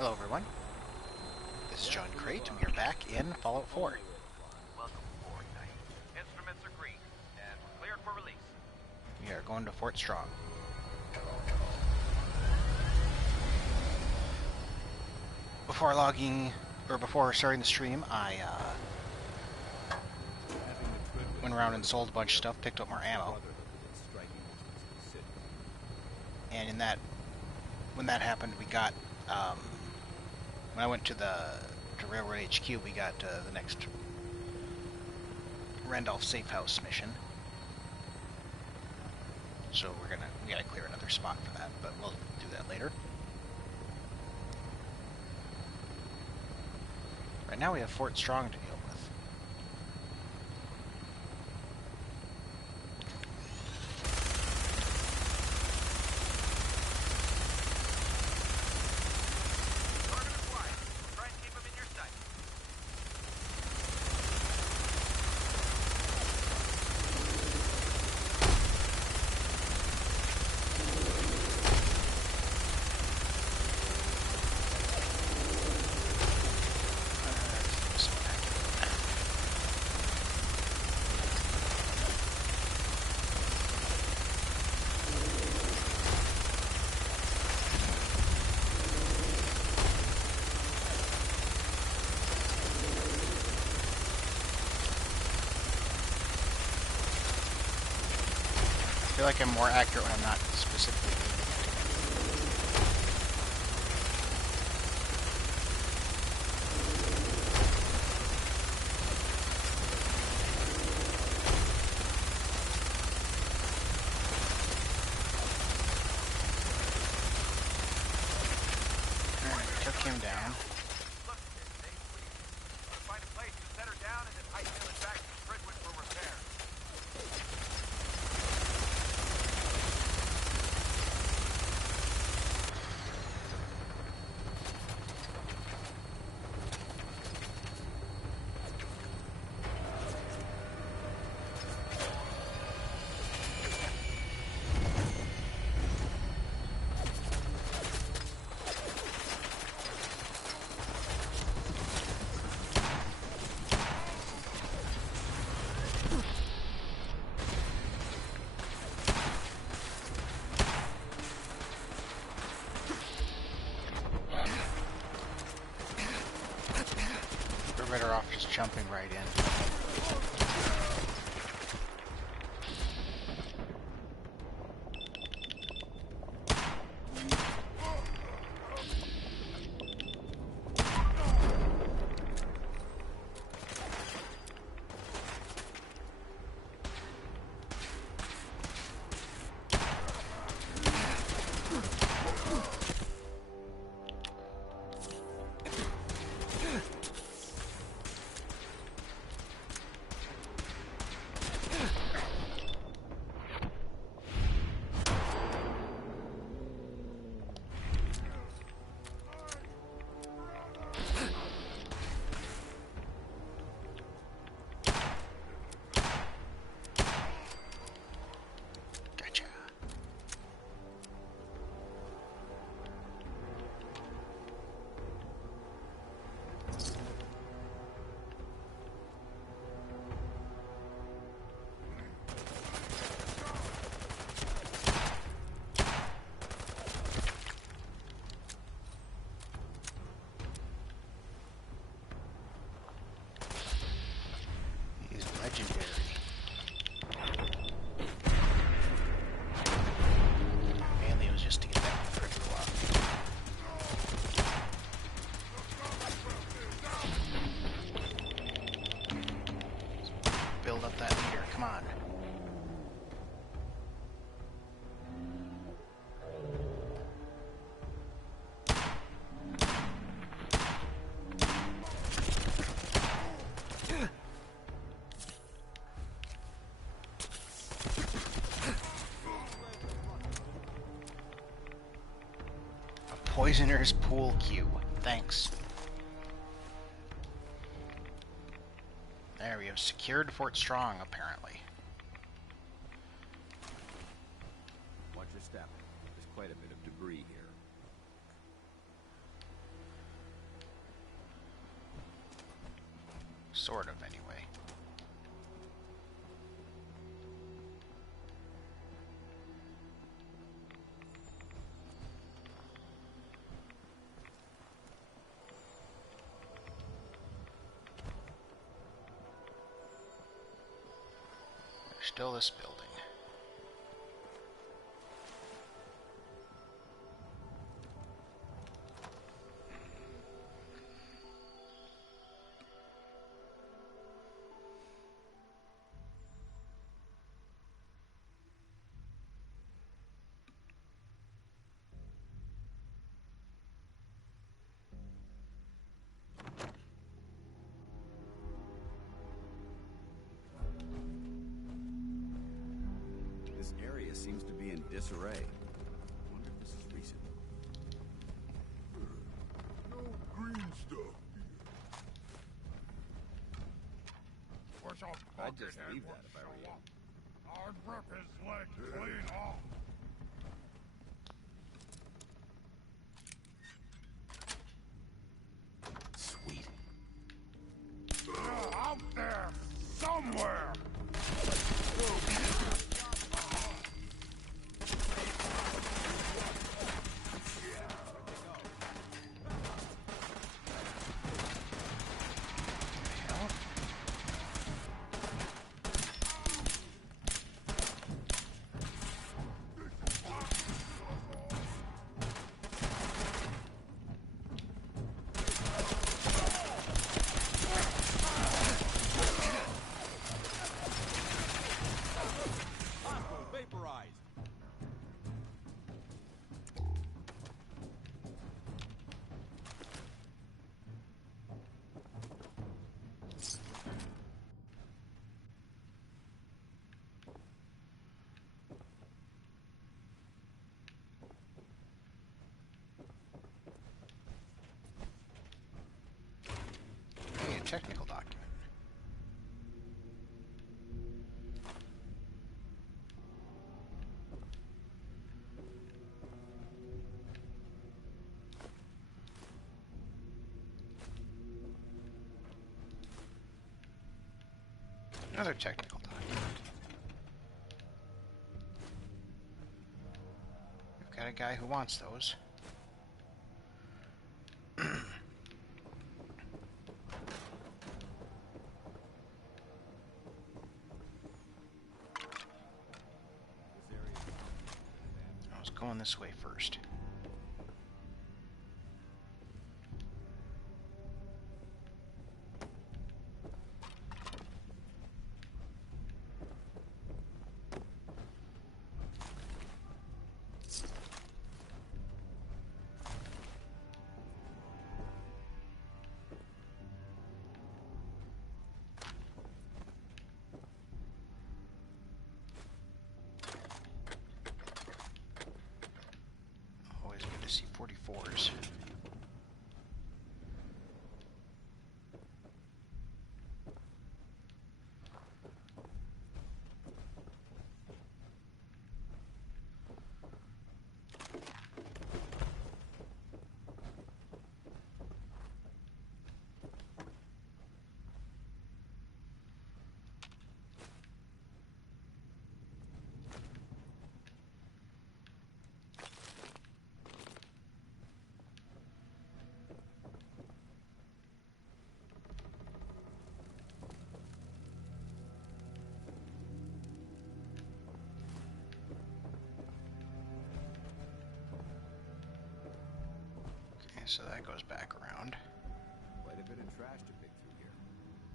Hello everyone, this is John Crate, and we are back in Fallout 4. Welcome aboard, Knight. Instruments are green, and we're cleared for release. We are going to Fort Strong. Before starting the stream, I went around and sold a bunch of stuff, picked up more ammo. And when that happened, we got, when I went to Railroad HQ, we got the next Randolph Safe House mission. So we gotta clear another spot for that, but we'll do that later. Right now we have Fort Strong to deal with. Target is wide. Try and keep him in your sight. I feel like I'm more accurate when I'm not specifically aiming. Alright, took him down. Look, stay please. Find a place to set her down and then hightail it back to Fredwood for repair. We're better off just jumping right in. Gotcha. He's legendary. Mainly it was just to get back for a while. Build up that meter, come on. Poisoner's Pool Cue. Thanks. There, we have secured Fort Strong, apparently. Watch your step. There's quite a bit of debris here. Sort of, anyway. There's still this building. This area seems to be in disarray. I wonder if this is recent. No green stuff here. I'd just leave that if I were you. I'd rip his leg clean off. Sweet. They're out there somewhere. Vaporized. Hey, a technical document. Another technical document. We've got a guy who wants those. I was going this way first. Always good to see 44s. Okay, so that goes back around. Quite a bit of trash to pick through here.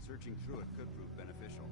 Searching through it could prove beneficial.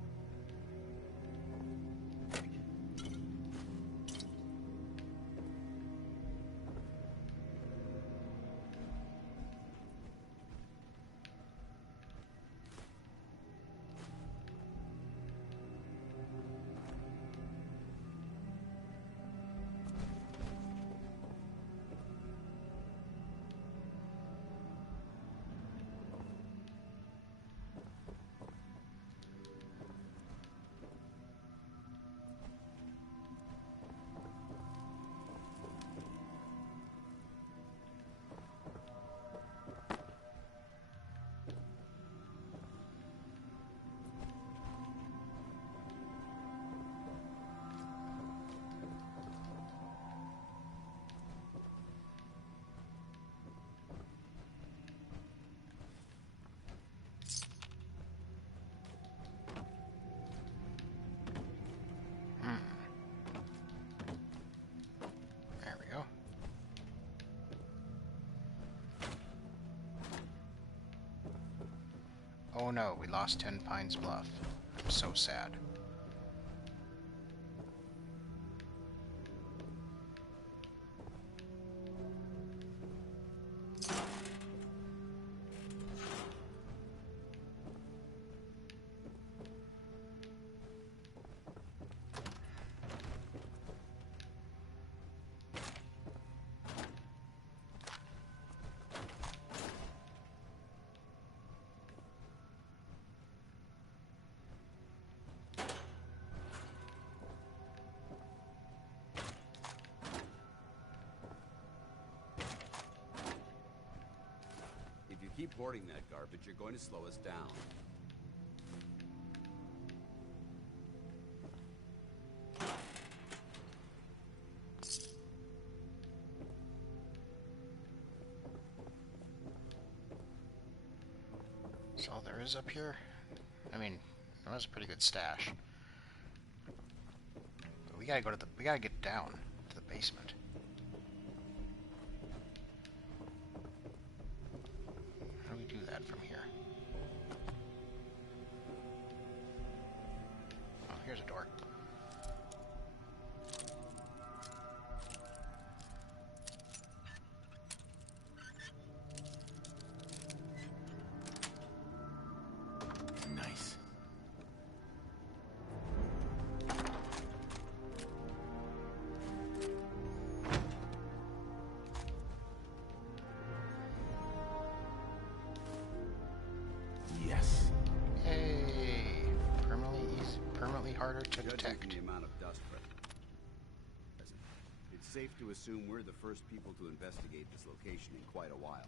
Oh no, we lost 10 Pines Bluff. I'm so sad. If you keep hoarding that garbage, you're going to slow us down. That's all there is up here. I mean, that was a pretty good stash. But we gotta get down to the basement. How do we do that from here? Oh, here's a door. Nice. Yes. Yay! Permanently harder to Judging detect. from the amount of dust present, it's safe to assume we're the first people to investigate this location in quite a while.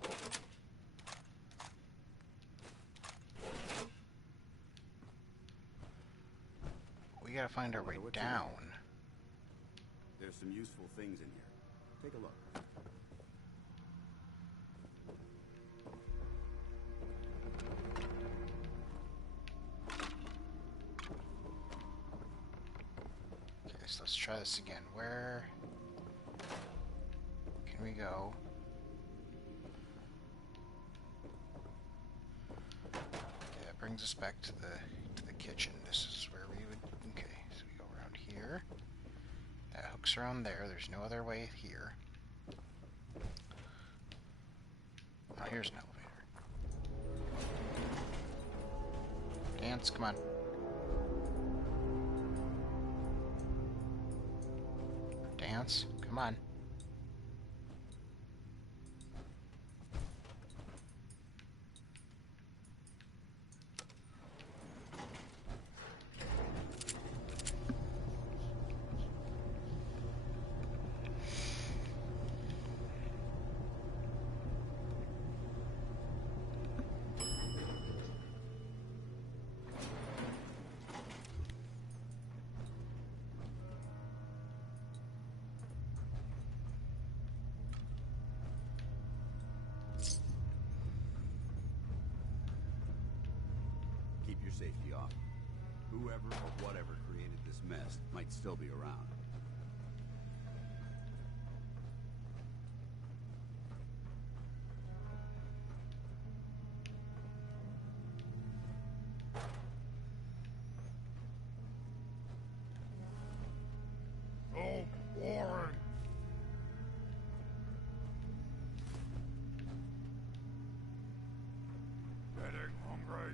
We gotta find our way What's in down. There's some useful things in here. Take a look. Okay, so let's try this again. Where can we go? Okay, that brings us back to the kitchen. This is where we would. Okay, so we go around here. That hooks around there. There's no other way here. Oh, here's an elevator. Dance, come on. Dance, come on. Keep your safety off. Whoever or whatever created this mess might still be around. So boring. Getting hungry.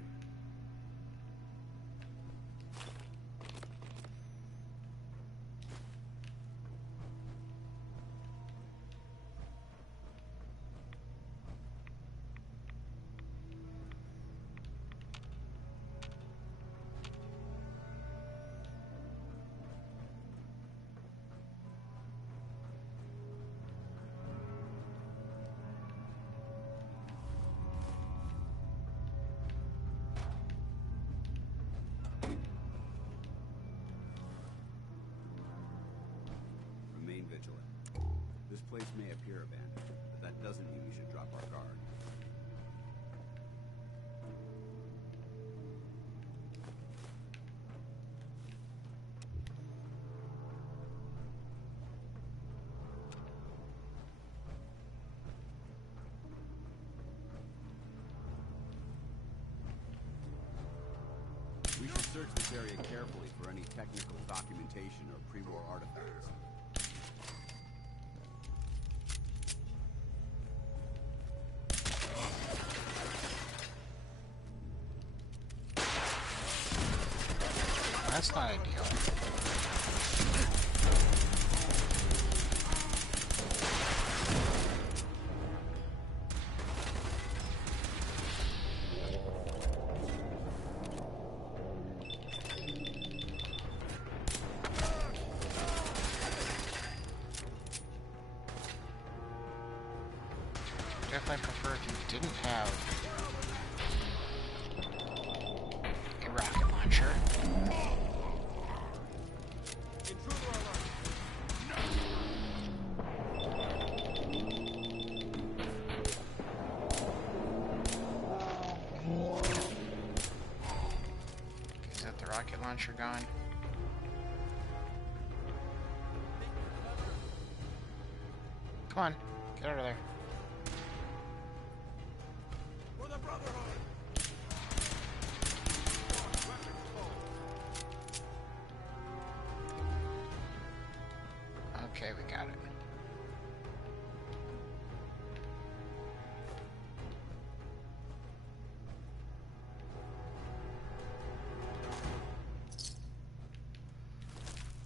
Remain vigilant. This place may appear abandoned, but that doesn't mean we should drop our guard. search this area carefully for any technical documentation or pre-war artifacts. That's not ideal. Definitely prefer if you didn't have a rocket launcher. Is that the rocket launcher gone? Come on, get out of there. For the Brotherhood! Okay, we got it.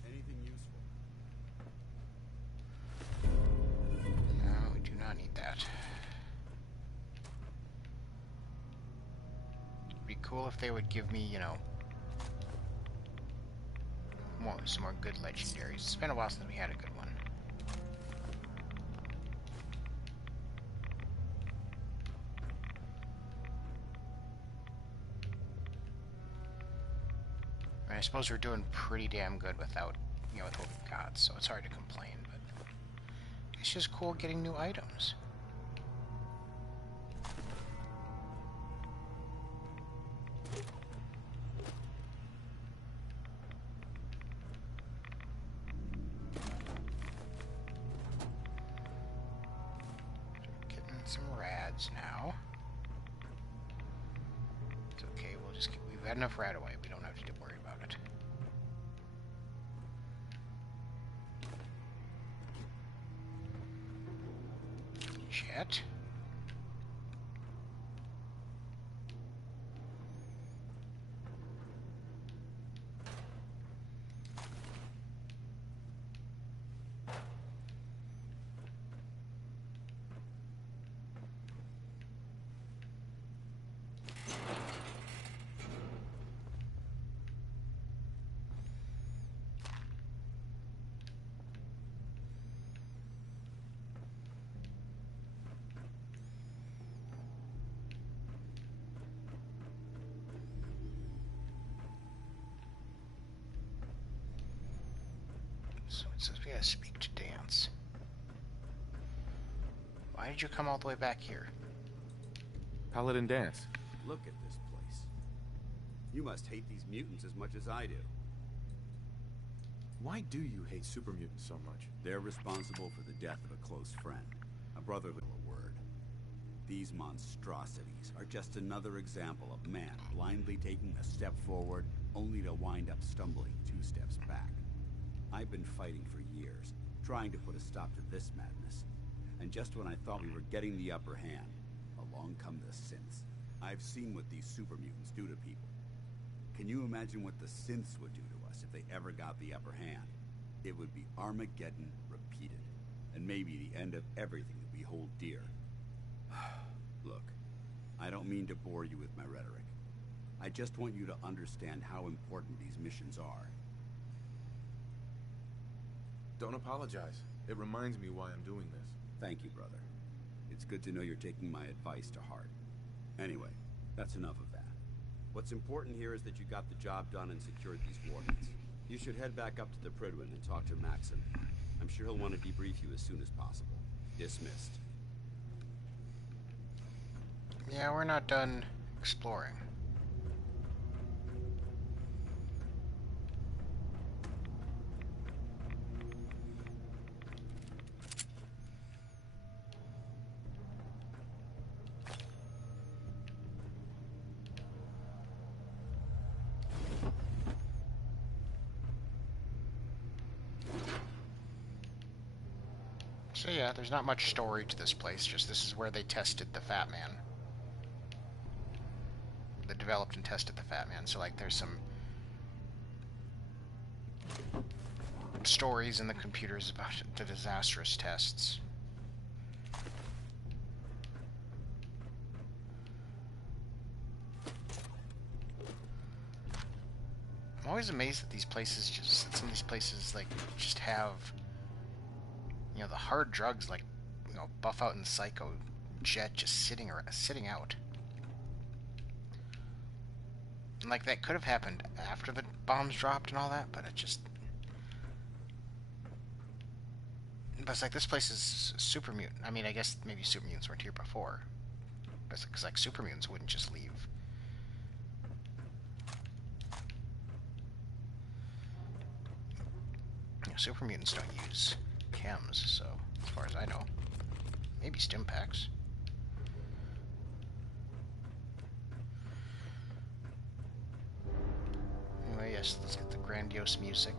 Anything useful? No, we do not need that. It'd be cool if they would give me, you know, some more good legendaries. It's been a while since we had a good one. I mean, I suppose we're doing pretty damn good without, you know, with what we've got, so it's hard to complain, but it's just cool getting new items. Getting some rads now. It's okay, we've got enough rad away, we don't have to worry about it. Jet. So it says we gotta speak to Dance. Why did you come all the way back here? Paladin Dance. Look at this place. You must hate these mutants as much as I do. Why do you hate super mutants so much? They're responsible for the death of a close friend, a brotherly word. These monstrosities are just another example of man blindly taking a step forward only to wind up stumbling 2 steps back. I've been fighting for years, trying to put a stop to this madness. And just when I thought we were getting the upper hand, along come the synths. I've seen what these super mutants do to people. Can you imagine what the synths would do to us if they ever got the upper hand? It would be Armageddon repeated, and maybe the end of everything that we hold dear. Look, I don't mean to bore you with my rhetoric. I just want you to understand how important these missions are. Don't apologize. It reminds me why I'm doing this. Thank you, brother. It's good to know you're taking my advice to heart. Anyway, that's enough of that. What's important here is that you got the job done and secured these wardens. You should head back up to the Prydwen and talk to Maxim. I'm sure he'll want to debrief you as soon as possible. Dismissed. Yeah, we're not done exploring. So yeah, there's not much story to this place, just this is where they tested the Fat Man. They developed and tested the Fat Man, so like there's some stories in the computers about the disastrous tests. I'm always amazed that these places some of these places like just have, you know, the hard drugs like, you know, Buff Out and Psycho Jet just sitting out. And like that could have happened after the bombs dropped and all that, but it just. But it's like this place is super mutant. I mean, I guess maybe super mutants weren't here before, but because like super mutants wouldn't just leave. Super mutants don't use chems, so as far as I know. Maybe stim packs. Anyway, yes, let's get the grandiose music.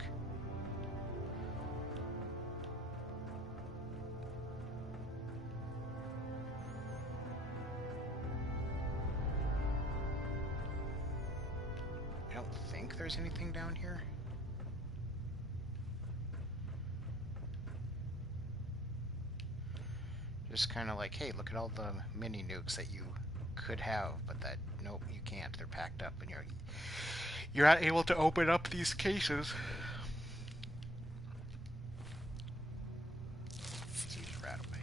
I don't think there's anything down here. Just kind of like, hey, look at all the mini nukes that you could have, but that nope, you can't. They're packed up, and you're not able to open up these cases. So you just rat away.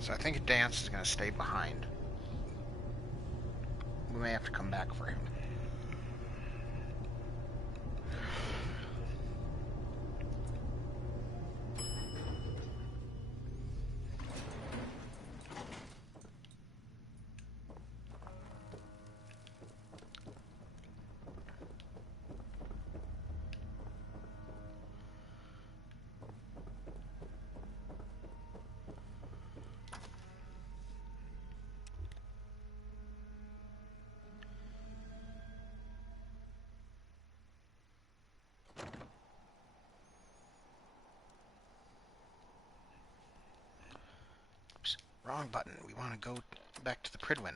So I think Dance is going to stay behind. We may have to come back for him. Wrong button. We want to go back to the Prydwen.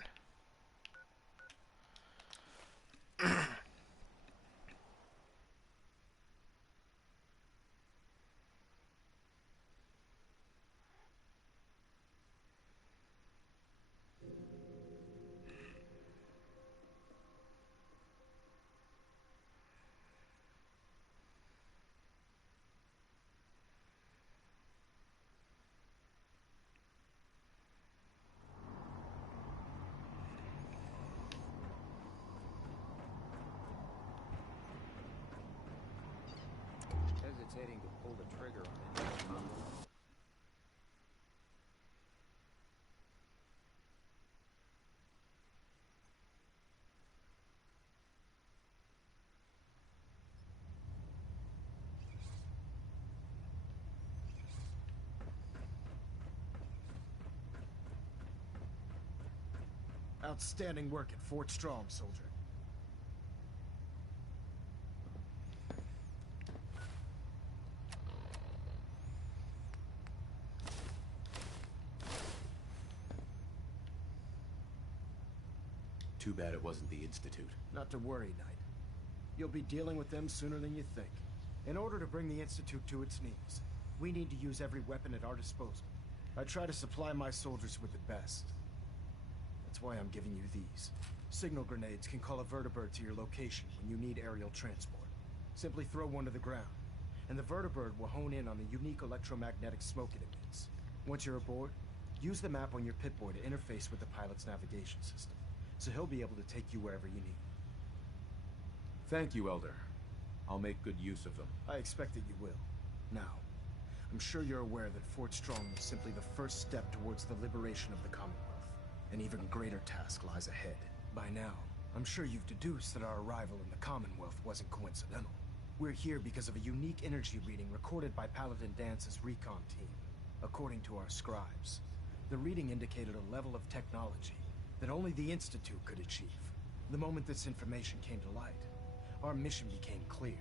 Hesitating to pull the trigger on any combo. Outstanding work at Fort Strom, soldier. Too bad it wasn't the Institute. Not to worry, Knight. You'll be dealing with them sooner than you think. In order to bring the Institute to its knees, we need to use every weapon at our disposal. I try to supply my soldiers with the best. That's why I'm giving you these. Signal grenades can call a vertibird to your location when you need aerial transport. Simply throw one to the ground, and the vertibird will hone in on the unique electromagnetic smoke it emits. Once you're aboard, use the map on your Pip-Boy to interface with the pilot's navigation system, so he'll be able to take you wherever you need. Thank you, Elder. I'll make good use of them. I expect that you will. Now, I'm sure you're aware that Fort Strom was simply the first step towards the liberation of the Commonwealth. An even greater task lies ahead. By now, I'm sure you've deduced that our arrival in the Commonwealth wasn't coincidental. We're here because of a unique energy reading recorded by Paladin Dance's recon team. According to our scribes, the reading indicated a level of technology that only the Institute could achieve. The moment this information came to light, our mission became clear.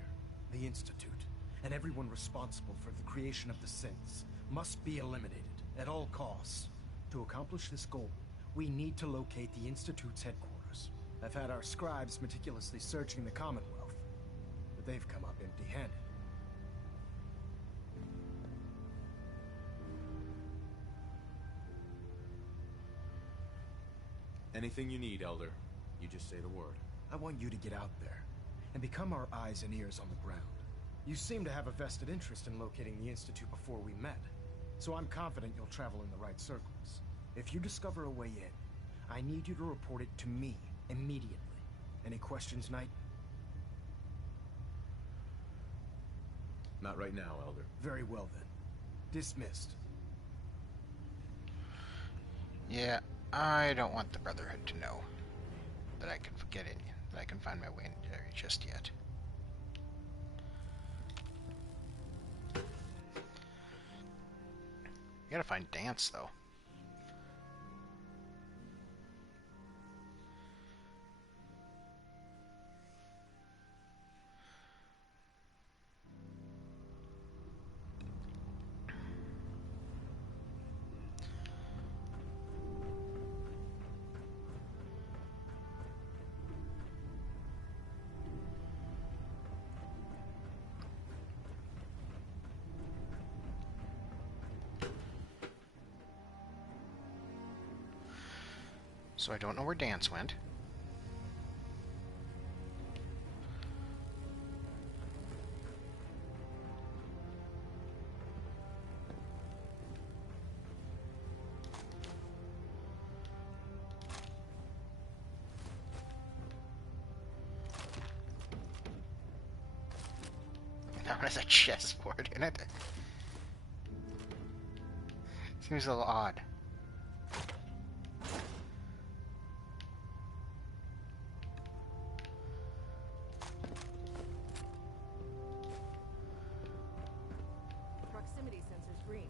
The Institute, and everyone responsible for the creation of the synths, must be eliminated at all costs. To accomplish this goal, we need to locate the Institute's headquarters. I've had our scribes meticulously searching the Commonwealth, but they've come up empty-handed. Anything you need, Elder. You just say the word. I want you to get out there and become our eyes and ears on the ground. You seem to have a vested interest in locating the Institute before we met, so I'm confident you'll travel in the right circles. If you discover a way in, I need you to report it to me immediately. Any questions, Knight? Not right now, Elder. Very well then. Dismissed. Yeah, I don't want the Brotherhood to know that I can get in, that I can find my way in there just yet. You gotta find Dance, though. So I don't know where Dance went. That one has a chessboard in it. Seems a little odd. Proximity sensor's green.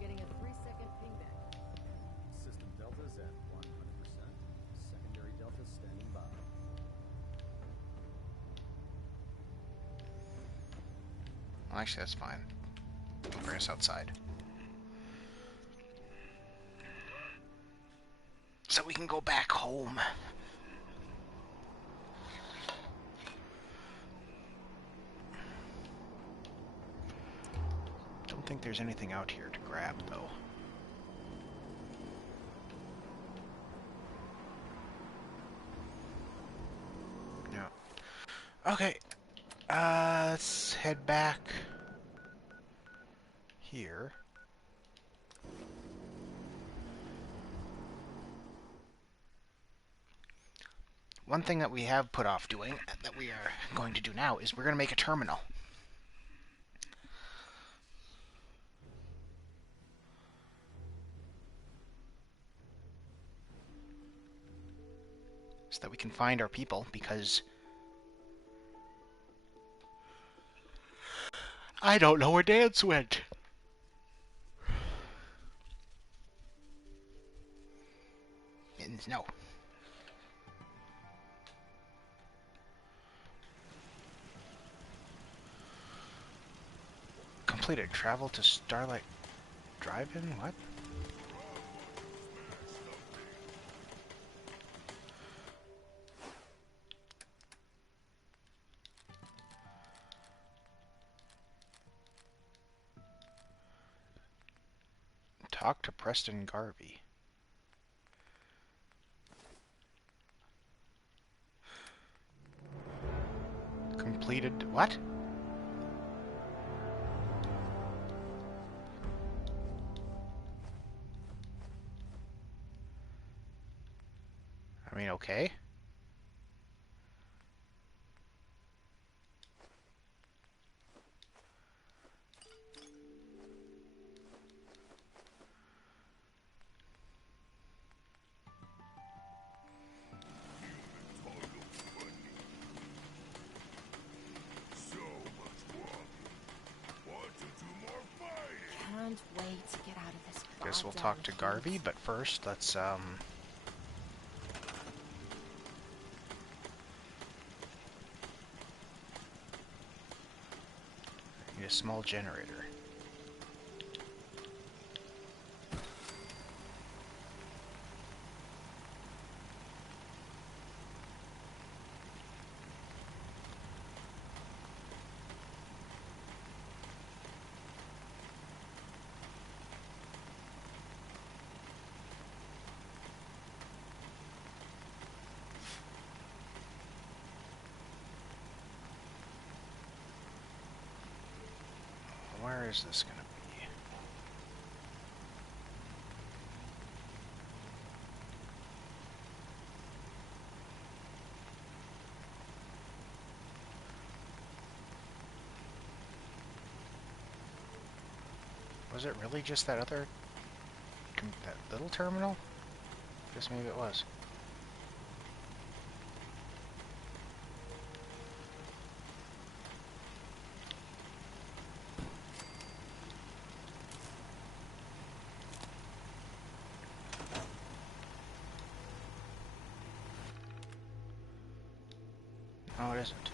Getting a 3-second pingback. System deltas at 100%. Secondary deltas standing by. Well, actually, that's fine. It'll bring us outside. So we can go back home. Don't think there's anything out here to grab, though. No. Okay. Let's head back here. One thing that we have put off doing, that we are going to do now, is we're going to make a terminal. So that we can find our people, because I don't know where Dance went. No. Completed. Travel to Starlight Drive-In? What? Talk to Preston Garvey. Completed. What? I mean, okay. guess we'll talk to Garvey, but first, let's, need a small generator. Where is this gonna be? Was it really just that other, that little terminal? Guess maybe it was. Oh, it isn't.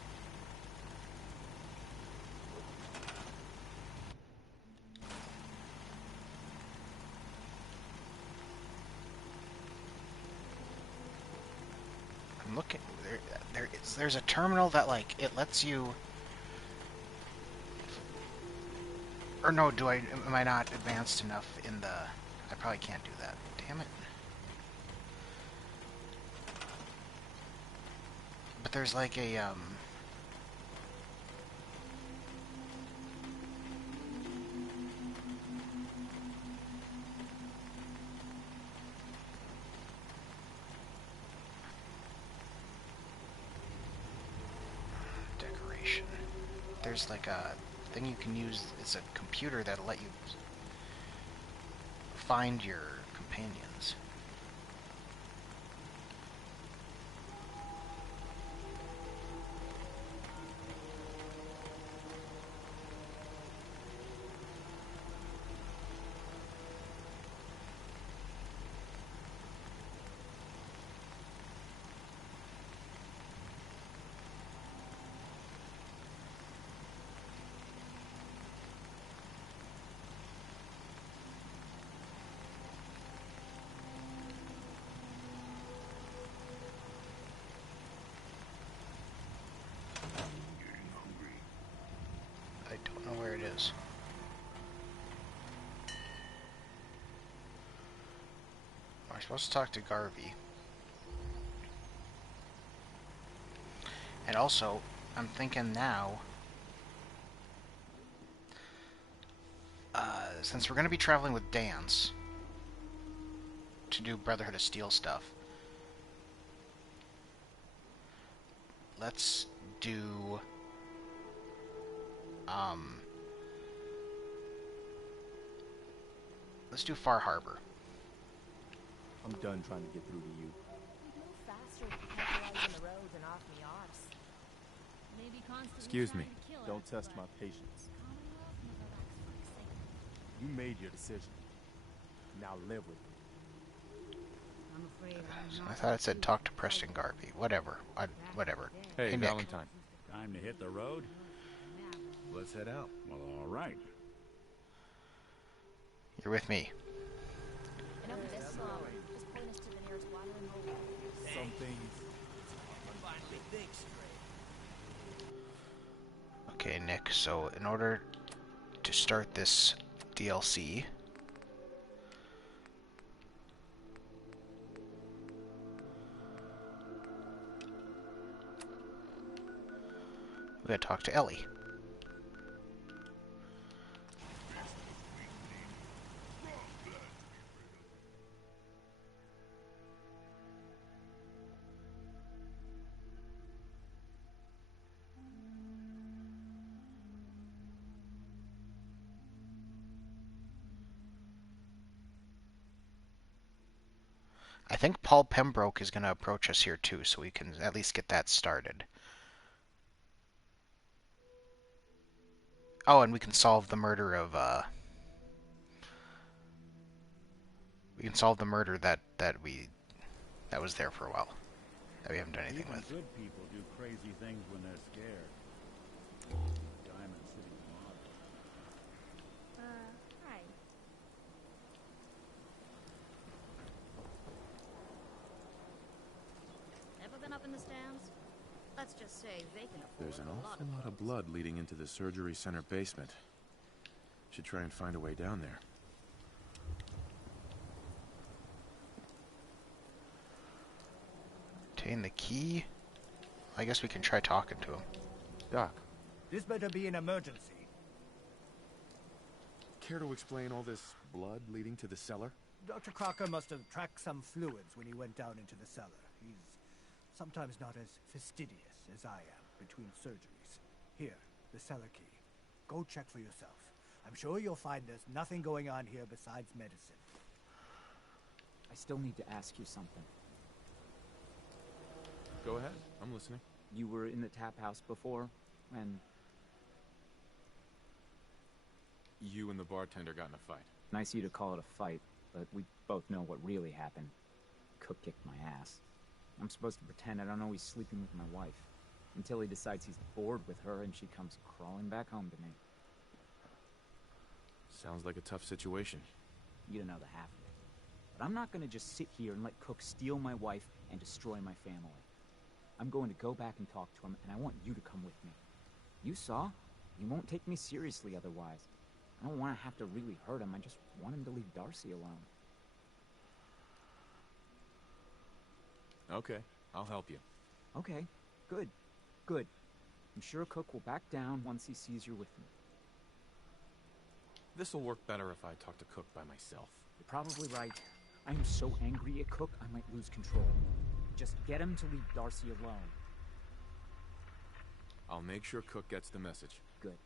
I'm looking. There's a terminal that, like, it lets you. Or no, am I not advanced enough in the... I probably can't do that. Damn it. But there's like a, decoration. There's like a thing you can use. It's a computer that'll let you find your companions. I don't know where it is. We're supposed to talk to Garvey. And also, I'm thinking now, since we're going to be traveling with Dance to do Brotherhood of Steel stuff, let's do, let's do Far Harbor. I'm done trying to get through to you. Move faster if you capitalize on the roads and off the arse. Maybe constantly Excuse me. trying to kill Don't us, test but my patience. Commonwealth never lacks for excitement. You made your decision. Now live with it. I'm afraid I'm I not thought it said too talk to excited. Preston Garvey. Whatever. Whatever. Hey, Hey, Nick. Valentine. Time to hit the road? Let's head out. Well, all right. You're with me. Enough of this, just point us to the nearest watering hole. Some things. Okay, Nick, so in order to start this DLC, we gotta talk to Ellie. I think Paul Pembroke is going to approach us here too, so we can at least get that started. Oh, and we can solve the murder of We can solve the murder that was there for a while. That we haven't done anything Even with. good people do crazy things when they're scared. Diamond City mob. Hi. Ever been up in the stands? Let's just say they can afford There's an a lot awful lot of blood leading into the surgery center basement. Should try and find a way down there. Obtain the key. I guess we can try talking to him. Doc, This better be an emergency. care to explain all this blood leading to the cellar? Dr. Crocker must have tracked some fluids when he went down into the cellar. He's sometimes not as fastidious as I am between surgeries. Here, the cellar key. Go check for yourself. I'm sure you'll find there's nothing going on here besides medicine. I still need to ask you something. Go ahead, I'm listening. You were in the tap house before, and You and the bartender got in a fight. nice of you to call it a fight, but we both know what really happened. Cook kicked my ass. I'm supposed to pretend I don't know he's sleeping with my wife, until he decides he's bored with her and she comes crawling back home to me. Sounds like a tough situation. You don't know the half of it. But I'm not gonna just sit here and let Cook steal my wife and destroy my family. I'm going to go back and talk to him, and I want you to come with me. You saw? He won't take me seriously otherwise. I don't want to have to really hurt him. I just want him to leave Darcy alone. Okay, I'll help you. Okay, good, good. I'm sure Cook will back down once he sees you're with me. This'll work better if I talk to Cook by myself. You're probably right. I am so angry at Cook, I might lose control. Just get him to leave Darcy alone. I'll make sure Cook gets the message. Good.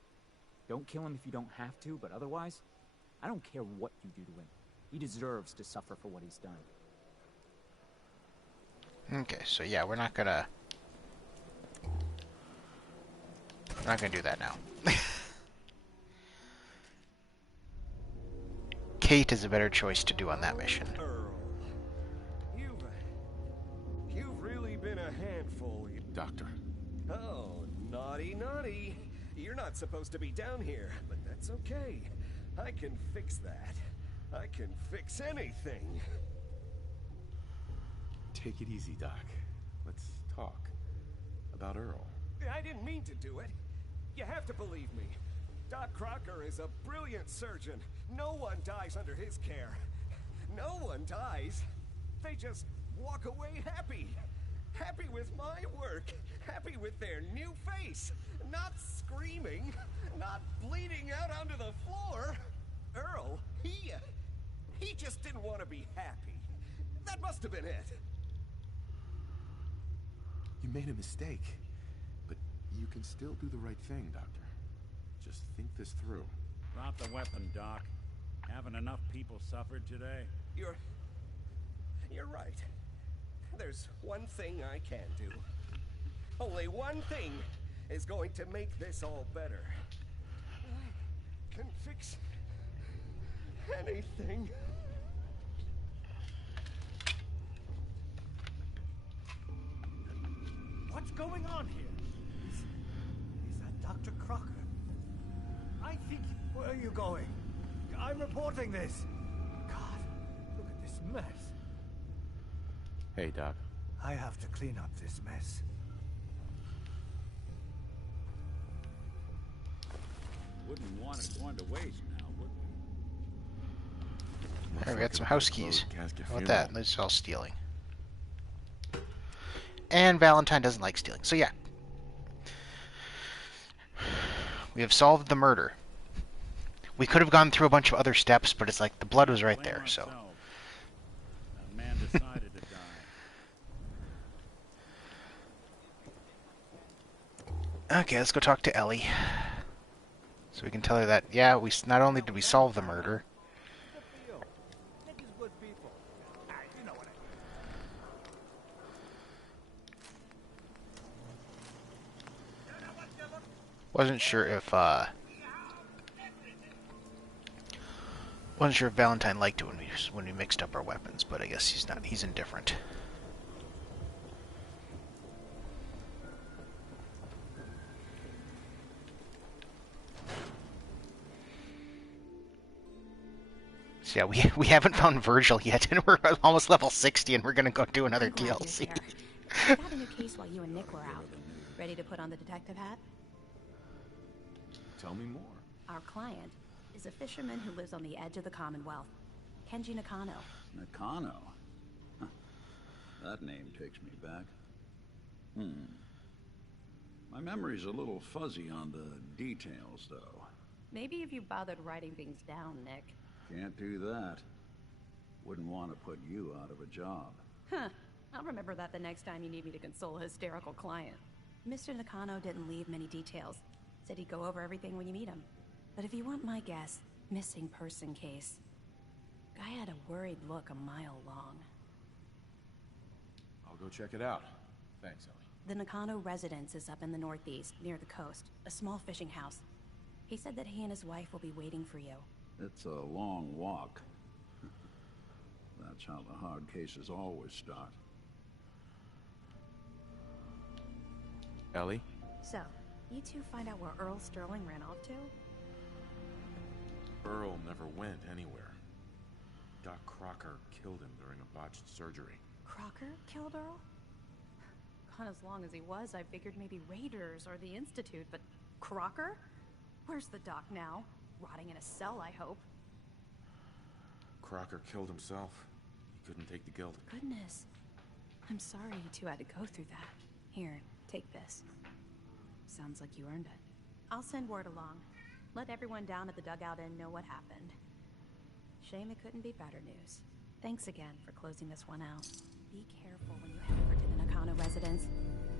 Don't kill him if you don't have to, but otherwise, I don't care what you do to him. He deserves to suffer for what he's done. Okay, so yeah, we're not gonna do that now. Kate is a better choice to do on that mission. Earl, you've really been a handful. Doctor. Oh, naughty, naughty. You're not supposed to be down here, but that's okay. I can fix that. I can fix anything. Take it easy, Doc. Let's talk. About Earl. I didn't mean to do it. You have to believe me. Doc Crocker is a brilliant surgeon. No one dies under his care. No one dies. They just walk away happy. Happy with my work. Happy with their new face. Not screaming. Not bleeding out onto the floor. Earl, he just didn't want to be happy. That must have been it. You made a mistake. But you can still do the right thing, Doctor. Just think this through. Drop the weapon, Doc. Haven't enough people suffered today? You're right. There's one thing I can do. Only one thing is going to make this all better. I can fix anything. What's going on here? Is that Dr. Crocker? I think... Where are you going? I'm reporting this. God, look at this mess. Hey, Doc. I have to clean up this mess. Wouldn't want it going to waste now, would we? Alright, we got some house keys. Casket How about funeral. that? This is all stealing. And Valentine doesn't like stealing. So yeah. We have solved the murder. We could have gone through a bunch of other steps, but it's like the blood was right Blame there, so. ourselves. That man decided to die. Okay, let's go talk to Ellie. So we can tell her that, yeah, we not only did we solve the murder, Good for you. Nick is good people. You know what I mean. wasn't sure if, Wasn't sure if Valentine liked it when we mixed up our weapons, but I guess he's not. He's indifferent. So yeah, we haven't found Virgil yet, and we're almost level 60, and we're gonna go do another DLC. I got a new case while you and Nick were out. Ready to put on the detective hat? Tell me more. Our client is a fisherman who lives on the edge of the Commonwealth. Kenji Nakano. Nakano? Huh. That name takes me back. My memory's a little fuzzy on the details, though. Maybe if you bothered writing things down, Nick. Can't do that. Wouldn't want to put you out of a job. Huh. I'll remember that the next time you need me to console a hysterical client. Mr. Nakano didn't leave many details. Said he'd go over everything when you meet him. But if you want my guess, missing person case. Guy had a worried look a mile long. I'll go check it out. Thanks, Ellie. The Nakano residence is up in the northeast, near the coast. A small fishing house. He said that he and his wife will be waiting for you. It's a long walk. That's how the hard cases always start. Ellie? So, you two find out where Earl Sterling ran off to? Earl never went anywhere. Doc Crocker killed him during a botched surgery. Crocker killed Earl? Gone as long as he was, I figured maybe Raiders or the Institute, but Crocker? Where's the doc now? Rotting in a cell, I hope. Crocker killed himself. He couldn't take the guilt. Goodness. I'm sorry you two had to go through that. Here, take this. Sounds like you earned it. I'll send word along. Let everyone down at the Dugout Inn know what happened. Shame it couldn't be better news. Thanks again for closing this one out. Be careful when you head over to the Nakano residence.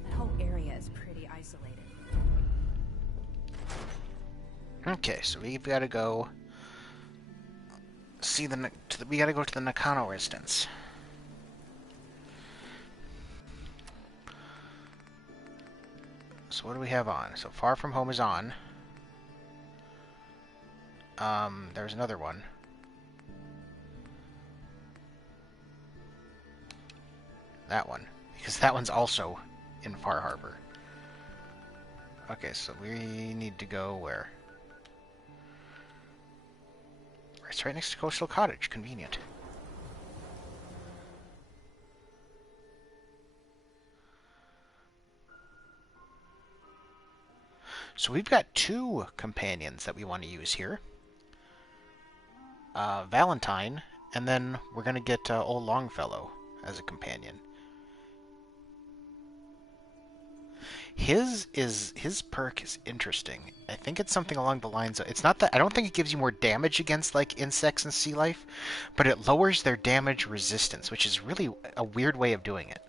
That whole area is pretty isolated. Okay, so we've got to go see we got to go to the Nakano residence. So what do we have on? So Far From Home is on. There's another one. That one, because that one's also in Far Harbor. Okay, so we need to go where? It's right next to Coastal Cottage. Convenient. So we've got two companions that we want to use here. Valentine, and then we're going to get Old Longfellow as a companion. His perk is interesting. I think it's something along the lines of, it's not that, I don't think it gives you more damage against like insects and sea life, but it lowers their damage resistance, which is really a weird way of doing it.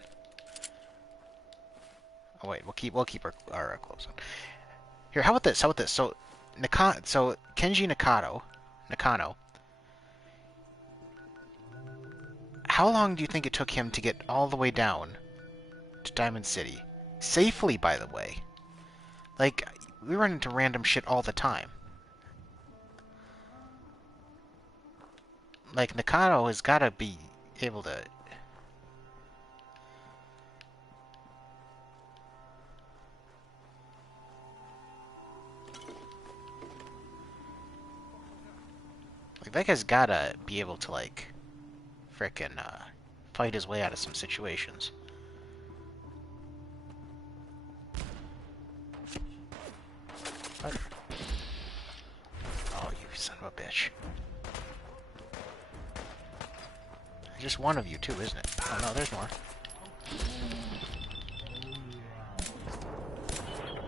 Oh wait, we'll keep our clothes on. Here, how about this? So Kenji Nakano. How long do you think it took him to get all the way down to Diamond City? Safely, by the way. Like, we run into random shit all the time. Like, Nakano has got to be able to... Like, that guy's got to be able to, like, frickin' fight his way out of some situations. What? Oh, you son of a bitch. Just one of you, too, isn't it? Oh, no, there's more.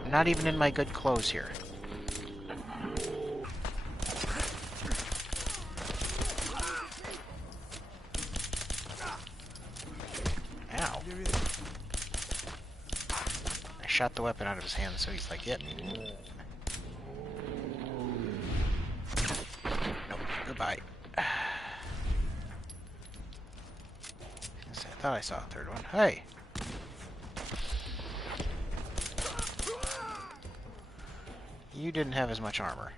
I'm not even in my good clothes here. Ow. I shot the weapon out of his hand, so he's like, yep. Goodbye. I thought I saw a third one. Hey! You didn't have as much armor.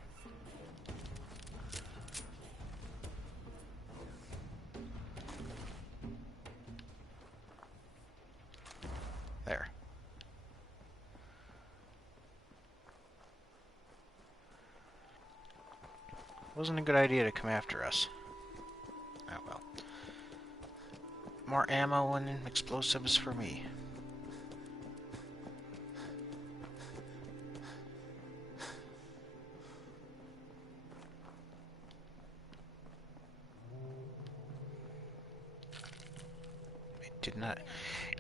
Wasn't a good idea to come after us. Oh well. More ammo and explosives for me. Did not.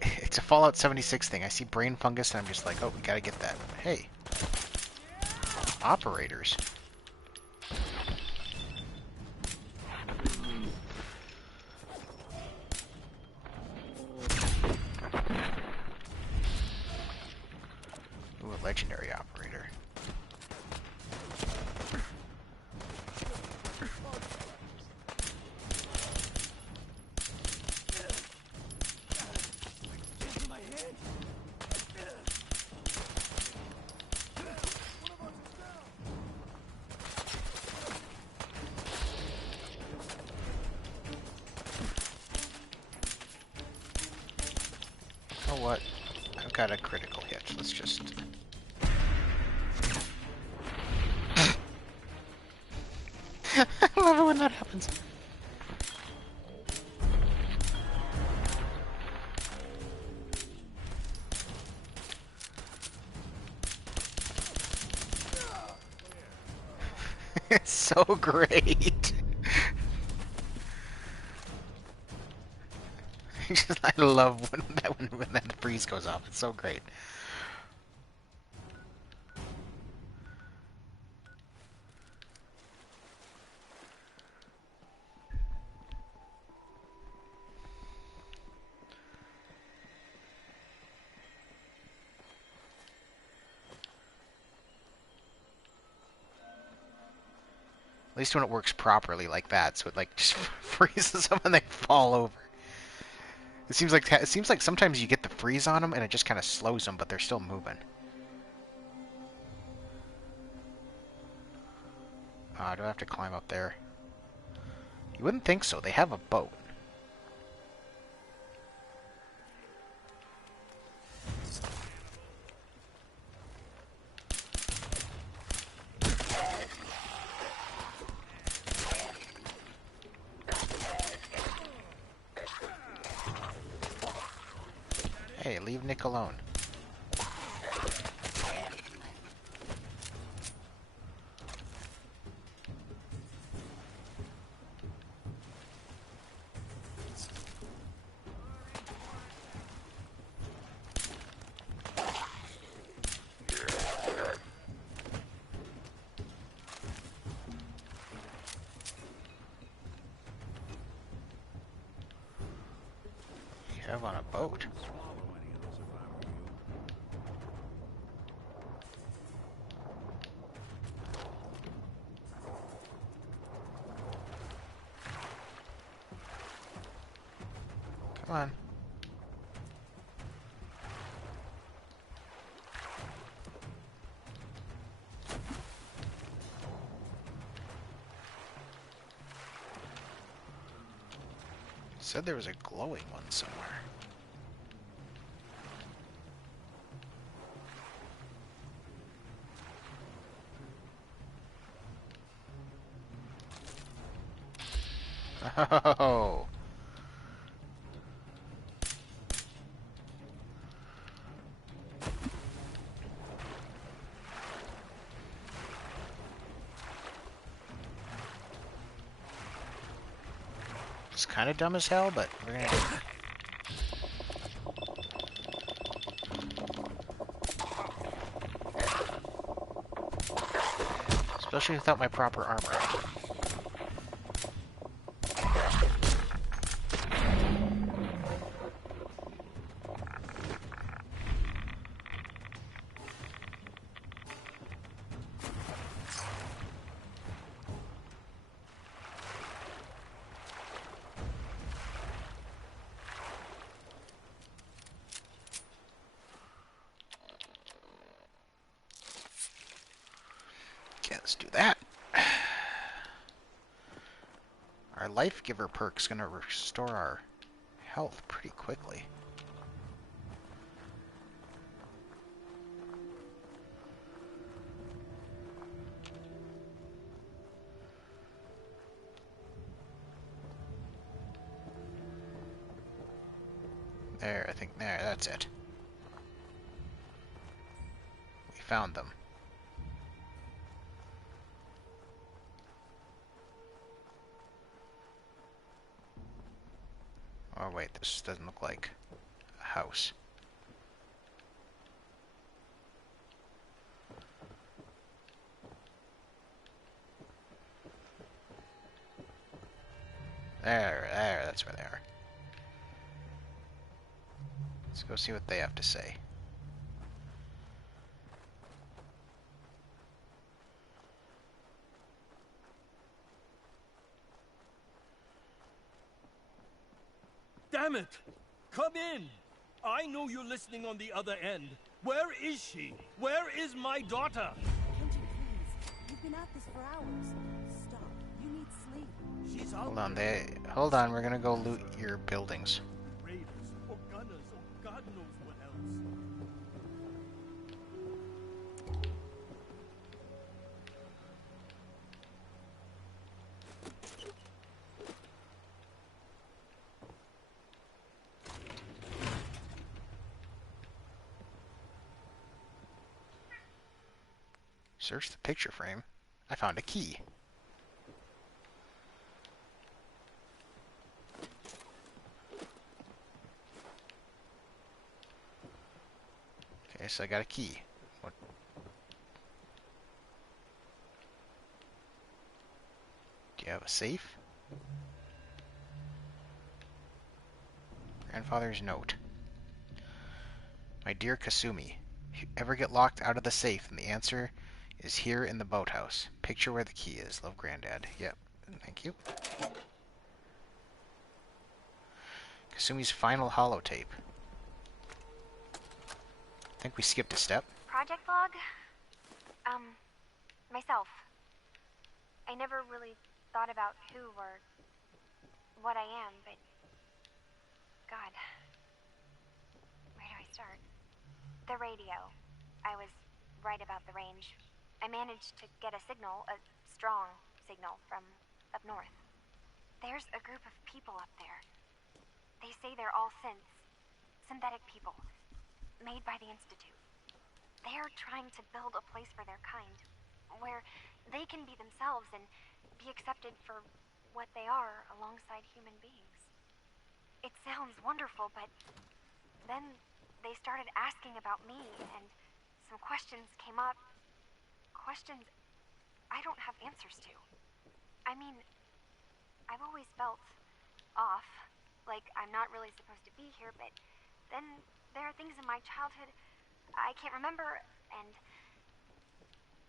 It's a Fallout 76 thing. I see brain fungus and I'm just like, oh, we gotta get that. Hey. Operators. Ooh, a legendary operator. Oh, what? I've got a critical hit. Let's just... I love it when that happens. It's so great. I love when that freeze goes off. It's so great. At least when it works properly like that, so it like just freezes them and they fall over. It seems like sometimes you get the freeze on them and it just kind of slows them, but they're still moving. Do I have to climb up there? You wouldn't think so. They have a boat. Hey, leave Nick alone. You have on a boat. Come on. Said there was a glowing one somewhere. Oh. It's kind of dumb as hell, but we're gonna do it. Especially without my proper armor. Okay, let's do that. Our Life Giver perk's gonna restore our health pretty quickly. There, I think there, that's it. We found them. Oh wait, this doesn't look like a house. There, that's where they are. Let's go see what they have to say. Damn it! Come in! I know you're listening on the other end. Where is she? Where is my daughter? Kenji, please. You've been at this for hours. Stop. You need sleep. She's out. Hold on, we're gonna go loot your buildings. Raiders, or gunners, or God knows what else. Search the picture frame. I found a key. Okay, so I got a key. What? Do you have a safe? Grandfather's note. My dear Kasumi, if you ever get locked out of the safe, then the answer is here in the boathouse. Picture where the key is. Love, Granddad. Yep. Thank you. Kasumi's final holotape. I think we skipped a step. Project log? Myself. I never really thought about who or what I am, but... God. Where do I start? The radio. I was right about the range. I managed to get a signal, a strong signal, from up north. There's a group of people up there. They say they're all synthetic people, made by the Institute. They're trying to build a place for their kind, where they can be themselves and be accepted for what they are alongside human beings. It sounds wonderful, but then they started asking about me, and some questions came up. Questions I don't have answers to. I mean, I've always felt off, like I'm not really supposed to be here, but then there are things in my childhood I can't remember, and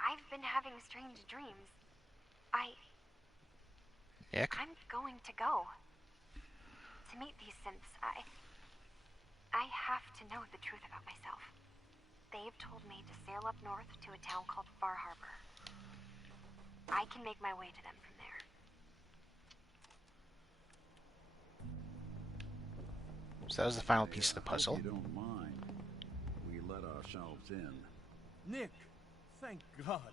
I've been having strange dreams. I'm going to go to meet these synths. I have to know the truth about myself. They've told me to sail up north to a town called Far Harbor. I can make my way to them from there. So that was the final piece of the puzzle. If you don't mind, we let ourselves in. Nick, thank God.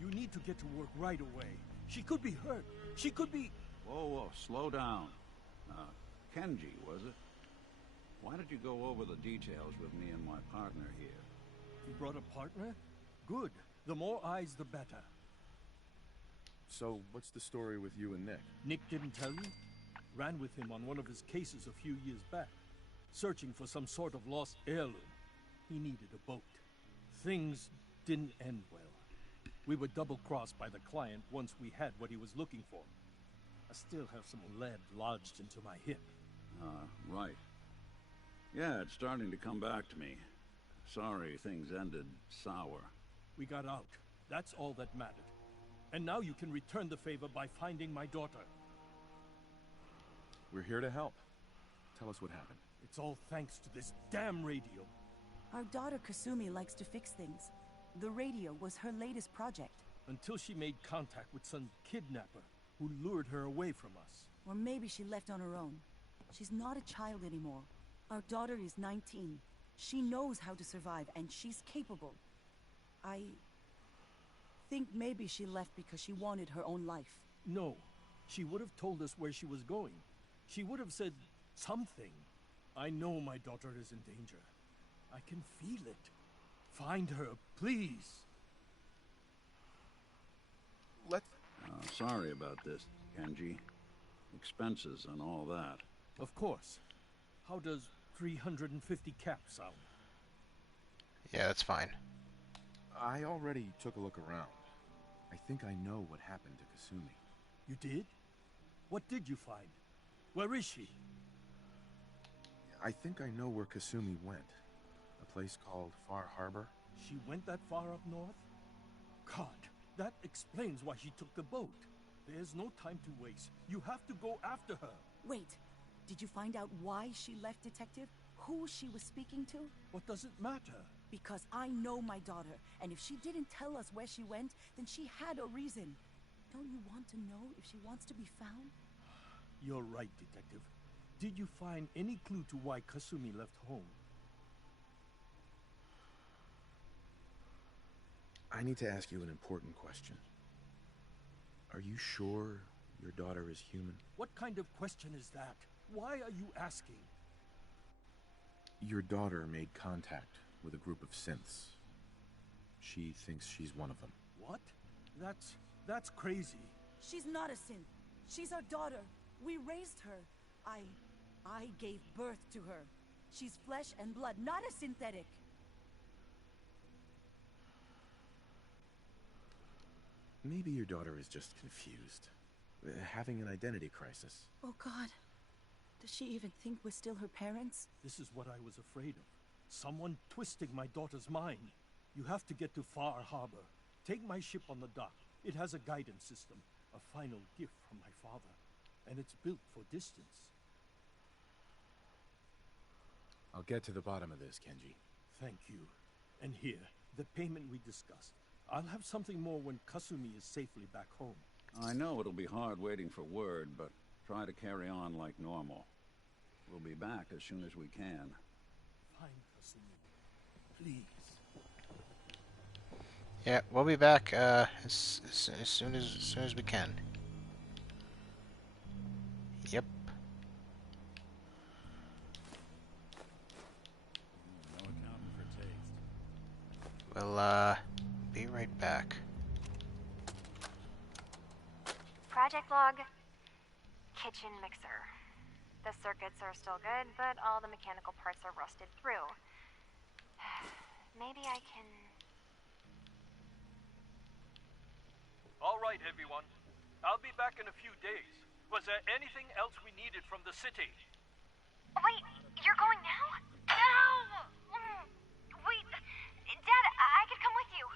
You need to get to work right away. She could be hurt. She could be... Whoa, slow down. Kenji, was it? Why did you go over the details with me and my partner here? You brought a partner? Good. The more eyes, the better. So, what's the story with you and Nick? Nick didn't tell you? Ran with him on one of his cases a few years back, searching for some sort of lost heirloom. He needed a boat. Things didn't end well. We were double-crossed by the client once we had what he was looking for. I still have some lead lodged into my hip. Right. Yeah, it's starting to come back to me. Sorry things ended sour. We got out. That's all that mattered. And now you can return the favor by finding my daughter. We're here to help. Tell us what happened. It's all thanks to this damn radio. Our daughter Kasumi likes to fix things. The radio was her latest project. Until she made contact with some kidnapper who lured her away from us. Or maybe she left on her own. She's not a child anymore. Our daughter is 19. She knows how to survive, and she's capable. I think maybe she left because she wanted her own life. No. She would have told us where she was going. She would have said something. I know my daughter is in danger. I can feel it. Find her, please. Let's... Sorry about this, Kenji. Expenses and all that. Of course. How does 350 cap sound? Yeah, that's fine. I already took a look around. I think I know what happened to Kasumi. You did? What did you find? Where is she? I think I know where Kasumi went. A place called Far Harbor. She went that far up north? God, that explains why she took the boat. There's no time to waste. You have to go after her. Wait, did you find out why she left, Detective? Who she was speaking to? What does it matter? Because I know my daughter, and if she didn't tell us where she went, then she had a reason. Don't you want to know if she wants to be found? You're right, Detective. Did you find any clue to why Kasumi left home? I need to ask you an important question. Are you sure your daughter is human? What kind of question is that? Why are you asking? Your daughter made contact with a group of synths. She thinks she's one of them. What? That's crazy. She's not a synth. She's our daughter. We raised her. I gave birth to her. She's flesh and blood, not a synthetic. Maybe your daughter is just confused. Having an identity crisis. Oh God. Does she even think we're still her parents? This is what I was afraid of. Someone twisting my daughter's mind. You have to get to Far Harbor. Take my ship on the dock. It has a guidance system, a final gift from my father. And it's built for distance. I'll get to the bottom of this, Kenji. Thank you. And here, the payment we discussed. I'll have something more when Kasumi is safely back home. I know it'll be hard waiting for word, but try to carry on like normal. We'll be back as soon as we can. Find Kasumi, please. Yeah, we'll be back as soon as we can. Yep. No accounting for taste. We'll be right back. Project log. Kitchen mixer. The circuits are still good, but all the mechanical parts are rusted through. Maybe I can... All right, everyone. I'll be back in a few days. Was there anything else we needed from the city? Wait, you're going now? No! Wait, Dad, I could come with you.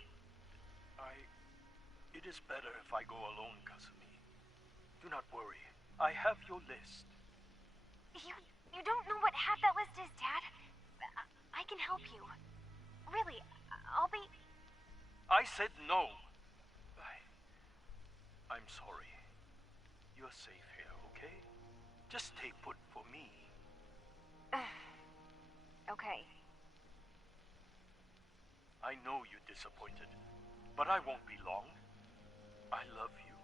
It is better if I go alone, Kasumi. Do not worry. I have your list. You don't know what half that list is, Dad. I can help you. Really, I'll be... I said no. I'm sorry. You're safe here, okay? Just stay put for me. Okay. I know you're disappointed, but I won't be long. I love you.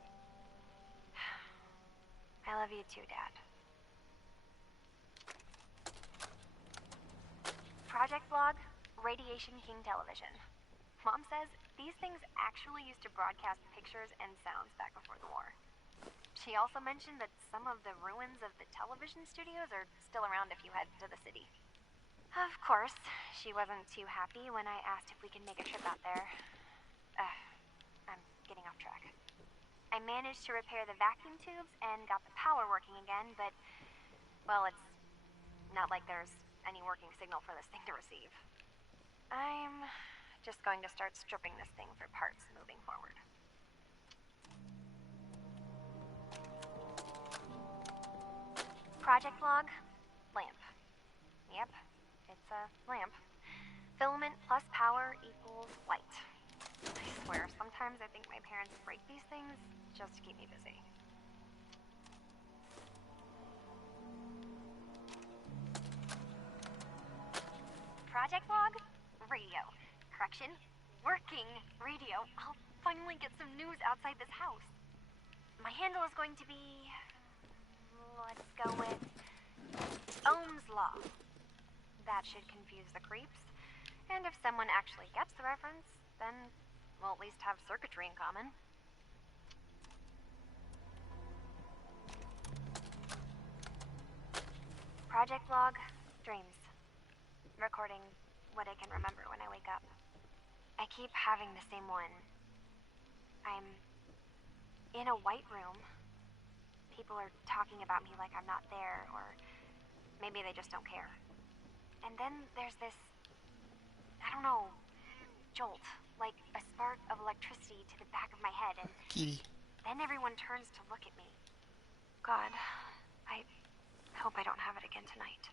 I love you too, Dad. Project Vlog, Radiation King Television. Mom says these things actually used to broadcast pictures and sounds back before the war. She also mentioned that some of the ruins of the television studios are still around if you head to the city. Of course, she wasn't too happy when I asked if we could make a trip out there. I'm getting off track. I managed to repair the vacuum tubes and got the power working again, but, well, it's not like there's any working signal for this thing to receive. I'm just going to start stripping this thing for parts moving forward. Project log, lamp. Yep, it's a lamp. Filament plus power equals light. I swear, sometimes I think my parents break these things just to keep me busy. Project log, radio. Correction, working radio. I'll finally get some news outside this house. My handle is going to be... let's go with... Ohm's Law. that should confuse the creeps. And if someone actually gets the reference, then we'll at least have circuitry in common. Project log, dreams. Recording what I can remember when I wake up. I keep having the same one. I'm in a white room. People are talking about me like I'm not there, or maybe they just don't care. And then there's this, I don't know, jolt, like a spark of electricity to the back of my head, and then everyone turns to look at me. God, I hope I don't have it again tonight.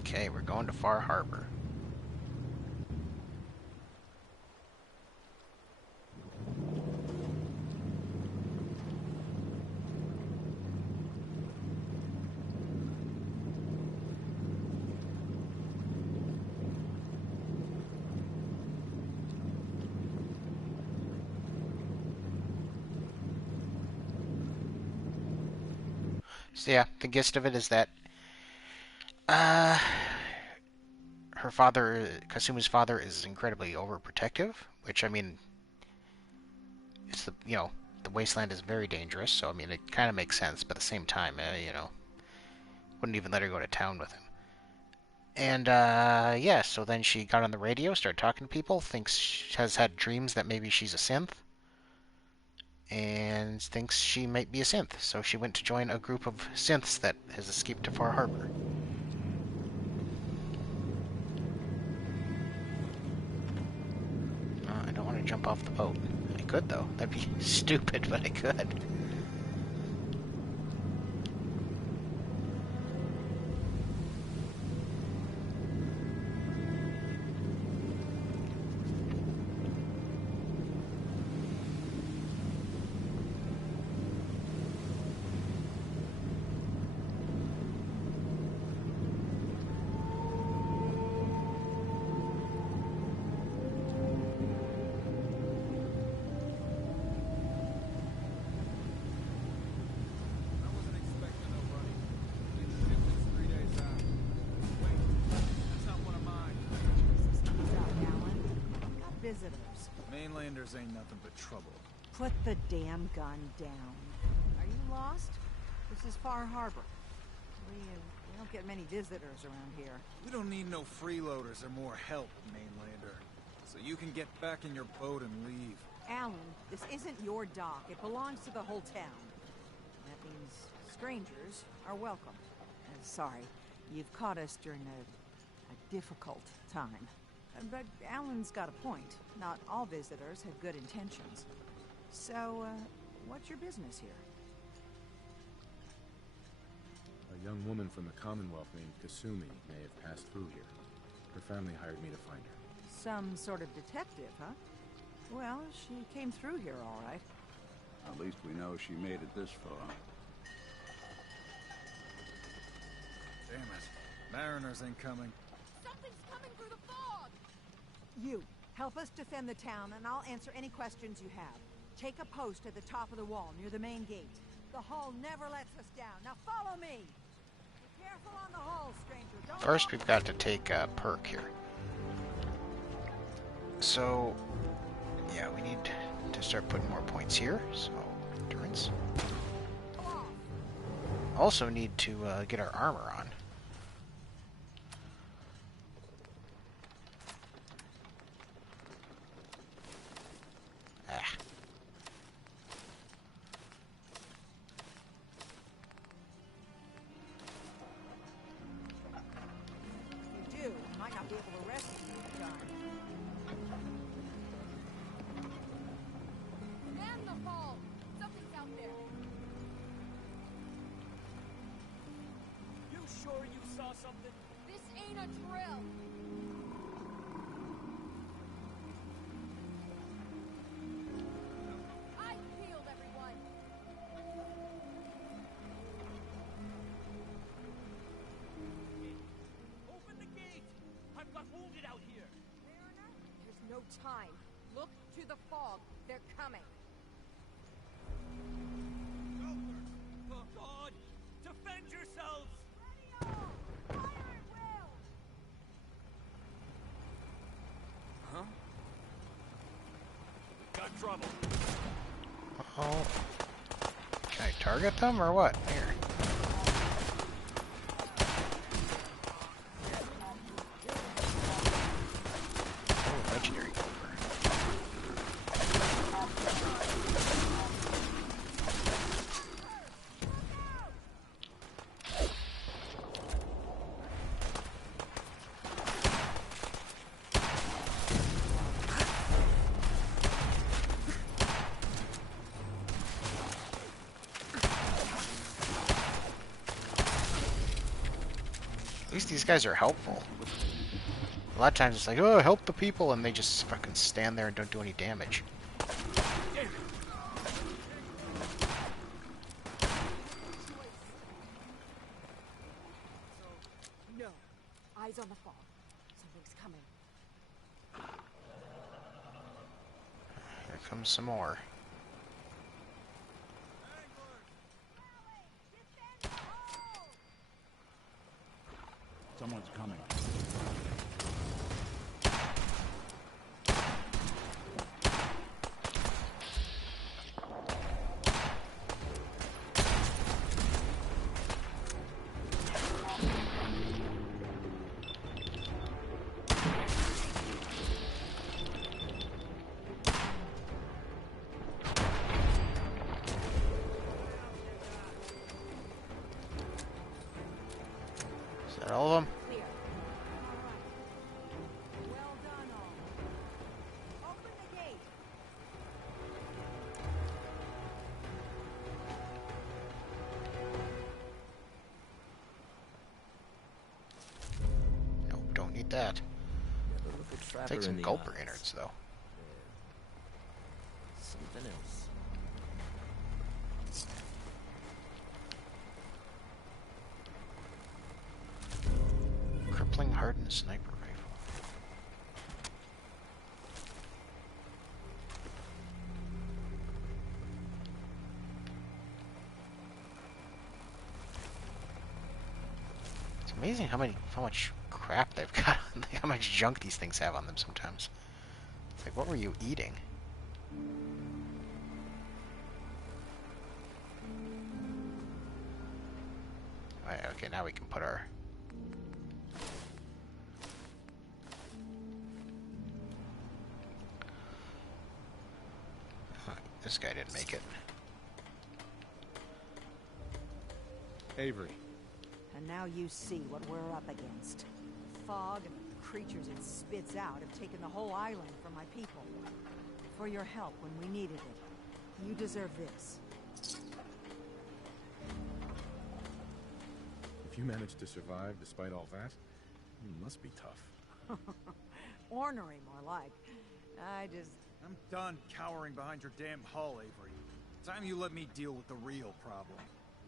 Okay, we're going to Far Harbor. So yeah, the gist of it is that her father, Kasumi's father, is incredibly overprotective, which, I mean, it's the, you know, the wasteland is very dangerous, so, I mean, it kind of makes sense, but at the same time, you know, wouldn't even let her go to town with him. And, yeah, so then she got on the radio, started talking to people, has had dreams that maybe she's a synth, and thinks she might be a synth, so she went to join a group of synths that has escaped to Far Harbor. I don't want to jump off the boat. I could, though. That'd be stupid, but I could. Visitors. Mainlanders ain't nothing but trouble. Put the damn gun down. Are you lost? This is Far Harbor. We don't get many visitors around here. We don't need no freeloaders or more help, Mainlander. So you can get back in your boat and leave. Alan, this isn't your dock. It belongs to the whole town. That means strangers are welcome. Sorry, you've caught us during a difficult time. But Alan's got a point. Not all visitors have good intentions. So, what's your business here? A young woman from the Commonwealth named Kasumi may have passed through here. Her family hired me to find her. Some sort of detective, huh? Well, she came through here all right. At least we know she made it this far. Damn it. Mariners ain't coming. Something's coming through the fog! You, help us defend the town, and I'll answer any questions you have. Take a post at the top of the wall, near the main gate. The Hall never lets us down. Now follow me! Be careful on the Hall, stranger. Don't First, we've got to take a perk here. So, yeah, we need to start putting more points here. So, endurance. Also need to get our armor on. If you do, I might not be able to rescue you in time. Man the Hall! Something's out there. You sure you saw something? This ain't a drill. I healed everyone. Open the gate! I've got wounded out here! time. Look to the fog. They're coming. Oh God! Defend yourselves! Huh? Got trouble. Oh. Can I target them or what? Here. Oh, legendary Gulper. At least these guys are helpful. A lot of times it's like, oh, help the people, and they just fucking stand there and don't do any damage. No. Eyes on the fog. Something's coming. Here comes some more. Someone's coming. Is that all of them? Nope, don't need that. Take some Gulper innards, though. Something else. Crippling hardened sniper rifle. It's amazing how much crap they've got, how much junk these things have on them sometimes. It's like, what were you eating? Alright, okay, now we can put our... This guy didn't make it. Avery. And now you see what we're up against. The fog and the creatures it spits out have taken the whole island from my people. For your help when we needed it. You deserve this. If you managed to survive despite all that, you must be tough. Ornery, more like. I'm done cowering behind your damn hull, Avery. Time you let me deal with the real problem.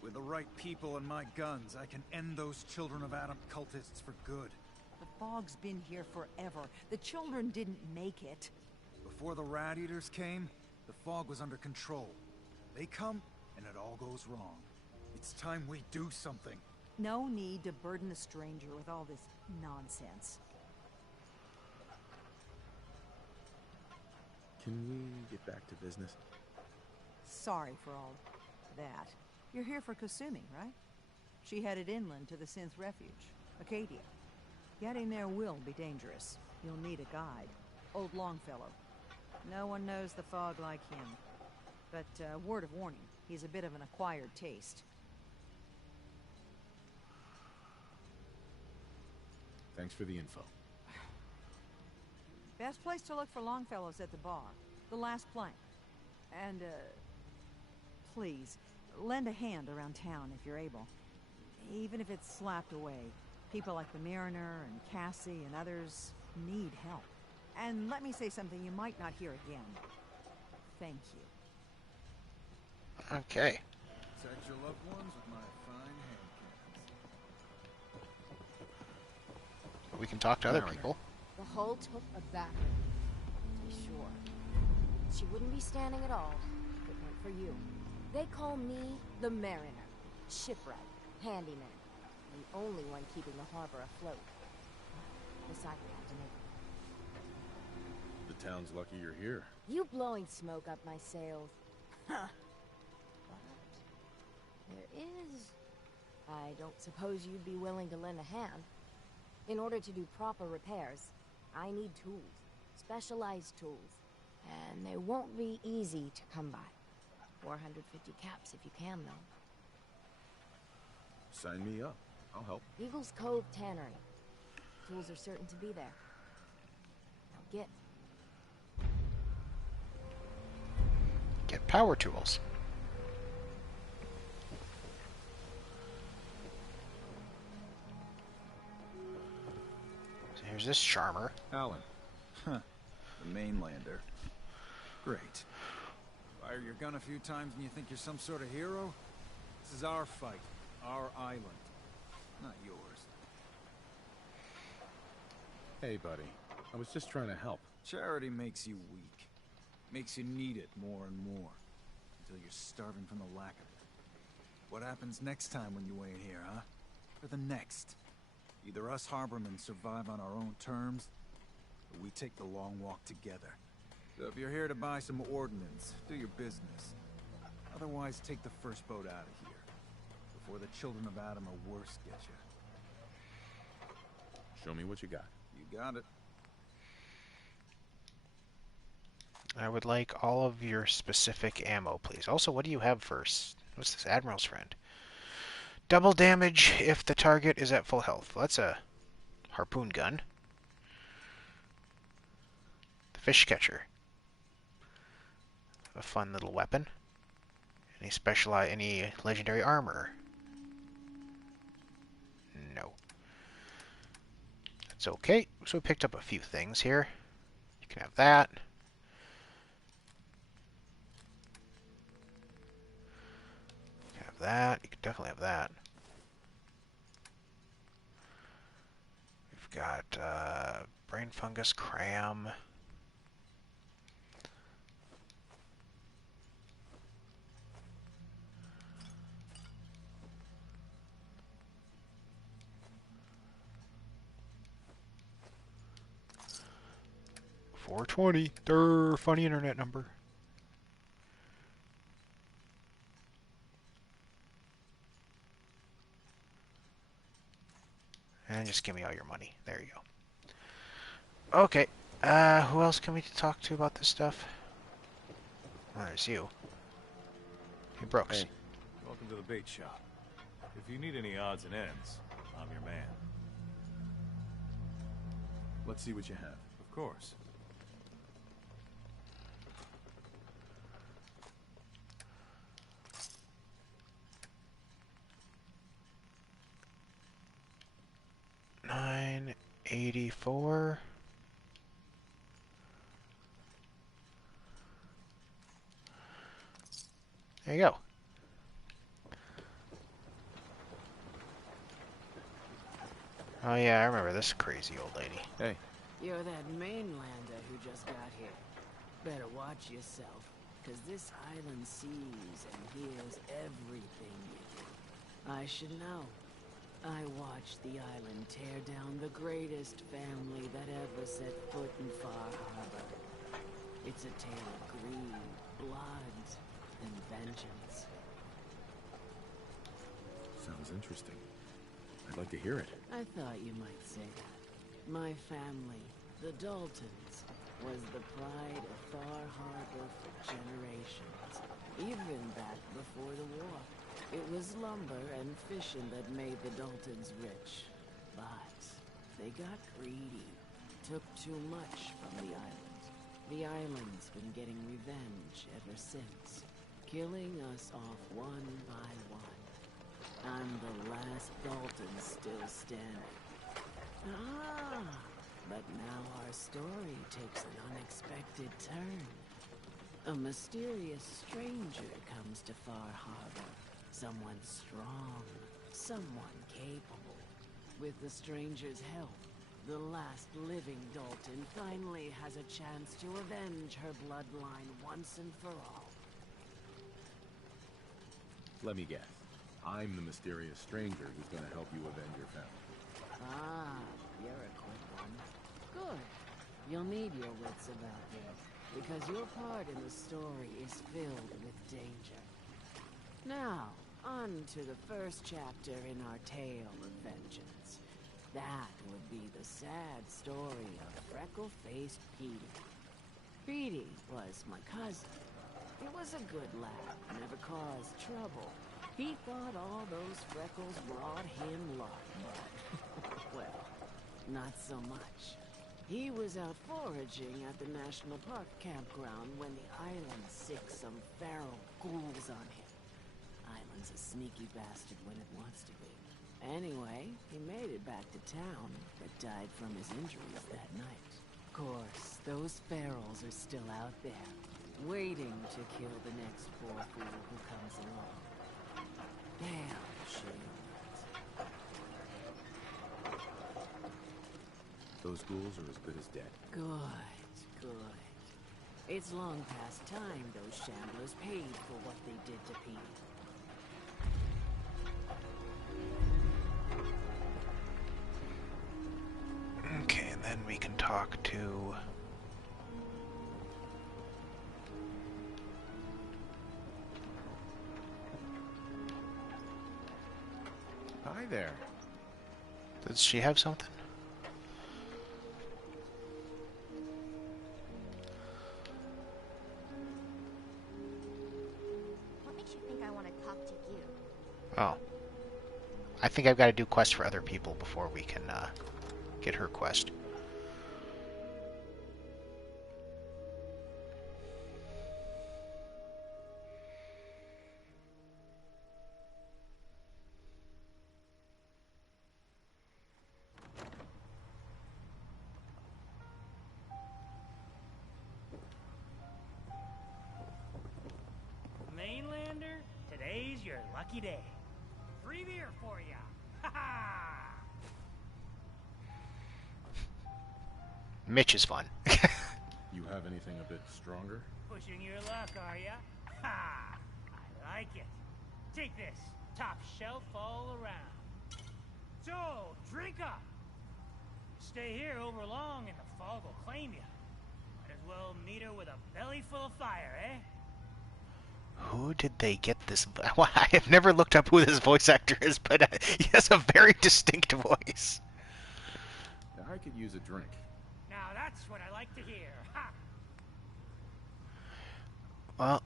With the right people and my guns, I can end those Children of Adam cultists for good. The fog's been here forever. The children didn't make it. Before the Rat Eaters came, the fog was under control. They come, and it all goes wrong. It's time we do something. No need to burden a stranger with all this nonsense. Can we get back to business? Sorry for all that. You're here for Kasumi, right? She headed inland to the Synth Refuge, Acadia. Getting there will be dangerous. You'll need a guide. Old Longfellow. No one knows the fog like him. But, word of warning, he's a bit of an acquired taste. Thanks for the info. Best place to look for Longfellow's at the bar. The last plank. And, please, lend a hand around town if you're able. Even if it's slapped away. People like the Mariner and Cassie and others need help. And let me say something you might not hear again. Thank you. Okay. Protect your loved ones with my fine hand We can talk to other people. The hull took a battering. be sure. She wouldn't be standing at all if it weren't for you. They call me the Mariner. Shipwright. Handyman. The only one keeping the harbor afloat. Besides the captain. The town's lucky you're here. You blowing smoke up my sails. Huh. But there is... I don't suppose you'd be willing to lend a hand. In order to do proper repairs, I need tools. Specialized tools. And they won't be easy to come by. 450 caps if you can, though. Sign me up. I'll help. Eagles Cove Tannery. Tools are certain to be there. Now Get power tools. So here's this charmer. Alan. Huh. The mainlander. Great. Fire your gun a few times and you think you're some sort of hero? This is our fight. Our island. Not yours. Hey, buddy. I was just trying to help. Charity makes you weak. Makes you need it more and more. Until you're starving from the lack of it. What happens next time when you ain't here, huh? Or the next? Either us harbormen survive on our own terms, or we take the long walk together. So if you're here to buy some ordnance, do your business. Otherwise, take the first boat out of here. Before the children of Adam or worse get you. Show me what you got. You got it. I would like all of your specific ammo, please. Also, what do you have first? What's this? Admiral's Friend. Double damage if the target is at full health. Well, that's a harpoon gun. The fish catcher. A fun little weapon. Any legendary armor? No. That's okay. So we picked up a few things here. You can have that. You can have that. You can definitely have that. We've got brain fungus, cram. $4.20. Durr, funny internet number. And just give me all your money. There you go. Okay. Who else can we talk to about this stuff? Oh, there's you. Hey, Brooks. Hey, welcome to the bait shop. If you need any odds and ends, I'm your man. Let's see what you have. Of course. $9.84. There you go. Oh yeah, I remember this crazy old lady. Hey. You're that mainlander who just got here. Better watch yourself, because this island sees and hears everything you do. I should know. I watched the island tear down the greatest family that ever set foot in Far Harbor. It's a tale of greed, blood, and vengeance. Sounds interesting. I'd like to hear it. I thought you might say that. My family, the Daltons, was the pride of Far Harbor for generations, even back before the war. It was lumber and fishing that made the Daltons rich. But they got greedy, took too much from the island. The island's been getting revenge ever since, killing us off one by one. I'm the last Dalton still standing. Ah, but now our story takes an unexpected turn. A mysterious stranger comes to Far Harbor. Someone strong, someone capable. With the stranger's help, the last living Dalton finally has a chance to avenge her bloodline once and for all. Let me guess. I'm the mysterious stranger who's gonna help you avenge your family. Ah, you're a quick one. Good. You'll need your wits about you, because your part in the story is filled with danger. Now, on to the first chapter in our tale of vengeance. That would be the sad story of freckle-faced Petey. Petey was my cousin. He was a good lad, never caused trouble. He thought all those freckles brought him luck, but, well, not so much. He was out foraging at the National Park campground when the island sicked some feral ghouls on him. Island's a sneaky bastard when it wants to be. Anyway, he made it back to town, but died from his injuries that night. Of course, those ferals are still out there, waiting to kill the next poor fool who comes along. Damn shield. Those ghouls are as good as dead. Good, good. It's long past time those shamblers paid for what they did to Petey. Okay, and then we can talk to... Hi there. Does she have something? What makes you think I want to talk to you? Oh. I think I've got to do quests for other people before we can get her quest. Mainlander, today's your lucky day. Free beer for ya. Ha ha! Mitch is fun. You have anything a bit stronger? Pushing your luck, are ya? Ha! I like it. Take this. Top shelf all around. So, drink up. Stay here over long and the fog will claim you. Might as well meet her with a belly full of fire, eh? Who did they get this? Well, I have never looked up who this voice actor is, but he has a very distinct voice. I could use a drink. Now that's what I like to hear. Ha! Well,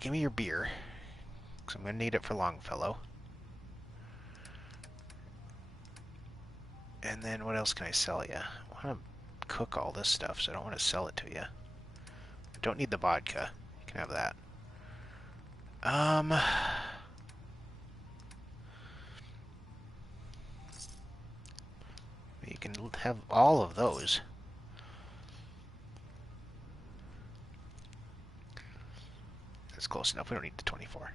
give me your beer, because I'm going to need it for Longfellow. And then what else can I sell you? I want to cook all this stuff, so I don't want to sell it to you. I don't need the vodka. You can have that. You can have all of those. That's close enough. We don't need the 24.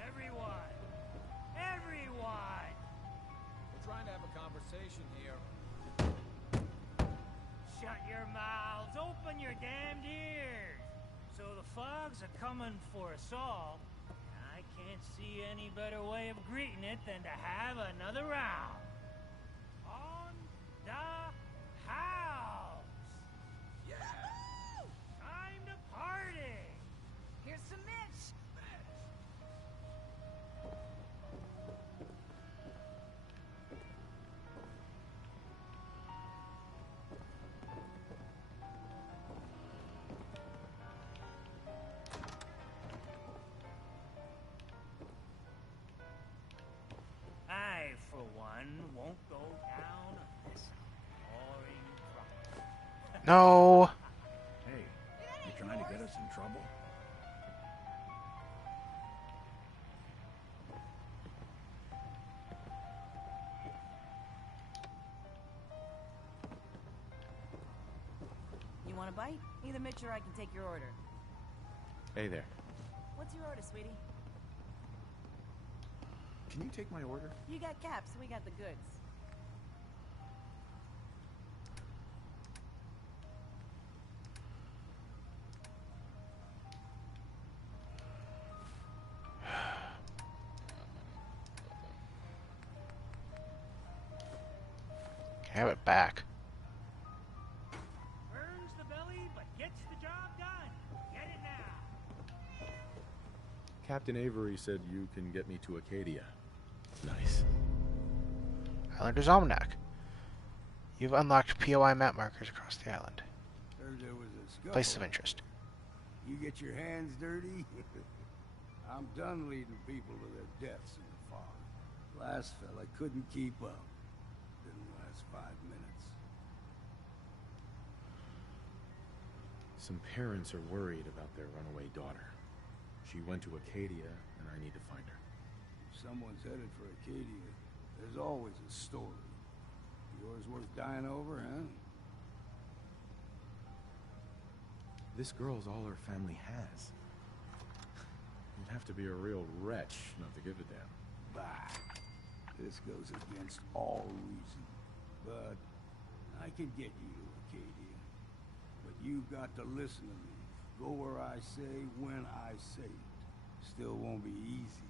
Everyone! We're trying to have a conversation here. Shut your mouths, open your damned ears. So the fogs are coming for us all. I can't see any better way of greeting it than to have another round. On the house. Yeah! Time to party. Here's some Mitch. I, for one, won't go down this boring route. No. Hey, you trying to get us in trouble? You want a bite? Either Mitch or I can take your order. Hey there. What's your order, sweetie? Can you take my order? You got caps, we got the goods. Have it back. Burns the belly, but gets the job done. Get it now. Captain Avery said you can get me to Acadia. Nice. Islander's Almanac. You've unlocked POI map markers across the island. Heard there was a scuffle. Places of interest. You get your hands dirty? I'm done leading people to their deaths in the fog. Last fella couldn't keep up. Didn't last 5 minutes. Some parents are worried about their runaway daughter. She went to Acadia, and I need to find her. If someone's headed for Acadia, there's always a story. Yours worth dying over, huh? This girl's all her family has. You'd have to be a real wretch not to give a damn. Bah. This goes against all reason. But I can get you to Acadia. But you've got to listen to me. Go where I say, when I say it. Still won't be easy.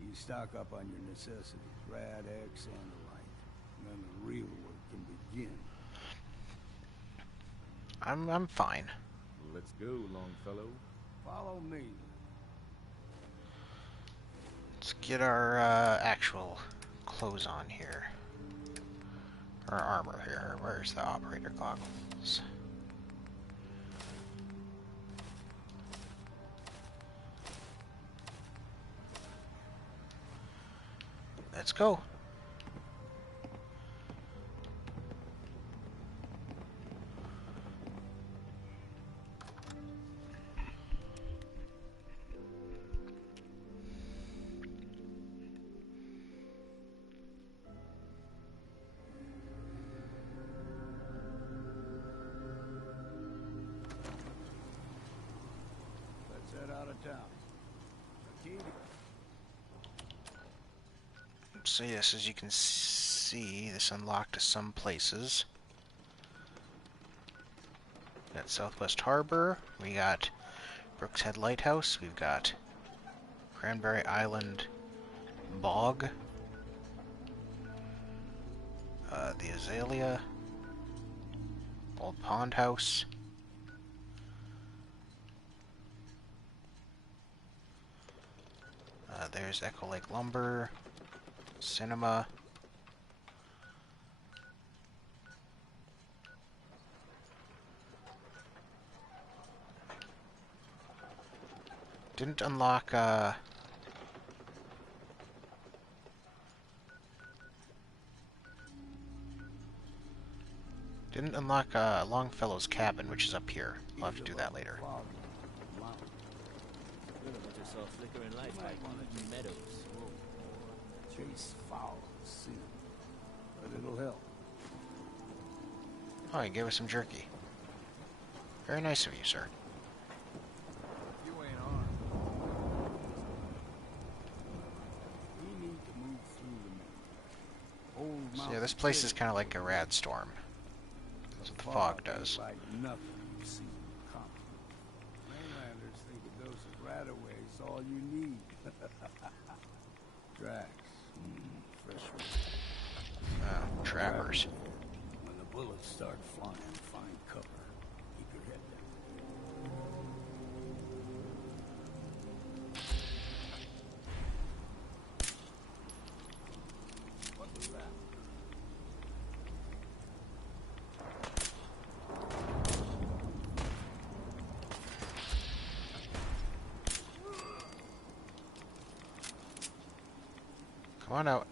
You stock up on your necessities, Rad-X and the like. And then the real work can begin. I'm fine. Let's go, Longfellow. Follow me. Let's get our actual clothes on here. Our armor here. Where's the operator goggles? Let's go. Let's head out of town. Acadia. So yes, as you can see, this unlocked some places. We got Southwest Harbor, we got Brooks Head Lighthouse, we've got Cranberry Island Bog, the Azalea, Old Pond House, there's Echo Lake Lumber, Cinema. Didn't unlock, Longfellow's cabin, which is up here. I'll have to do that later. Chase foul sin, but it'll help. Oh, you gave us some jerky. Very nice of you, sir. You ain't armed. We need to move through the old So yeah, this place is kind of like a rad storm. That's what the fog does. Like nothing you've seen in the continent. Mainlanders think a dose of Radaway is all you need. Drax. Fresh. Trappers. When the bullets start flying, find cover. Keep your head down. What was that? Come on out.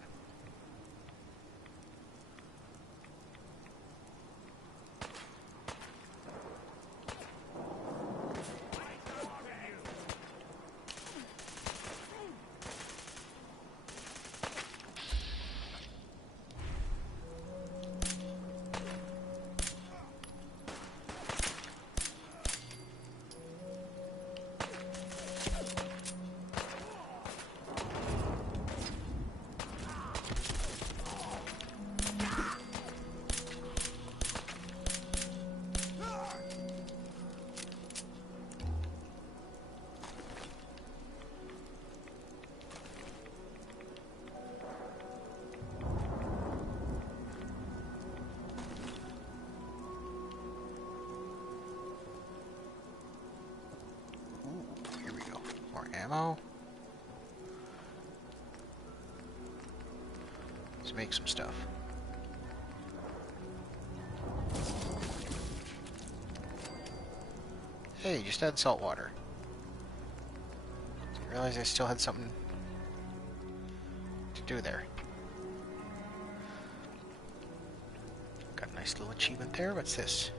ammo. Let's make some stuff. Hey, just add salt water. Didn't realize I still had something to do there. Got a nice little achievement there. What's this?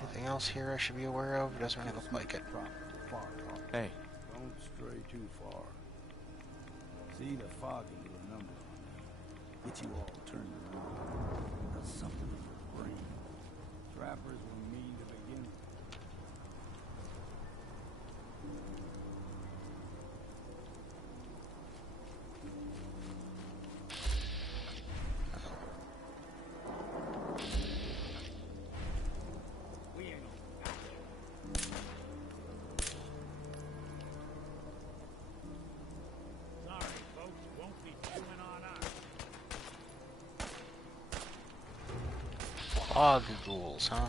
Anything else here I should be aware of? Doesn't really look like it. Hey. Don't stray too far. See the fog and your number on that. Get you all turned around. Does something in your brain. Trappers were mean to begin with. Fog ghouls, huh?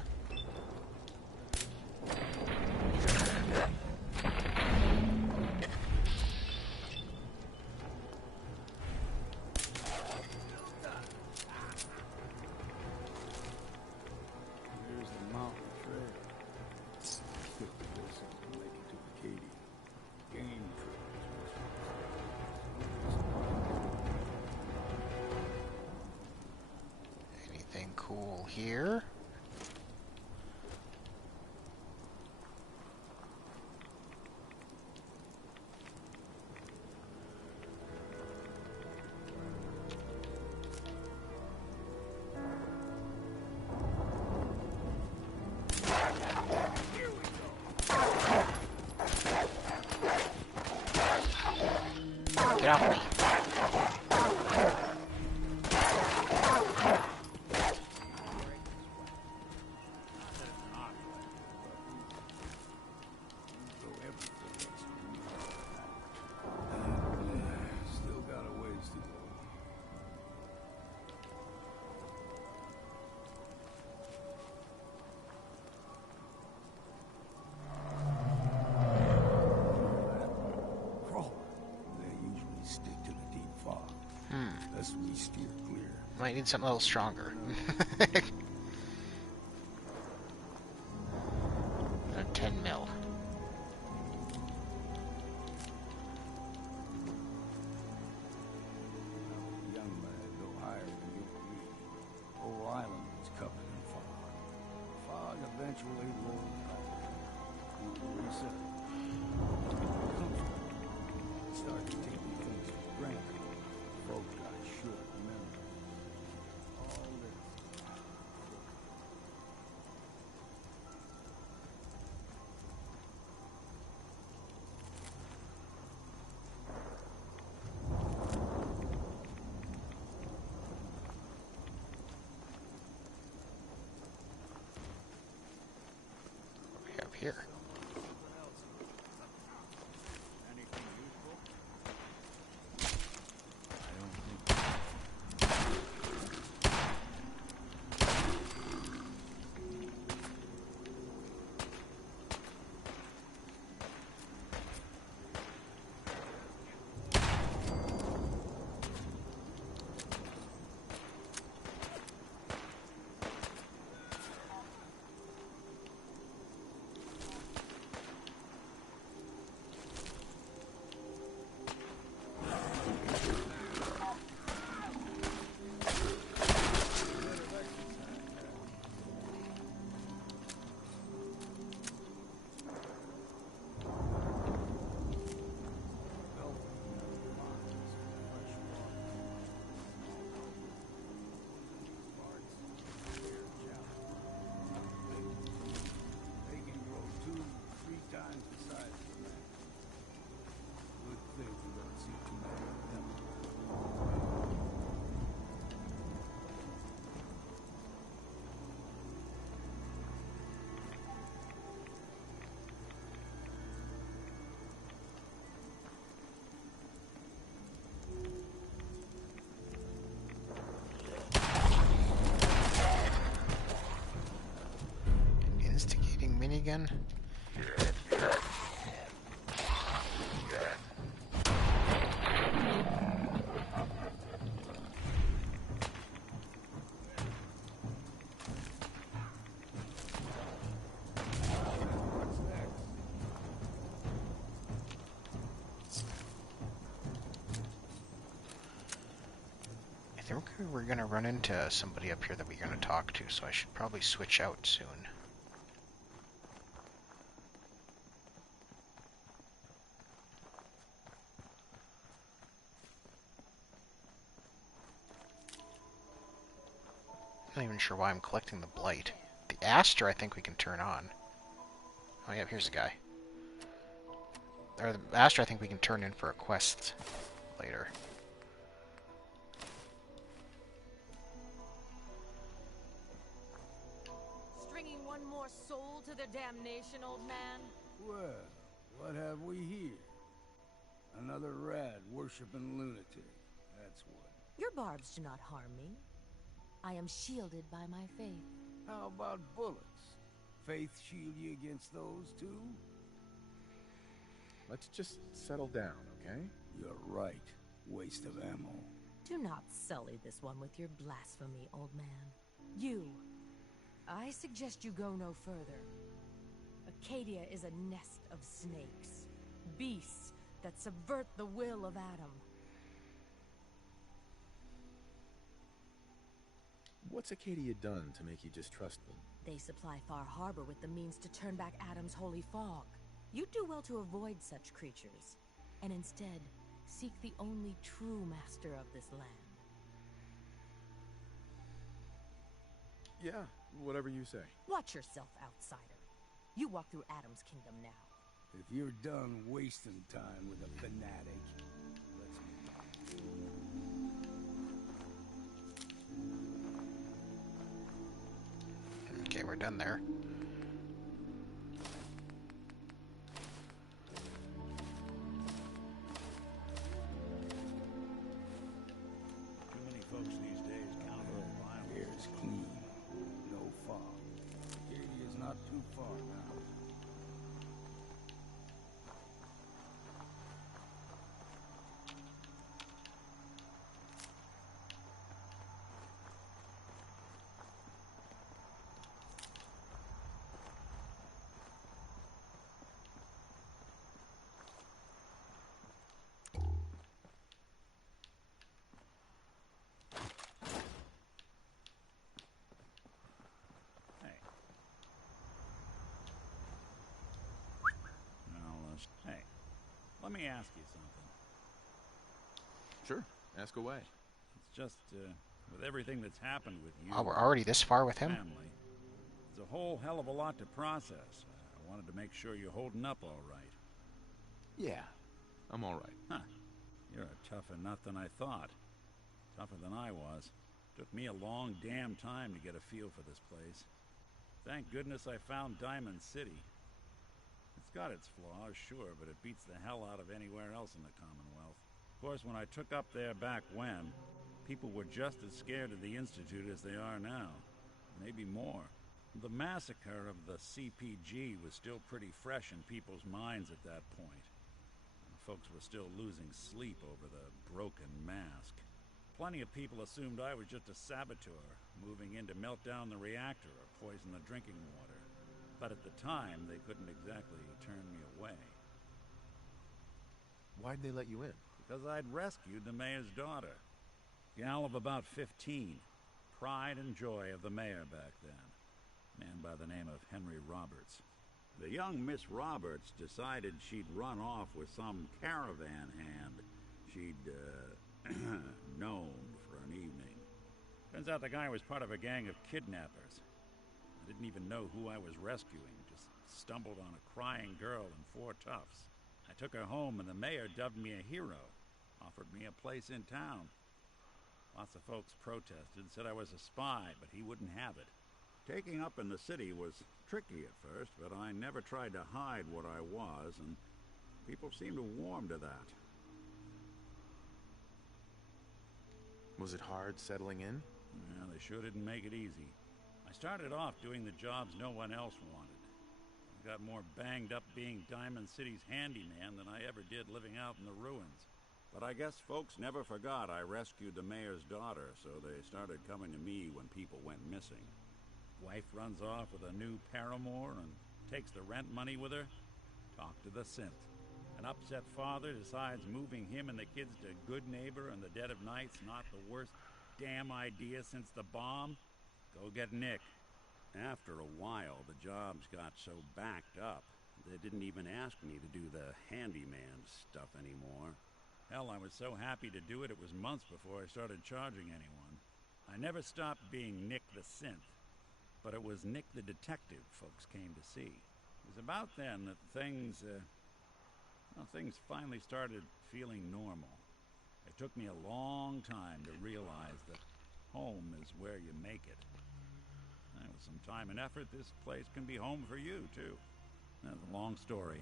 Here's the mountain trail. Stick to this and make it to Acadia. Game Anything cool here? Get off me. Still got a ways to go. Crawl. They usually stick to the deep fog. Unless we steer clear. Might need something a little stronger. 10 mil. Young lad, go higher than you believe. Whole island is covered in fog. Fog eventually rolls out. Reset. Start to take things for granted. Folk got short memories. All this. What do we have here? again? I think we're gonna run into somebody up here that we're gonna talk to, so I should probably switch out soon. I'm not even sure why I'm collecting the blight. The Aster I think we can turn on. Oh yeah, here's the guy. Or the Aster I think we can turn in for a quest later. Stringing one more soul to their damnation, old man? Well, what have we here? Another rat worshipping lunatic. That's what. Your barbs do not harm me. I am shielded by my faith. How about bullets? Faith shield you against those too? Let's just settle down, okay? You're right. Waste of ammo. Do not sully this one with your blasphemy, old man. You. I suggest you go no further. Acadia is a nest of snakes. Beasts that subvert the will of Adam. What's Acadia done to make you distrust them? They supply Far Harbor with the means to turn back Adam's holy fog. You'd do well to avoid such creatures, and instead seek the only true master of this land. Yeah, whatever you say. Watch yourself, outsider. You walk through Adam's kingdom now. If you're done wasting time with a fanatic, let's move on. Okay, we're done there. Too many folks these days count on violence. Air's clean. No fog. Acadia's not too far now. Hey, let me ask you something. Sure, ask away. It's just, with everything that's happened with you... Oh, we're already this far with him? Family, there's a whole hell of a lot to process. I wanted to make sure you're holding up all right. Yeah, I'm all right. Huh. You're a tougher nut than I thought. Tougher than I was. Took me a long damn time to get a feel for this place. Thank goodness I found Diamond City. It's got its flaws, sure, but it beats the hell out of anywhere else in the Commonwealth. Of course, when I took up there back when, people were just as scared of the Institute as they are now. Maybe more. The massacre of the CPG was still pretty fresh in people's minds at that point. Folks were still losing sleep over the broken mask. Plenty of people assumed I was just a saboteur, moving in to melt down the reactor or poison the drinking water. But at the time, they couldn't exactly turn me away. Why'd they let you in? Because I'd rescued the mayor's daughter. Gal of about 15. Pride and joy of the mayor back then. Man by the name of Henry Roberts. The young Miss Roberts decided she'd run off with some caravan hand she'd, known for an evening. Turns out the guy was part of a gang of kidnappers. I didn't even know who I was rescuing, just stumbled on a crying girl and 4 toughs. I took her home and the mayor dubbed me a hero, offered me a place in town. Lots of folks protested, said I was a spy, but he wouldn't have it. Taking up in the city was tricky at first, but I never tried to hide what I was, and people seemed to warm to that. Was it hard settling in? Yeah, they sure didn't make it easy. I started off doing the jobs no one else wanted. got more banged up being Diamond City's handyman than I ever did living out in the ruins. But I guess folks never forgot I rescued the mayor's daughter, so they started coming to me when people went missing. Wife runs off with a new paramour and takes the rent money with her? Talk to the synth. An upset father decides moving him and the kids to Good Neighbor in the dead of night's not the worst damn idea since the bomb? Go get Nick. After a while, the jobs got so backed up, they didn't even ask me to do the handyman stuff anymore. Hell, I was so happy to do it, it was months before I started charging anyone. I never stopped being Nick the Synth, but it was Nick the Detective folks came to see. It was about then that things finally started feeling normal. It took me a long time to realize that home is where you make it. And with some time and effort, this place can be home for you, too. That's a long story,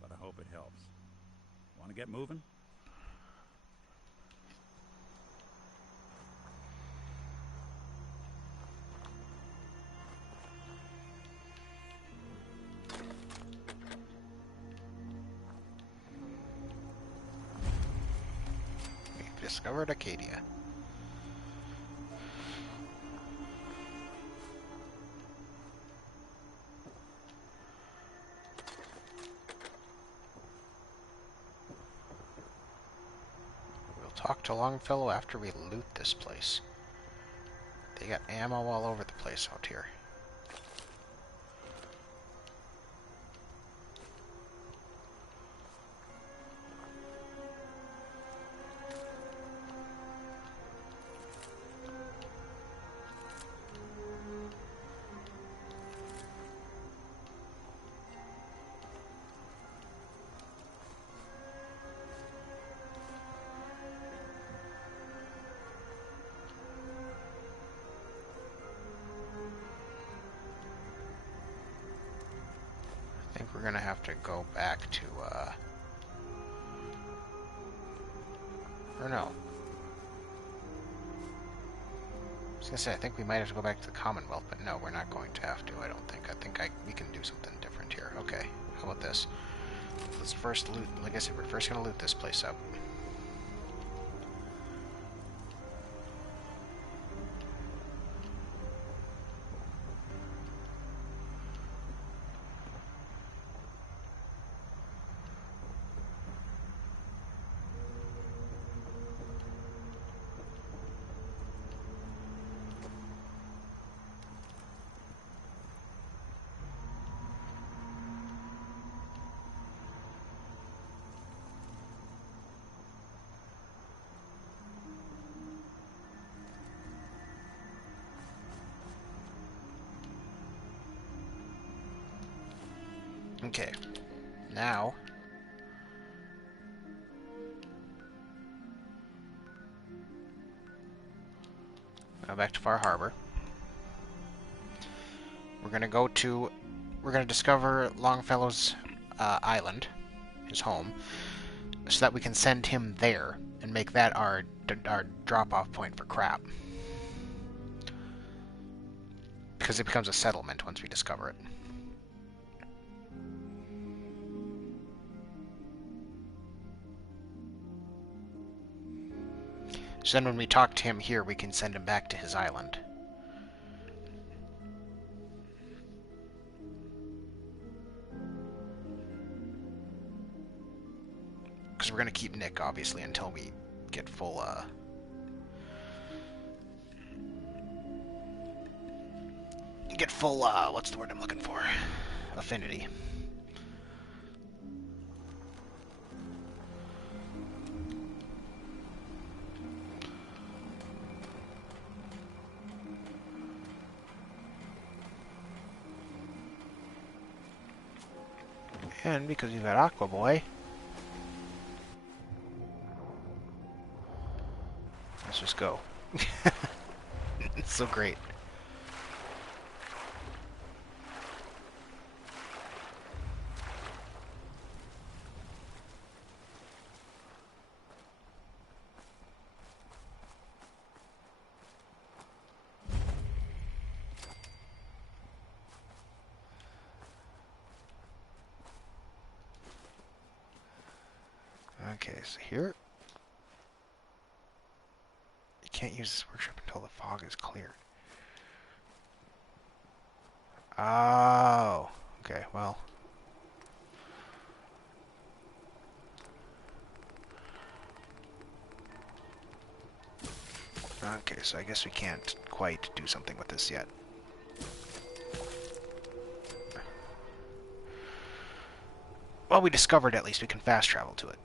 but I hope it helps. Want to get moving? We've discovered Acadia. Talk to Longfellow after we loot this place. They got ammo all over the place out here. I think we're gonna have to go back to, or no. I was gonna say, I think we might have to go back to the Commonwealth, but no, we're not going to have to, I don't think. I think we can do something different here. Okay, how about this? Let's first loot, like I said, we're first gonna loot this place up. Okay, now go back to Far Harbor. We're gonna discover Longfellow's island, his home, so that we can send him there and make that our drop-off point for crap. Because it becomes a settlement once we discover it. So then when we talk to him here, we can send him back to his island. Because we're going to keep Nick, obviously, until we get full, what's the word I'm looking for? Affinity. And because you've got Aqua Boy, let's just go. It's so great. Okay, so here... You can't use this workshop until the fog is cleared. Oh, okay, well... Okay, so I guess we can't quite do something with this yet. Well, we discovered at least we can fast travel to it.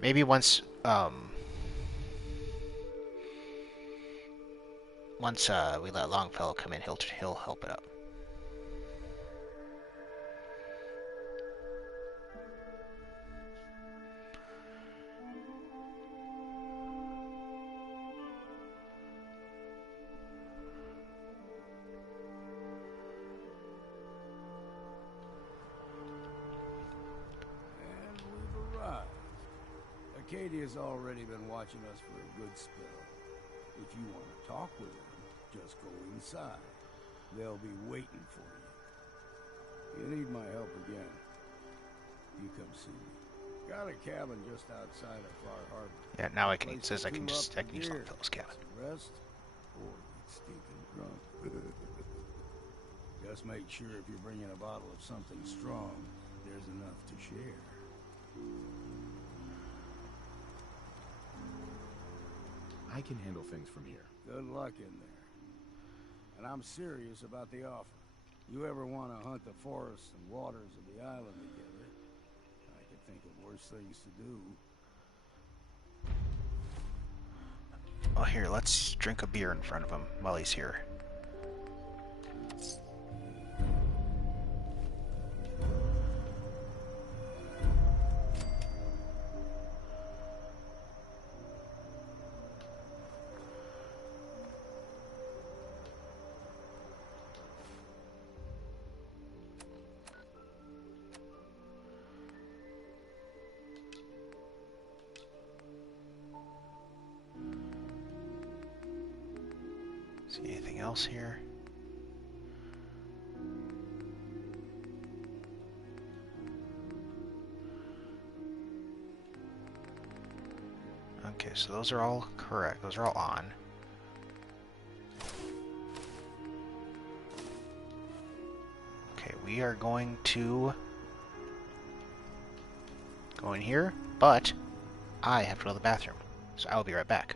Maybe once we let Longfellow come in, he'll help it up. Acadia's already been watching us for a good spell. If you want to talk with them, just go inside. They'll be waiting for you. You need my help again, you come see me. Got a cabin just outside of Far Harbor. Yeah, now it says I can use Longfellow's cabin. Rest or get stinking drunk. Just make sure if you're bringing a bottle of something strong, there's enough to share. I can handle things from here. Good luck in there. And I'm serious about the offer. You ever want to hunt the forests and waters of the island together, I could think of worse things to do. Oh, here, let's drink a beer in front of him while he's here. See anything else here? Okay, so those are all correct. Those are all on. Okay, we are going to go in here, but I have to go to the bathroom, so I will be right back.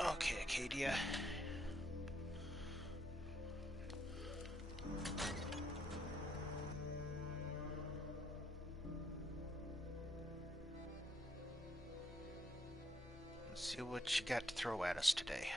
Okay, Acadia. Let's see what you got to throw at us today.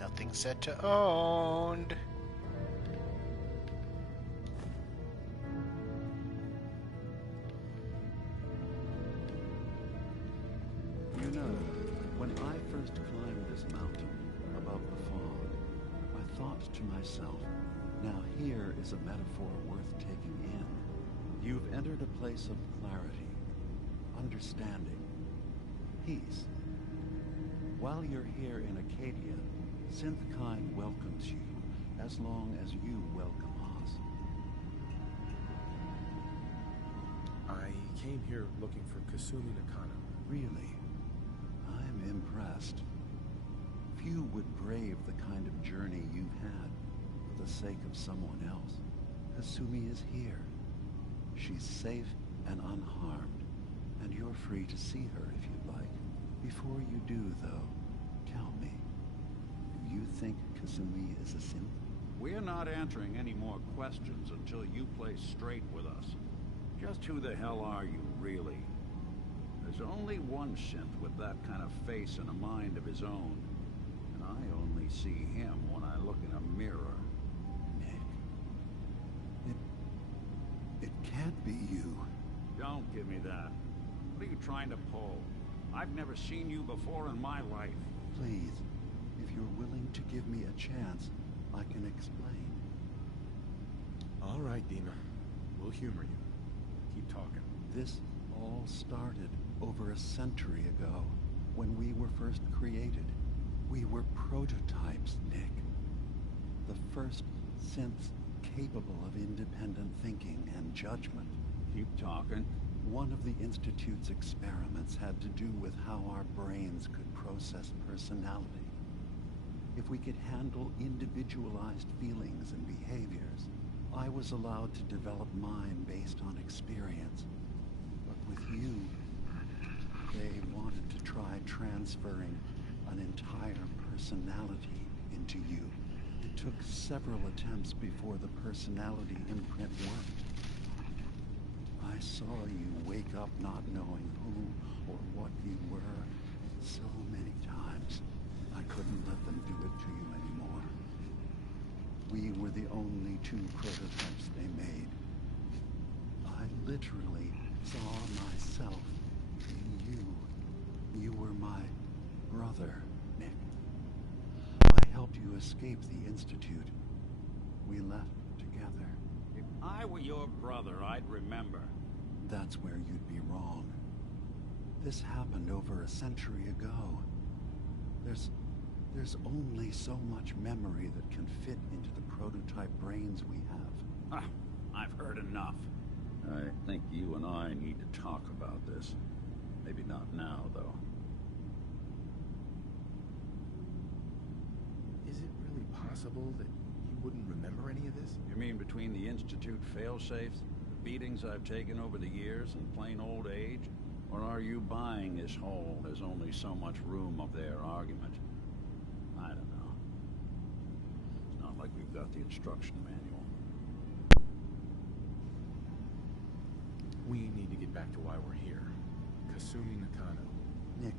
Nothing set to owned. You know, when I first climbed this mountain above the fog, I thought to myself, now here is a metaphor worth taking in. You've entered a place of clarity, understanding, peace. While you're here in Acadia, Synthkind welcomes you as long as you welcome us. I came here looking for Kasumi Nakano. Really? I'm impressed. Few would brave the kind of journey you've had for the sake of someone else. Kasumi is here. She's safe and unharmed, and you're free to see her if you'd like. Before you do, though, tell me, do you think Kasumi is a synth? We're not answering any more questions until you play straight with us. Just who the hell are you, really? There's only one synth with that kind of face and a mind of his own. And I only see him when I look in a mirror. Nick. It can't be you. Don't give me that. What are you trying to pull? I've never seen you before in my life. Please, if you're willing to give me a chance, I can explain. All right, Dima. We'll humor you. Keep talking. This all started over a century ago, when we were first created. We were prototypes, Nick. The first synths capable of independent thinking and judgment. Keep talking. One of the Institute's experiments had to do with how our brains could process personality. If we could handle individualized feelings and behaviors, I was allowed to develop mine based on experience. But with you, they wanted to try transferring an entire personality into you. It took several attempts before the personality imprint worked. I saw you wake up not knowing who or what you were so many times. I couldn't let them do it to you anymore. We were the only two prototypes they made. I literally saw myself in you. You were my brother, Nick. I helped you escape the Institute. We left together. If I were your brother, I'd remember. That's where you'd be wrong. This happened over a century ago. There's only so much memory that can fit into the prototype brains we have. I've heard enough. I think you and I need to talk about this. Maybe not now, though. Is it really possible that you wouldn't remember any of this? You mean between the Institute failsafes, the beatings I've taken over the years, and plain old age? Or are you buying this whole "there's only so much room" of their argument? I don't know. It's not like we've got the instruction manual. We need to get back to why we're here. Kasumi Nakano. Nick,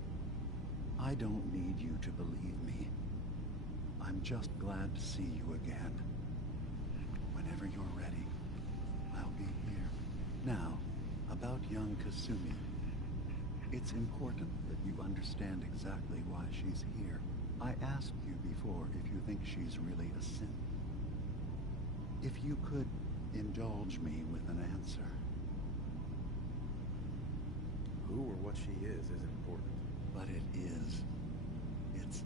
I don't need you to believe me. I'm just glad to see you again. Whenever you're ready, I'll be here. Now, about young Kasumi. It's important that you understand exactly why she's here. I asked you before if you think she's really a synth. If you could indulge me with an answer. who or what she is isn't important. But it is. It's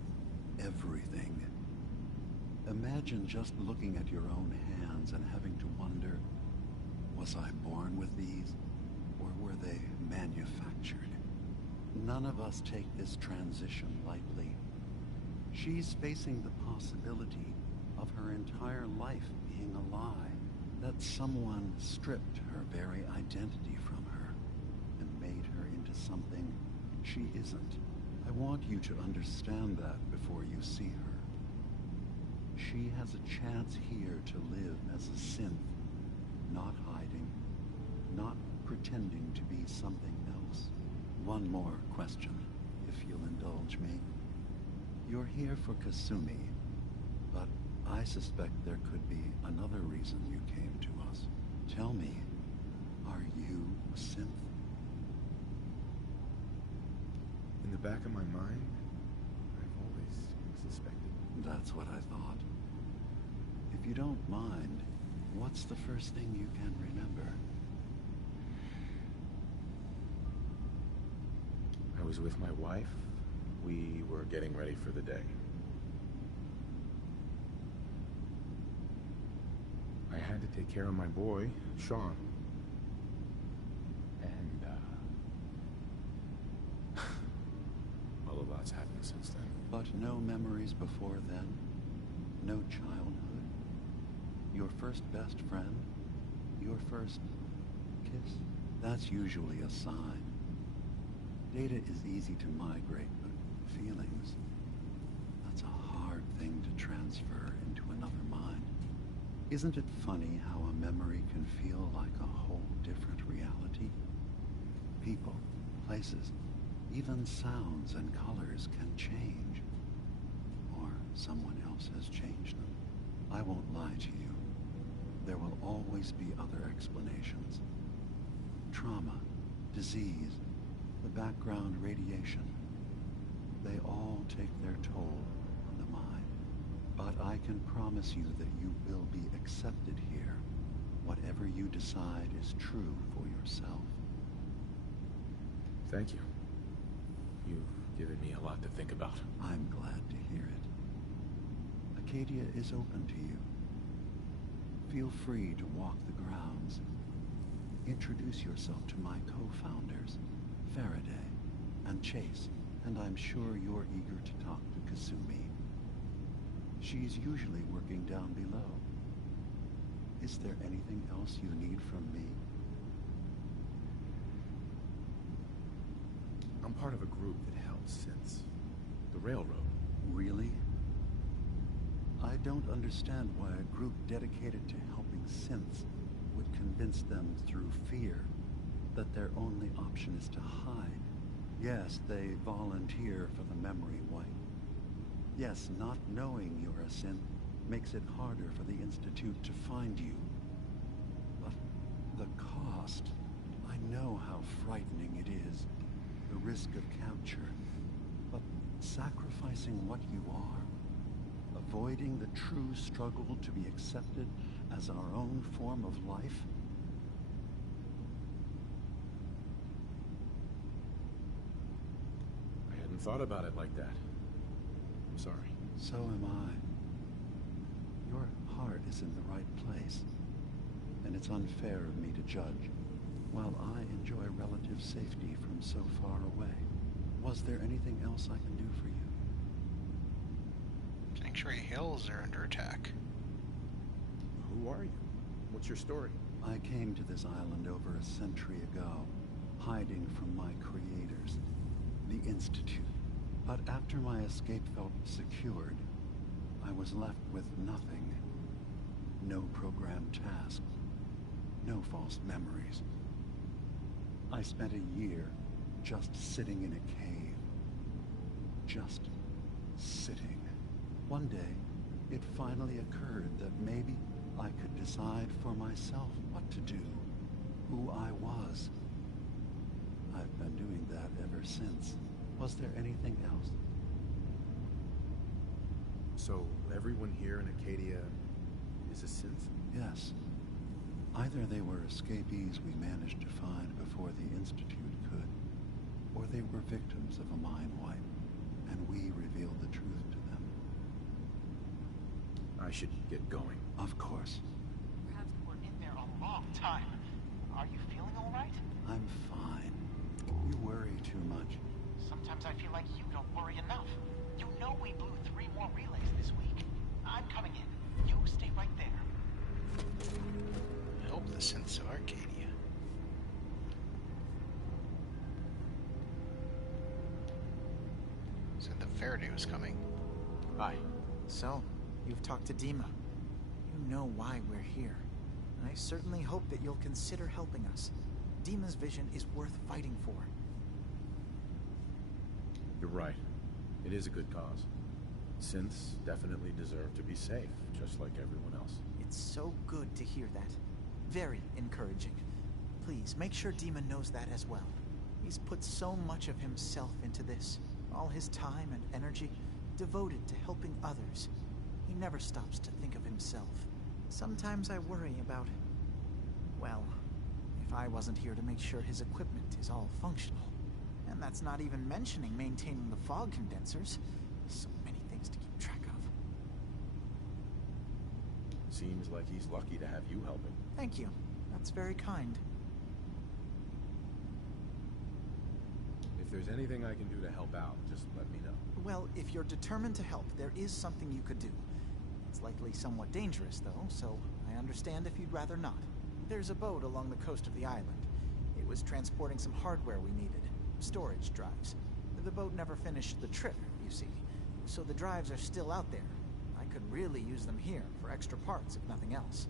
everything. Imagine just looking at your own hands and having to wonder, was I born with these, or were they manufactured? None of us take this transition lightly. She's facing the possibility of her entire life being a lie, that someone stripped her very identity from her and made her into something she isn't. I want you to understand that before you see her. She has a chance here to live as a synth, not hiding, not pretending to be something else. One more question, if you'll indulge me. You're here for Kasumi, but I suspect there could be another reason you came to us. Tell me, are you a synth? In the back of my mind, I've always suspected. That's what I thought. If you don't mind, what's the first thing you can remember? I was with my wife. We were getting ready for the day. I had to take care of my boy, Sean. And, well, a lot's happened since then. But no memories before then? No childhood? Your first best friend? Your first kiss? That's usually a sign. Data is easy to migrate, but feelings, that's a hard thing to transfer into another mind. Isn't it funny how a memory can feel like a whole different reality? People, places, even sounds and colors can change. Or someone else has changed them. I won't lie to you. There will always be other explanations. Trauma, disease, the background radiation. They all take their toll on the mind. But I can promise you that you will be accepted here. Whatever you decide is true for yourself. Thank you. You've given me a lot to think about. I'm glad to hear it. Acadia is open to you. Feel free to walk the grounds. Introduce yourself to my co-founders, Faraday and Chase, and I'm sure you're eager to talk to Kasumi. She's usually working down below. Is there anything else you need from me? I'm part of a group that helps since the railroad. Really? I don't understand why a group dedicated to helping synths would convince them through fear that their only option is to hide. Yes, they volunteer for the memory wipe. Yes, not knowing you're a synth makes it harder for the Institute to find you. But the cost, I know how frightening it is. The risk of capture. But sacrificing what you are, avoiding the true struggle to be accepted as our own form of life. I hadn't thought about it like that. I'm sorry. So am I. Your heart is in the right place, and it's unfair of me to judge. While I enjoy relative safety from so far away, was there anything else I can do for you? Sanctuary Hills are under attack. Who are you? What's your story? I came to this island over a century ago, hiding from my creators, the Institute. But after my escape felt secured, I was left with nothing. No programmed task. No false memories. I spent a year just sitting in a cave. Just sitting. One day, it finally occurred that maybe I could decide for myself what to do, who I was. I've been doing that ever since. Was there anything else? So, everyone here in Acadia is a synth? Yes. Either they were escapees we managed to find before the Institute could, were victims of a mind wipe, and we revealed the truth to them. I should get going. Of course. Perhaps we're in there a long time. Are you feeling all right? I'm fine. You worry too much. Sometimes I feel like you don't worry enough. You know we blew 3 more relays this week. I'm coming in. You stay right there. I hope the synths of Arcadia. So the Faraday was coming. Hi. So, you've talked to Dima. You know why we're here. And I certainly hope that you'll consider helping us. Dima's vision is worth fighting for. You're right. It is a good cause. Synths definitely deserve to be safe, just like everyone else. It's so good to hear that. Very encouraging. Please, make sure Dima knows that as well. He's put so much of himself into this. All his time and energy devoted to helping others. He never stops to think of himself. Sometimes I worry about... well, if I wasn't here to make sure his equipment is all functional. And that's not even mentioning maintaining the fog condensers. So many things to keep track of. Seems like he's lucky to have you helping. Thank you. That's very kind. If there's anything I can do to help out, just let me know. Well, if you're determined to help, there is something you could do. It's likely somewhat dangerous, though, so I understand if you'd rather not. There's a boat along the coast of the island. It was transporting some hardware we needed. Storage drives. The boat never finished the trip, you see. So the drives are still out there. I could really use them here for extra parts, if nothing else.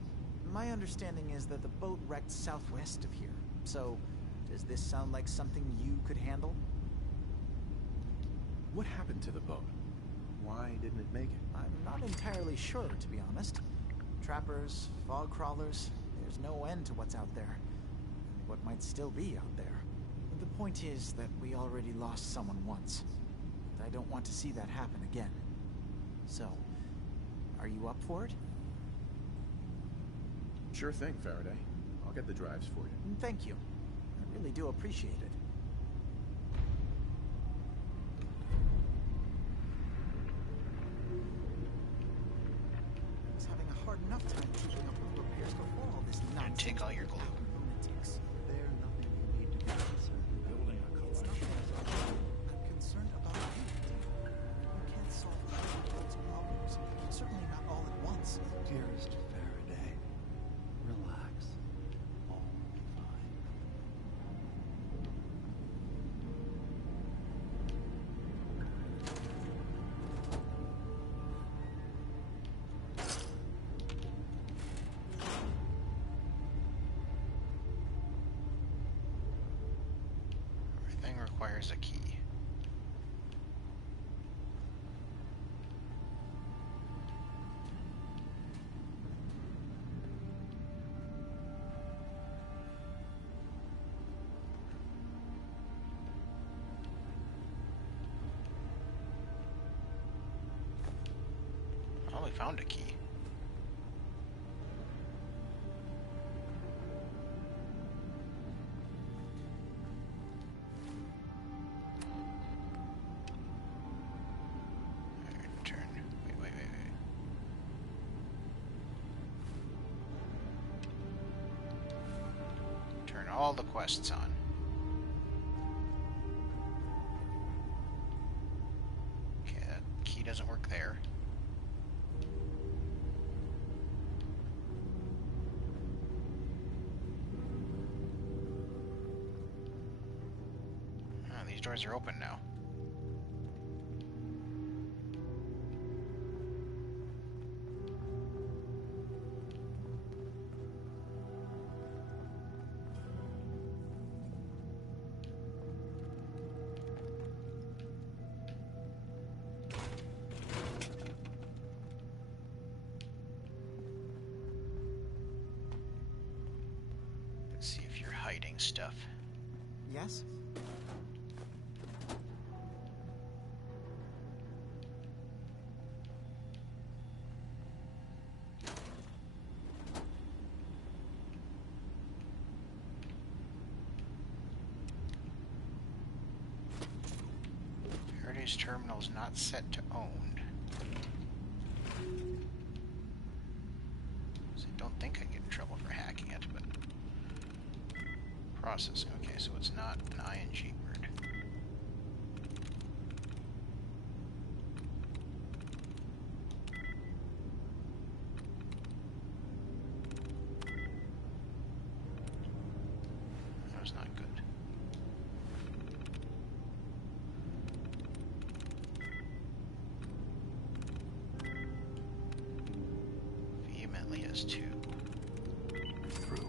My understanding is that the boat wrecked southwest of here. So, does this sound like something you could handle? What happened to the boat? Why didn't it make it? I'm not entirely sure, to be honest. Trappers, fog crawlers, there's no end to what's out there. And what might still be out there. The point is that we already lost someone once. And I don't want to see that happen again. So, are you up for it? Sure thing, Faraday. I'll get the drives for you. Thank you. I really do appreciate it. I was having a hard enough time keeping up with repairs before all this nonsense. Take all your glue. Lunatics. They're nothing you need to be concerned about. Building a collection. I'm concerned about you. You can't solve complex problems. Certainly not all at once. Dearest Faraday, relax. All will be fine. Everything requires a key. Oh, we found a key. Turn. Wait. Turn all the quests on. Okay, that key doesn't work there. These doors are open now. Let's see if you're hiding stuff. Yes? This terminal is not set to owned. So I don't think I get in trouble for hacking it, but processing. Okay, so it's not an ING word. That was not good. Vehemently has two. Through.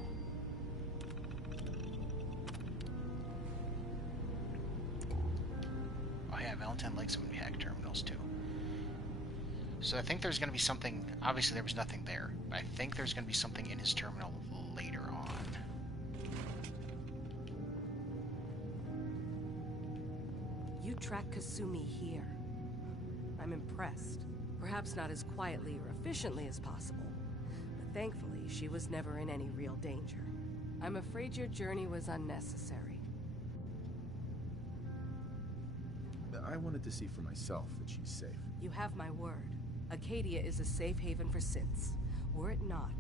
Oh yeah, Valentine likes when we hack terminals too. So I think there's going to be something. Obviously, there was nothing there, but I think there's going to be something in his terminal later on. You track Kasumi here. I'm impressed. Perhaps not as quietly or efficiently as possible, but thankfully she was never in any real danger. I'm afraid your journey was unnecessary. I wanted to see for myself that she's safe. You have my word. Acadia is a safe haven for synths. Were it not,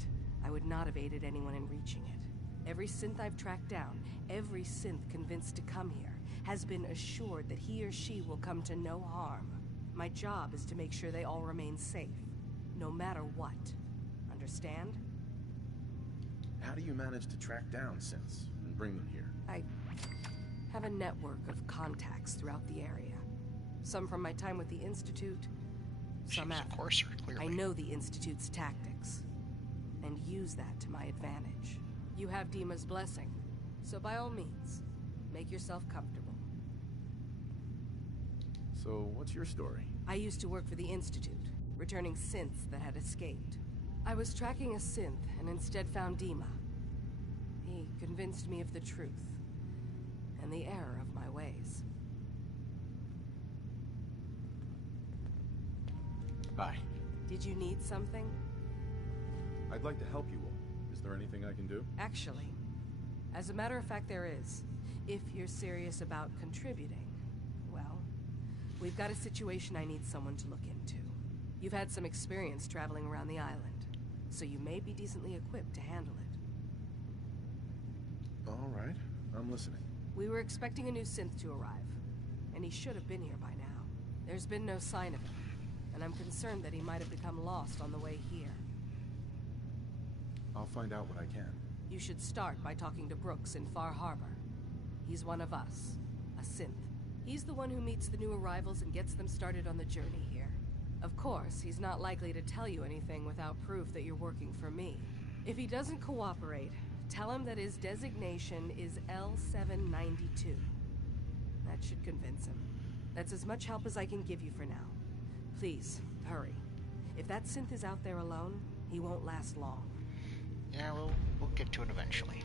I would not have aided anyone in reaching it. Every synth I've tracked down, every synth convinced to come here, has been assured that he or she will come to no harm. My job is to make sure they all remain safe, no matter what. Understand? How do you manage to track down synths and bring them here? I have a network of contacts throughout the area. Some from my time with the Institute, some after. Of course, clearly. I know the Institute's tactics, and use that to my advantage. You have Dima's blessing, so by all means, make yourself comfortable. So, what's your story? I used to work for the Institute, returning synths that had escaped. I was tracking a synth and instead found Dima. He convinced me of the truth, and the error of my ways. Bye. Did you need something? I'd like to help you all. Is there anything I can do? Actually, as a matter of fact, there is. If you're serious about contributing. Well, we've got a situation I need someone to look into. You've had some experience traveling around the island, so you may be decently equipped to handle it. All right, I'm listening. We were expecting a new synth to arrive, and he should have been here by now. There's been no sign of him, and I'm concerned that he might have become lost on the way here. I'll find out what I can. You should start by talking to Brooks in Far Harbor. He's one of us, a synth. He's the one who meets the new arrivals and gets them started on the journey here. Of course, he's not likely to tell you anything without proof that you're working for me. If he doesn't cooperate, tell him that his designation is L792. That should convince him. That's as much help as I can give you for now. Please, hurry. If that synth is out there alone, he won't last long. Yeah, we'll get to it eventually.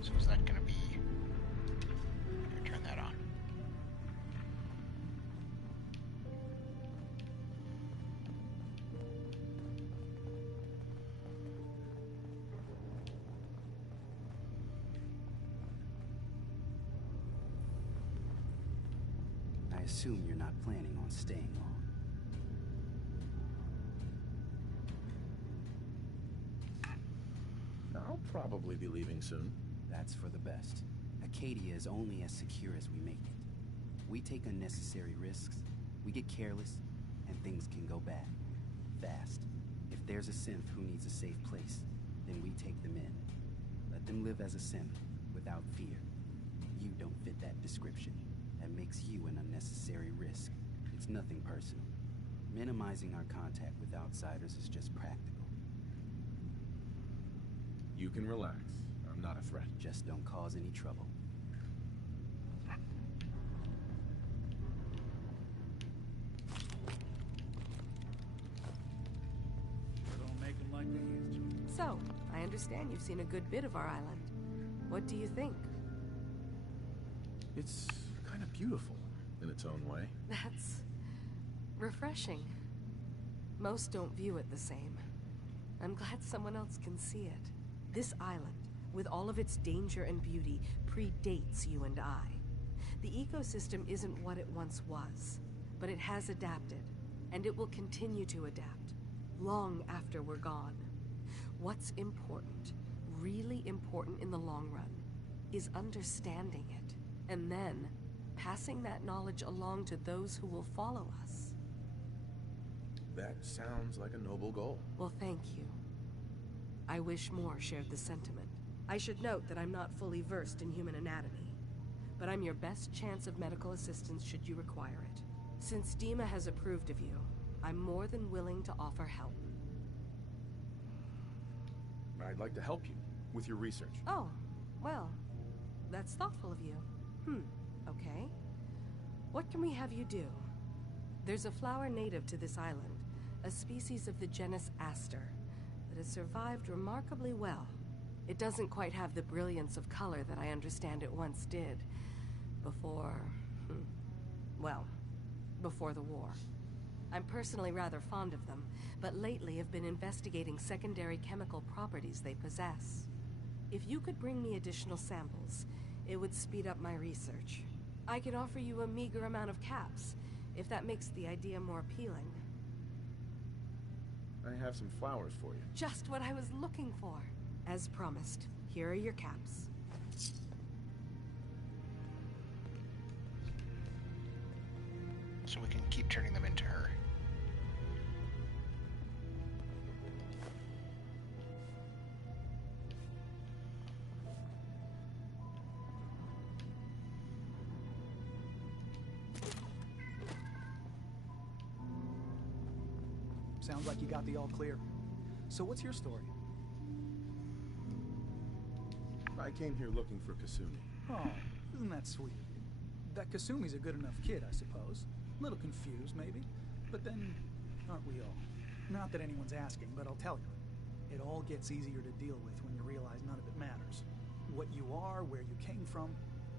So is that gonna be... Turn that on. I assume you're not planning on staying long. I'll probably be leaving soon. That's for the best. Acadia is only as secure as we make it. We take unnecessary risks, we get careless, and things can go bad. Fast. If there's a synth who needs a safe place, then we take them in. Let them live as a synth, without fear. You don't fit that description. That makes you an unnecessary risk. It's nothing personal. Minimizing our contact with outsiders is just practical. You can relax. I'm not a threat. Just don't cause any trouble. Don't make them like they used to. So, I understand you've seen a good bit of our island. What do you think? It's kind of beautiful in its own way. That's refreshing. Most don't view it the same. I'm glad someone else can see it. This island, with all of its danger and beauty, predates you and I. The ecosystem isn't what it once was. but it has adapted, and it will continue to adapt, long after we're gone. What's important, really important in the long run, is understanding it, and then passing that knowledge along to those who will follow us. That sounds like a noble goal. Well, thank you. I wish more shared the sentiment. I should note that I'm not fully versed in human anatomy, but I'm your best chance of medical assistance should you require it. Since Dima has approved of you, I'm more than willing to offer help. I'd like to help you with your research. Oh, well, that's thoughtful of you. Okay. What can we have you do? There's a flower native to this island, a species of the genus Aster, that has survived remarkably well. It doesn't quite have the brilliance of color that I understand it once did. Before the war. I'm personally rather fond of them, but lately have been investigating secondary chemical properties they possess. If you could bring me additional samples, it would speed up my research. I can offer you a meager amount of caps, if that makes the idea more appealing. I have some flowers for you. Just what I was looking for. As promised, here are your caps. So we can keep turning them into her. Sounds like you got the all clear. So what's your story? I came here looking for Kasumi. Oh, isn't that sweet of you? That Kasumi's a good enough kid, I suppose. A little confused, maybe. But then, aren't we all? Not that anyone's asking, but I'll tell you. It all gets easier to deal with when you realize none of it matters. What you are, where you came from,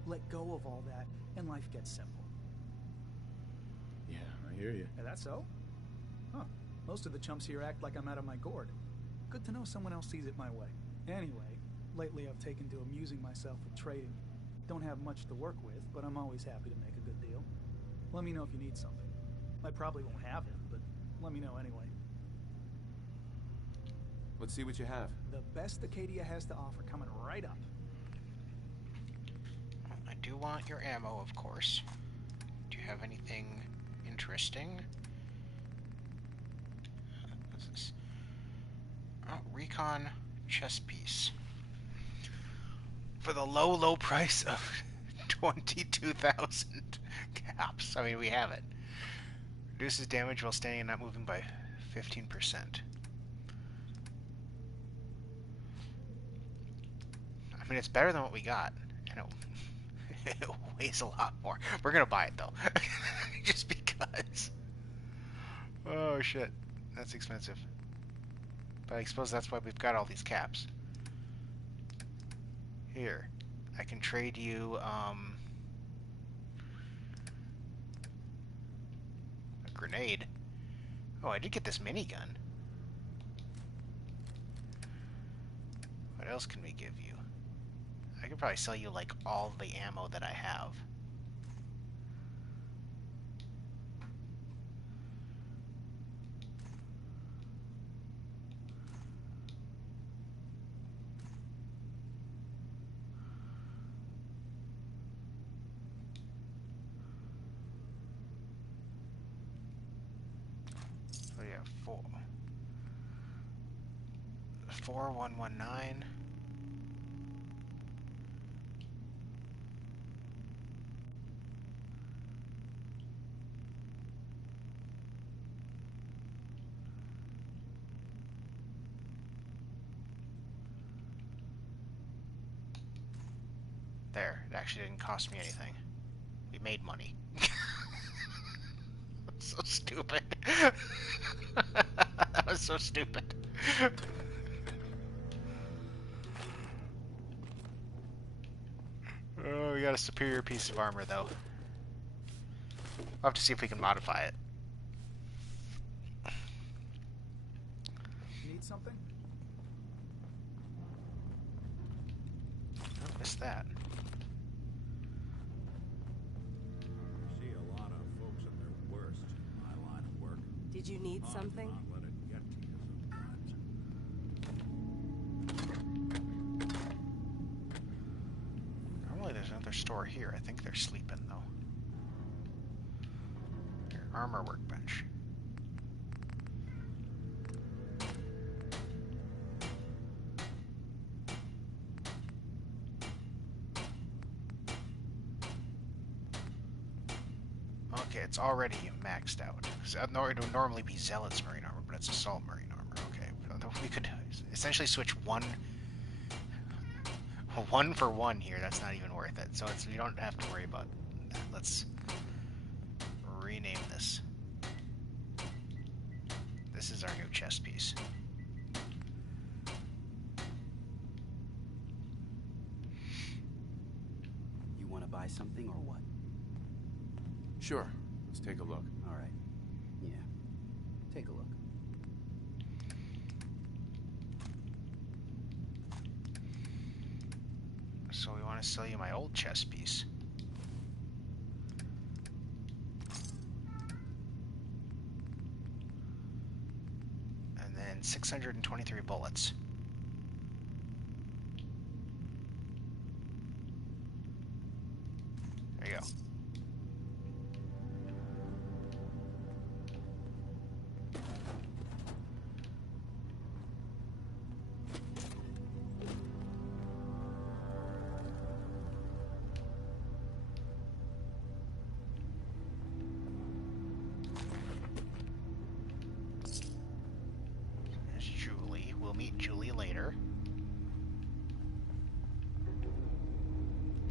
let go of all that, and life gets simple. Yeah, I hear you. Is that so? Huh. Most of the chumps here act like I'm out of my gourd. Good to know someone else sees it my way. Anyway, lately I've taken to amusing myself with trading. Don't have much to work with, but I'm always happy to make a good deal. Let me know if you need something. I probably won't have it, but let me know anyway. Let's see what you have. The best Acadia has to offer coming right up. I do want your ammo, of course. Do you have anything interesting? What's this? Oh, recon chess piece. For the low, low price of 22,000 caps. I mean, we have it. Reduces damage while standing and not moving by 15%. I mean, it's better than what we got. And it weighs a lot more. We're gonna buy it, though. Just because. Oh, shit. That's expensive. But I suppose that's why we've got all these caps. Here. I can trade you, a grenade. Oh, I did get this minigun. What else can we give you? I could probably sell you, like, all the ammo that I have. So yeah, 4119. There, it actually didn't cost me anything. We made money. So stupid. That was so stupid. Oh, we got a superior piece of armor, though. We'll have to see if we can modify it. Need something? I missed that. See a lot of folks at their worst Did you need something? Let it get to you sometimes. Normally there's another store here. I think they're sleeping, though. Your armor workbench. Okay, it's already maxed out. It would normally be Zealot's marine armor, but it's Assault marine armor. Okay, we could essentially switch one for one here. That's not even worth it. So we don't have to worry about that. Let's rename this. This is our new chest piece. You want to buy something or what? Sure. Let's take a look. All right. Yeah. Take a look. So we want to sell you my old chest piece. And then 623 bullets. There you go. There's Julie. We'll meet Julie later.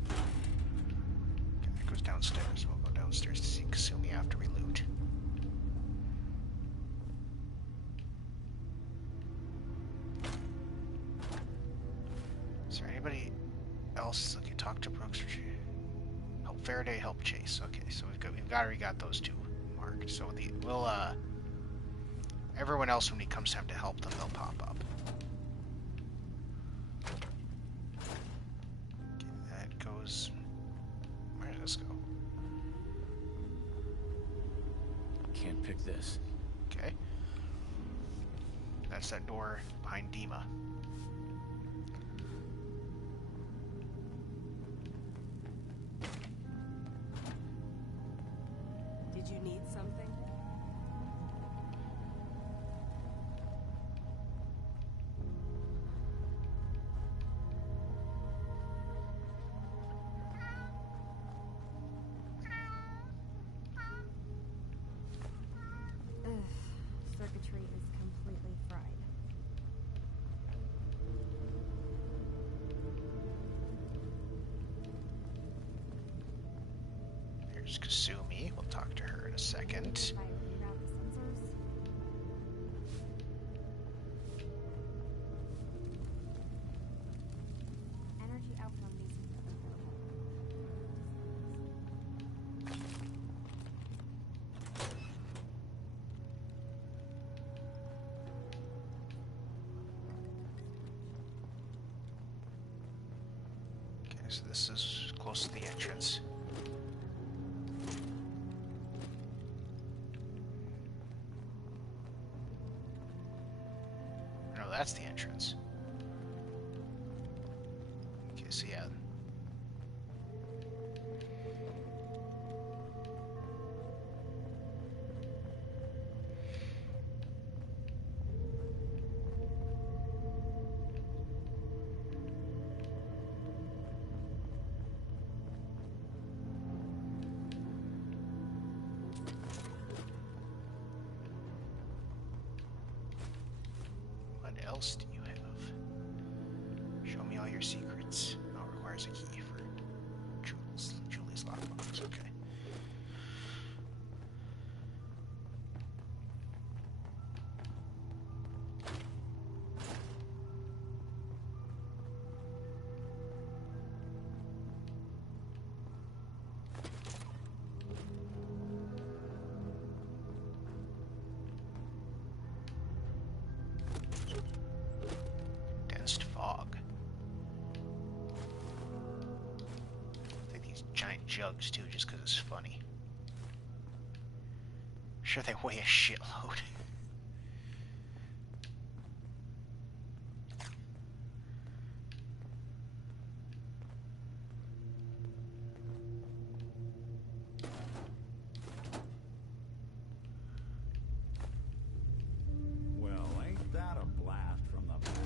Okay, that goes downstairs. We'll go downstairs to see Kasumi after we loot. Is there anybody else? Okay, talk to Brooks. Help Faraday, help Chase. Okay, so we've already got those two marked. So we'll everyone else, when it comes time to help them, they'll pop up. Okay, that goes. Where does this go? Can't pick this. Okay. That's that door behind Dima. Did you need something? Circuitry is completely fried. Here's Kasumi. We'll talk to her in a second. Energy outcome needs to be available. Okay, so this is close to the entrance. No, that's the entrance. Okay, so yeah. What else do you have? Show me all your secrets. Oh, requires a key for Julie's lockbox. Okay. Dense fog. Take these giant jugs too, just because it's funny. Sure, they weigh a shitload. Well, ain't that a blast from the past?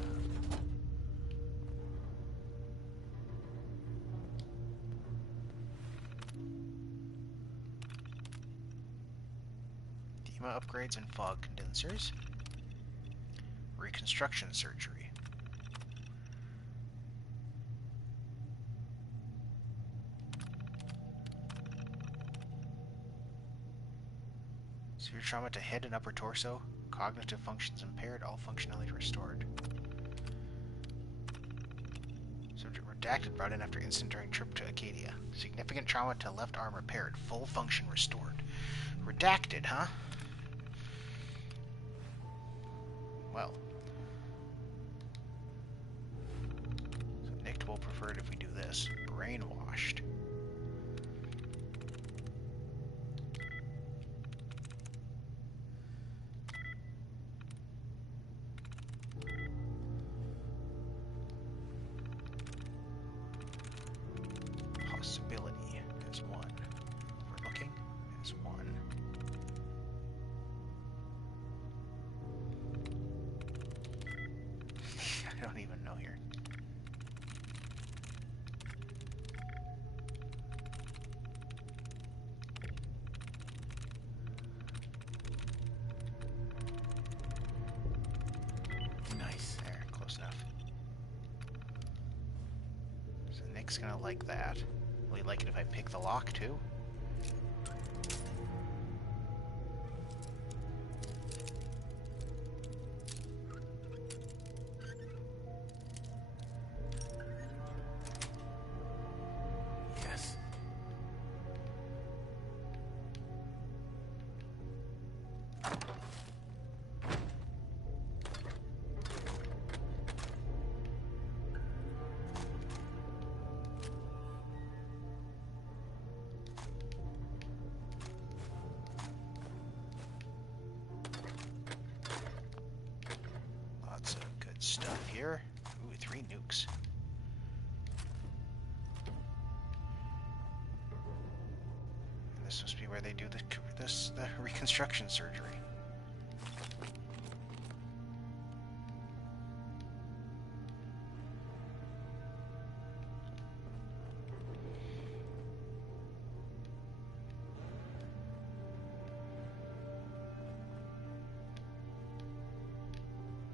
DEMA upgrades and fog condensers. Reconstruction surgery. Severe trauma to head and upper torso. Cognitive functions impaired. All functionality restored. Subject redacted brought in after incident during trip to Acadia. Significant trauma to left arm repaired. Full function restored. Redacted, huh? Well. So Nick will prefer it if we do this. Brainwashed. Possibility is 1. Overlooking is 1. I don't even know here. Nice. There, close enough. So Nick's gonna like that. Will he like it if I pick the lock too? Yes. Lots of good stuff here. Ooh, 3 nukes. And this must be where they do the reconstruction surgery.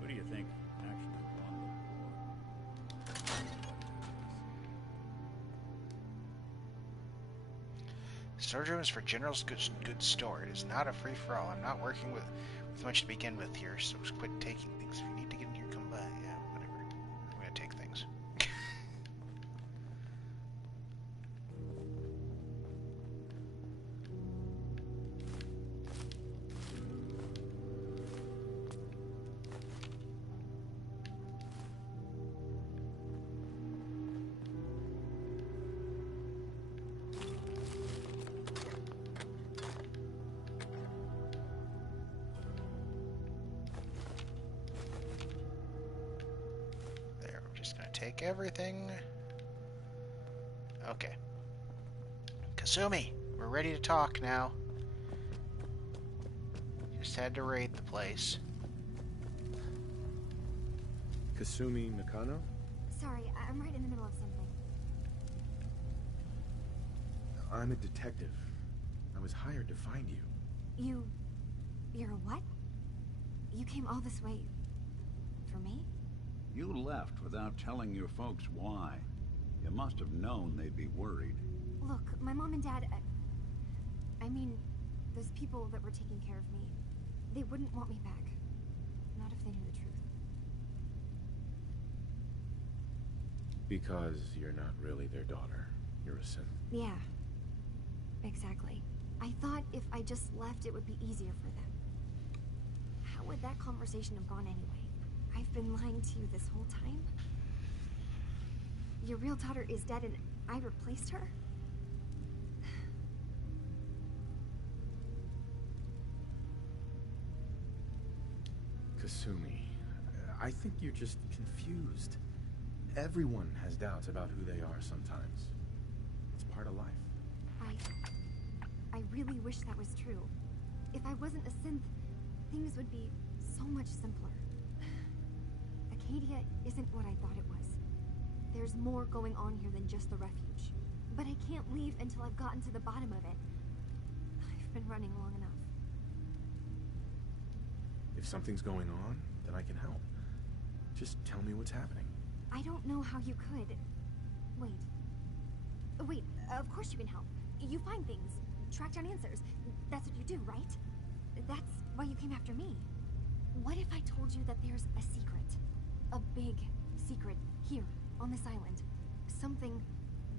Who do you think actually won the war? Storage room is for General's goods store. It is not a free-for-all. I'm not working with much to begin with here, so just quit taking things. If you need to get in here, come by. Yeah, whatever. I'm gonna take things. There, we're just gonna take everything. Okay. Kasumi, we're ready to talk now. Just had to raid the place. Kasumi Nakano? Sorry, I'm right in the middle of something. I'm a detective. I was hired to find you. You're a what? You came all this way for me? You left without telling your folks why. You must have known they'd be worried. Look, my mom and dad... I mean, those people that were taking care of me, they wouldn't want me back. Not if they knew the truth. Because you're not really their daughter. You're a synth. Yeah, exactly. I thought if I just left, it would be easier for them. How would that conversation have gone anyway? I've been lying to you this whole time? Your real daughter is dead and I replaced her? Kasumi. I think you're just confused. Everyone has doubts about who they are sometimes. It's part of life. I really wish that was true. If I wasn't a synth, things would be so much simpler. Acadia isn't what I thought it was. There's more going on here than just the refuge. But I can't leave until I've gotten to the bottom of it. I've been running long enough. If something's going on, then I can help. Just tell me what's happening. I don't know how you could. Wait, of course you can help. You find things, track down answers. That's what you do, right? That's why you came after me. What if I told you that there's a secret? A big secret here, on this island. Something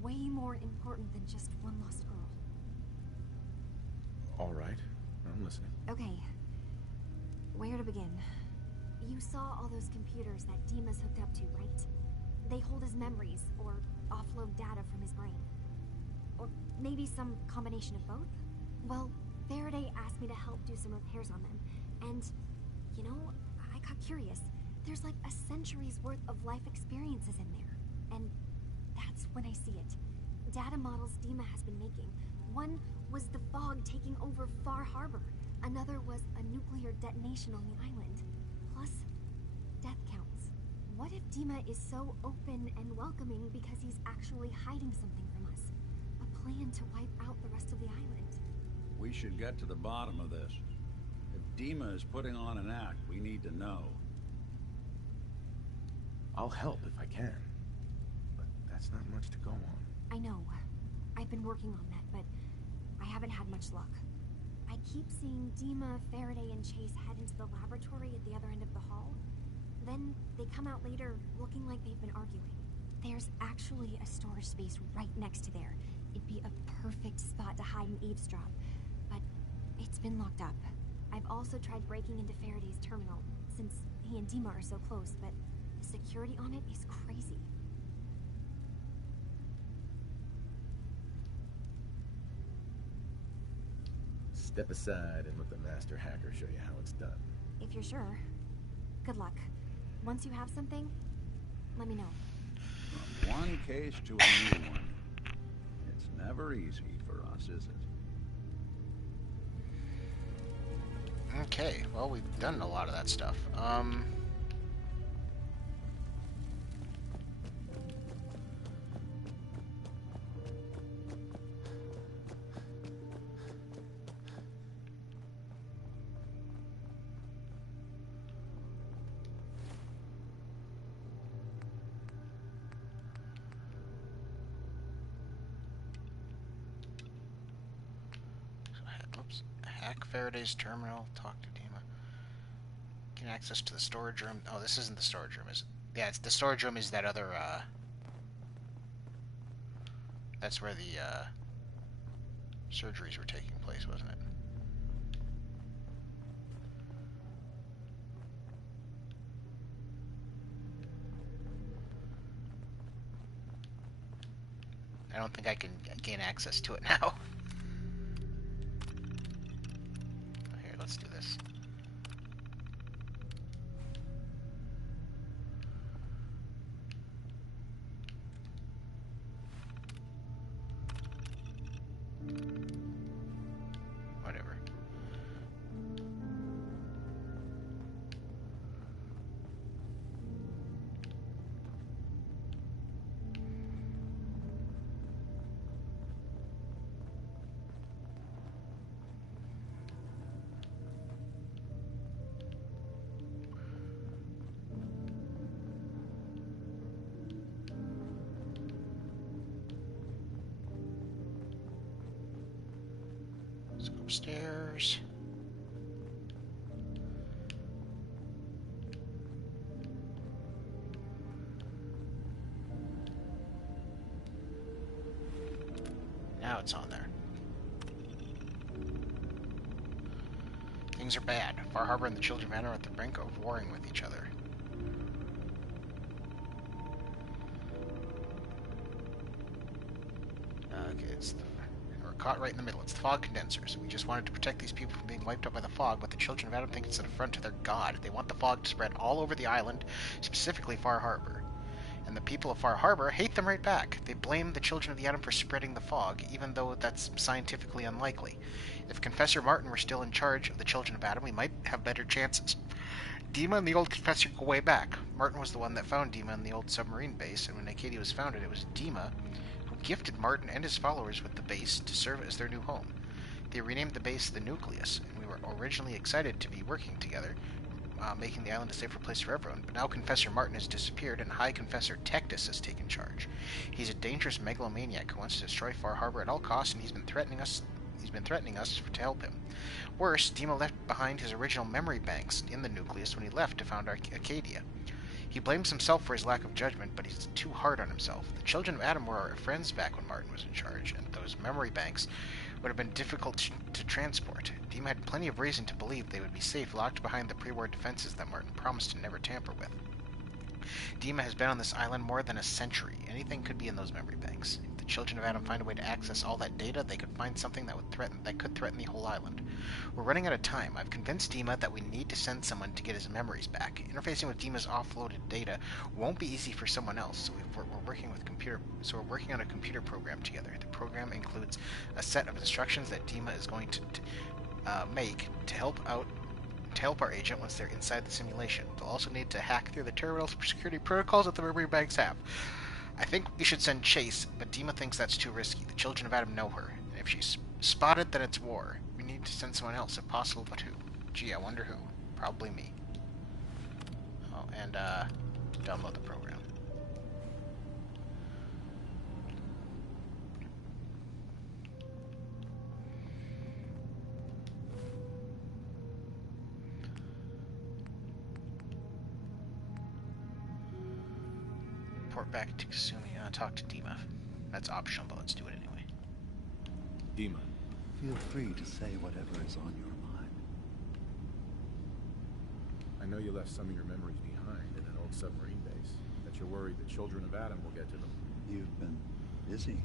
way more important than just one lost girl. All right, I'm listening. Okay. Where to begin? You saw all those computers that Dima's hooked up to, right? They hold his memories, or offload data from his brain. Or maybe some combination of both? Well, Faraday asked me to help do some repairs on them. And, you know, I got curious. There's like a century's worth of life experiences in there. And that's when I see it. Data models Dima has been making. One was the fog taking over Far Harbor. Another was a nuclear detonation on the island. Plus, death counts. What if Dima is so open and welcoming because he's actually hiding something from us? A plan to wipe out the rest of the island. We should get to the bottom of this. If Dima is putting on an act, we need to know. I'll help if I can. But that's not much to go on. I know. I've been working on that, but I haven't had much luck. I keep seeing Dima, Faraday, and Chase head into the laboratory at the other end of the hall. Then they come out later looking like they've been arguing. There's actually a storage space right next to there. It'd be a perfect spot to hide and eavesdrop. But it's been locked up. I've also tried breaking into Faraday's terminal, since he and Dima are so close, but the security on it is crazy. Step aside and let the master hacker show you how it's done. If you're sure. Good luck. Once you have something, let me know. From one case to a new one. It's never easy for us, is it? Okay, well, we've done a lot of that stuff. Hack Faraday's terminal, talk to Dima. Gain access to the storage room. Oh, this isn't the storage room, is it? Yeah, it's the storage room is that other, that's where the, surgeries were taking place, wasn't it? I don't think I can gain access to it now. Here, let's do this. Whatever. Let's go upstairs. Now it's on there. Things are bad. Far Harbor and the Children Man are at the brink of warring with each other. Okay, it's the... Or caught right in the middle. It's the fog condensers. We just wanted to protect these people from being wiped out by the fog, but the Children of Adam think it's an affront to their god. They want the fog to spread all over the island, specifically Far Harbor. And the people of Far Harbor hate them right back. They blame the Children of the Atom for spreading the fog, even though that's scientifically unlikely. If Confessor Martin were still in charge of the Children of Atom, we might have better chances. Dima and the old Confessor go way back. Martin was the one that found Dima in the old submarine base, and when Acadia was founded, it was Dima who gifted Martin and his followers with the base to serve as their new home. They renamed the base the Nucleus, and we were originally excited to be working together, making the island a safer place for everyone, but now Confessor Martin has disappeared and High Confessor Tectus has taken charge. He's a dangerous megalomaniac who wants to destroy Far Harbor at all costs, and he's been threatening us to help him. Worse, Dima left behind his original memory banks in the Nucleus when he left to found Acadia. He blames himself for his lack of judgment, but he's too hard on himself. The Children of Adam were our friends back when Martin was in charge, and those memory banks would have been difficult to transport. Dima had plenty of reason to believe they would be safe locked behind the pre-war defenses that Martin promised to never tamper with. Dima has been on this island more than a century. Anything could be in those memory banks. If the Children of Adam find a way to access all that data, they could find something that could threaten the whole island. We're running out of time. I've convinced Dima that we need to send someone to get his memories back. Interfacing with Dima's offloaded data won't be easy for someone else, so we're working on a computer program together. The program includes a set of instructions that Dima is going to make to help our agent once they're inside the simulation. They'll also need to hack through the terminal security protocols that the memory banks have. I think we should send Chase, but Dima thinks that's too risky. The Children of Adam know her, and if she's spotted, then it's war. We need to send someone else, if possible, but who? Gee, I wonder who. Probably me. Oh, and, download the program. Report back to Kasumi. Talk to Dima. That's optional, but let's do it anyway. Dima. Feel free to say whatever is on your mind. I know you left some of your memories behind in an old submarine base. That you're worried the Children of Adam will get to them. You've been busy.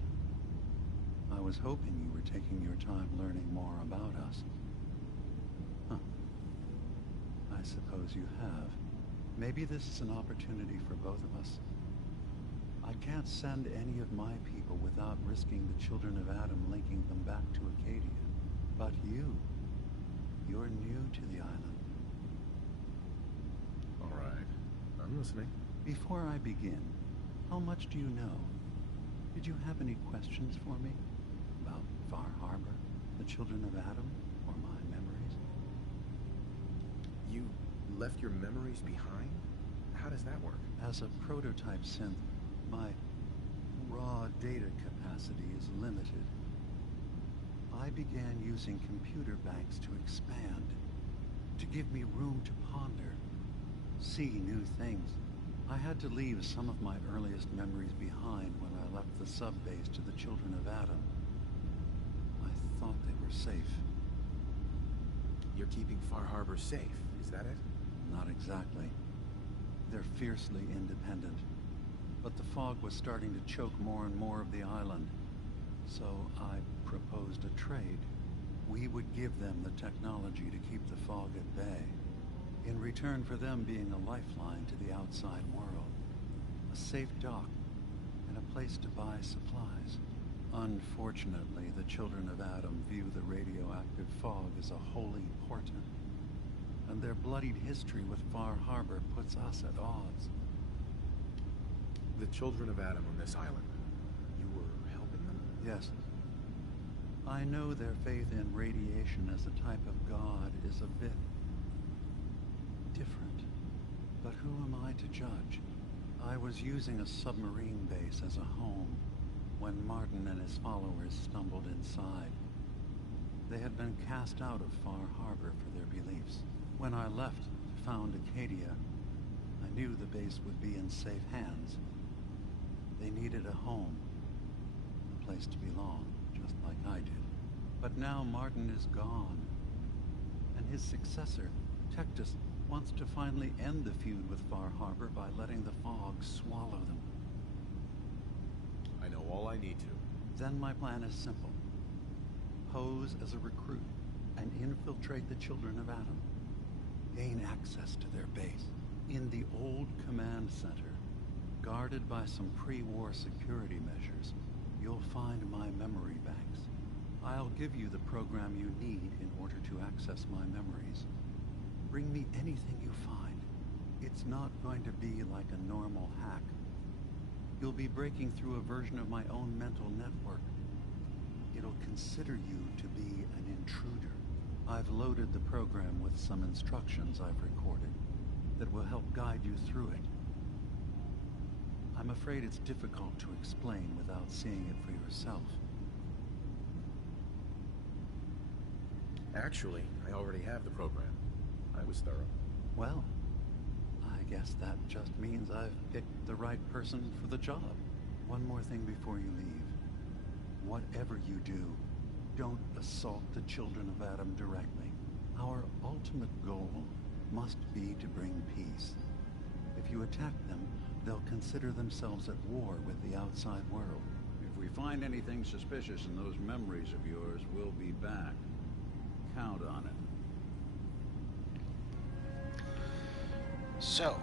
I was hoping you were taking your time learning more about us. Huh. I suppose you have. Maybe this is an opportunity for both of us. I can't send any of my people without risking the Children of Adam linking them back to Acadia. But you're new to the island. All right. I'm listening. Before I begin, how much do you know? Did you have any questions for me? About Far Harbor, the Children of Adam, or my memories? You left your memories behind? How does that work? As a prototype synth, my raw data capacity is limited. I began using computer banks to expand, to give me room to ponder, see new things. I had to leave some of my earliest memories behind when I left the sub-base to the Children of Adam. I thought they were safe. You're keeping Far Harbor safe, is that it? Not exactly. They're fiercely independent. But the fog was starting to choke more and more of the island. So I proposed a trade. We would give them the technology to keep the fog at bay, in return for them being a lifeline to the outside world. A safe dock, and a place to buy supplies. Unfortunately, the Children of Adam view the radioactive fog as a holy portent, and their bloodied history with Far Harbor puts us at odds. The Children of Adam on this island. You were helping them? Yes. I know their faith in radiation as a type of god is a bit different. But who am I to judge? I was using a submarine base as a home when Martin and his followers stumbled inside. They had been cast out of Far Harbor for their beliefs. When I left to found Acadia, I knew the base would be in safe hands. They needed a home, a place to belong, just like I did. But now Martin is gone, and his successor, Tectus, wants to finally end the feud with Far Harbor by letting the fog swallow them. I know all I need to. Then my plan is simple. pose as a recruit and infiltrate the children of Adam. Gain access to their base in the old command center. Guarded by some pre-war security measures, you'll find my memory banks. I'll give you the program you need in order to access my memories. Bring me anything you find. It's not going to be like a normal hack. You'll be breaking through a version of my own mental network. It'll consider you to be an intruder. I've loaded the program with some instructions I've recorded that will help guide you through it. I'm afraid it's difficult to explain without seeing it for yourself. Actually, I already have the program. I was thorough. Well, I guess that just means I've picked the right person for the job. One more thing before you leave. Whatever you do, don't assault the children of Adam directly. Our ultimate goal must be to bring peace. If you attack them, they'll consider themselves at war with the outside world. If we find anything suspicious in those memories of yours, we'll be back. Count on it. So,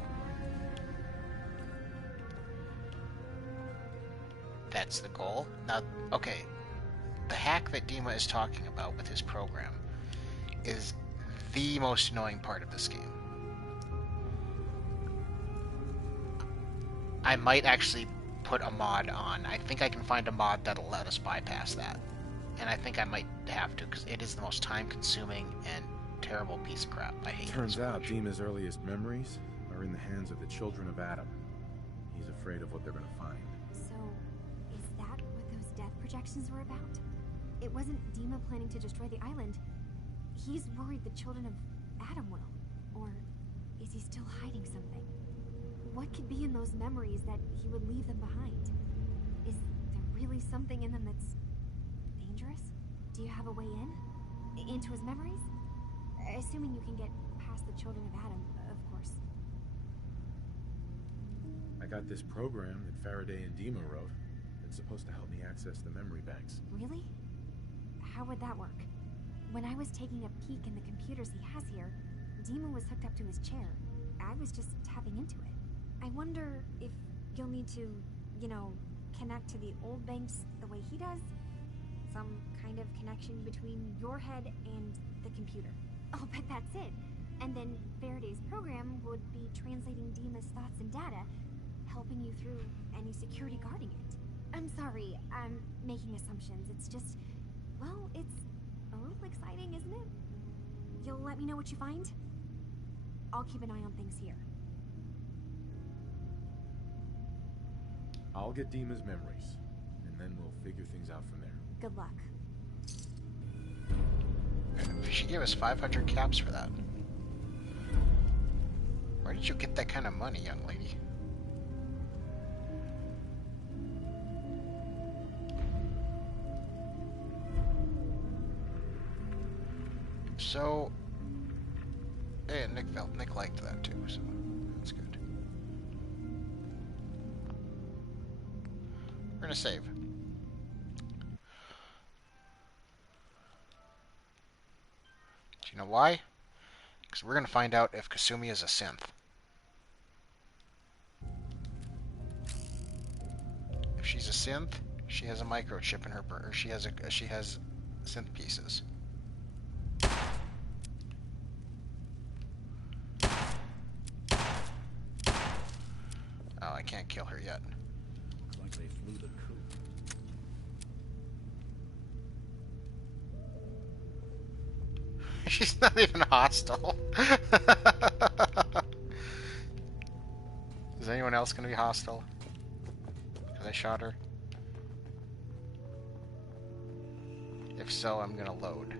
that's the goal. Now, okay, the hack that Dima is talking about with his program is the most annoying part of this game. I might actually put a mod on. I think I can find a mod that'll let us bypass that. And I think I might have to, because it is the most time-consuming and terrible piece of crap. I hate it. Turns out Dima's earliest memories are in the hands of the children of Adam. He's afraid of what they're going to find. So, is that what those death projections were about? It wasn't Dima planning to destroy the island. He's worried the children of Adam will. Or is he still hiding something? What could be in those memories that he would leave them behind? Is there really something in them that's dangerous? Do you have a way in? Into his memories? Assuming you can get past the children of Adam, of course. I got this program that Faraday and Dima wrote. It's supposed to help me access the memory banks. Really? How would that work? When I was taking a peek in the computers he has here, Dima was hooked up to his chair. I was just tapping into it. I wonder if you'll need to, you know, connect to the old banks the way he does? Some kind of connection between your head and the computer. I'll bet that's it. And then Faraday's program would be translating Dima's thoughts and data, helping you through any security guarding it. I'm sorry, I'm making assumptions. It's just, well, it's a little exciting, isn't it? You'll let me know what you find? I'll keep an eye on things here. I'll get Dima's memories, and then we'll figure things out from there. Good luck. She gave us 500 caps for that. Where did you get that kind of money, young lady? So, yeah, Nick liked that too, so that's good. We're gonna save. Do you know why? Because we're gonna find out if Kasumi is a synth. If she's a synth, she has a microchip in her brain, or she has synth pieces. Oh, I can't kill her yet. Looks like they flew the coop. She's not even hostile. Is anyone else going to be hostile? Because I shot her? If so, I'm going to load.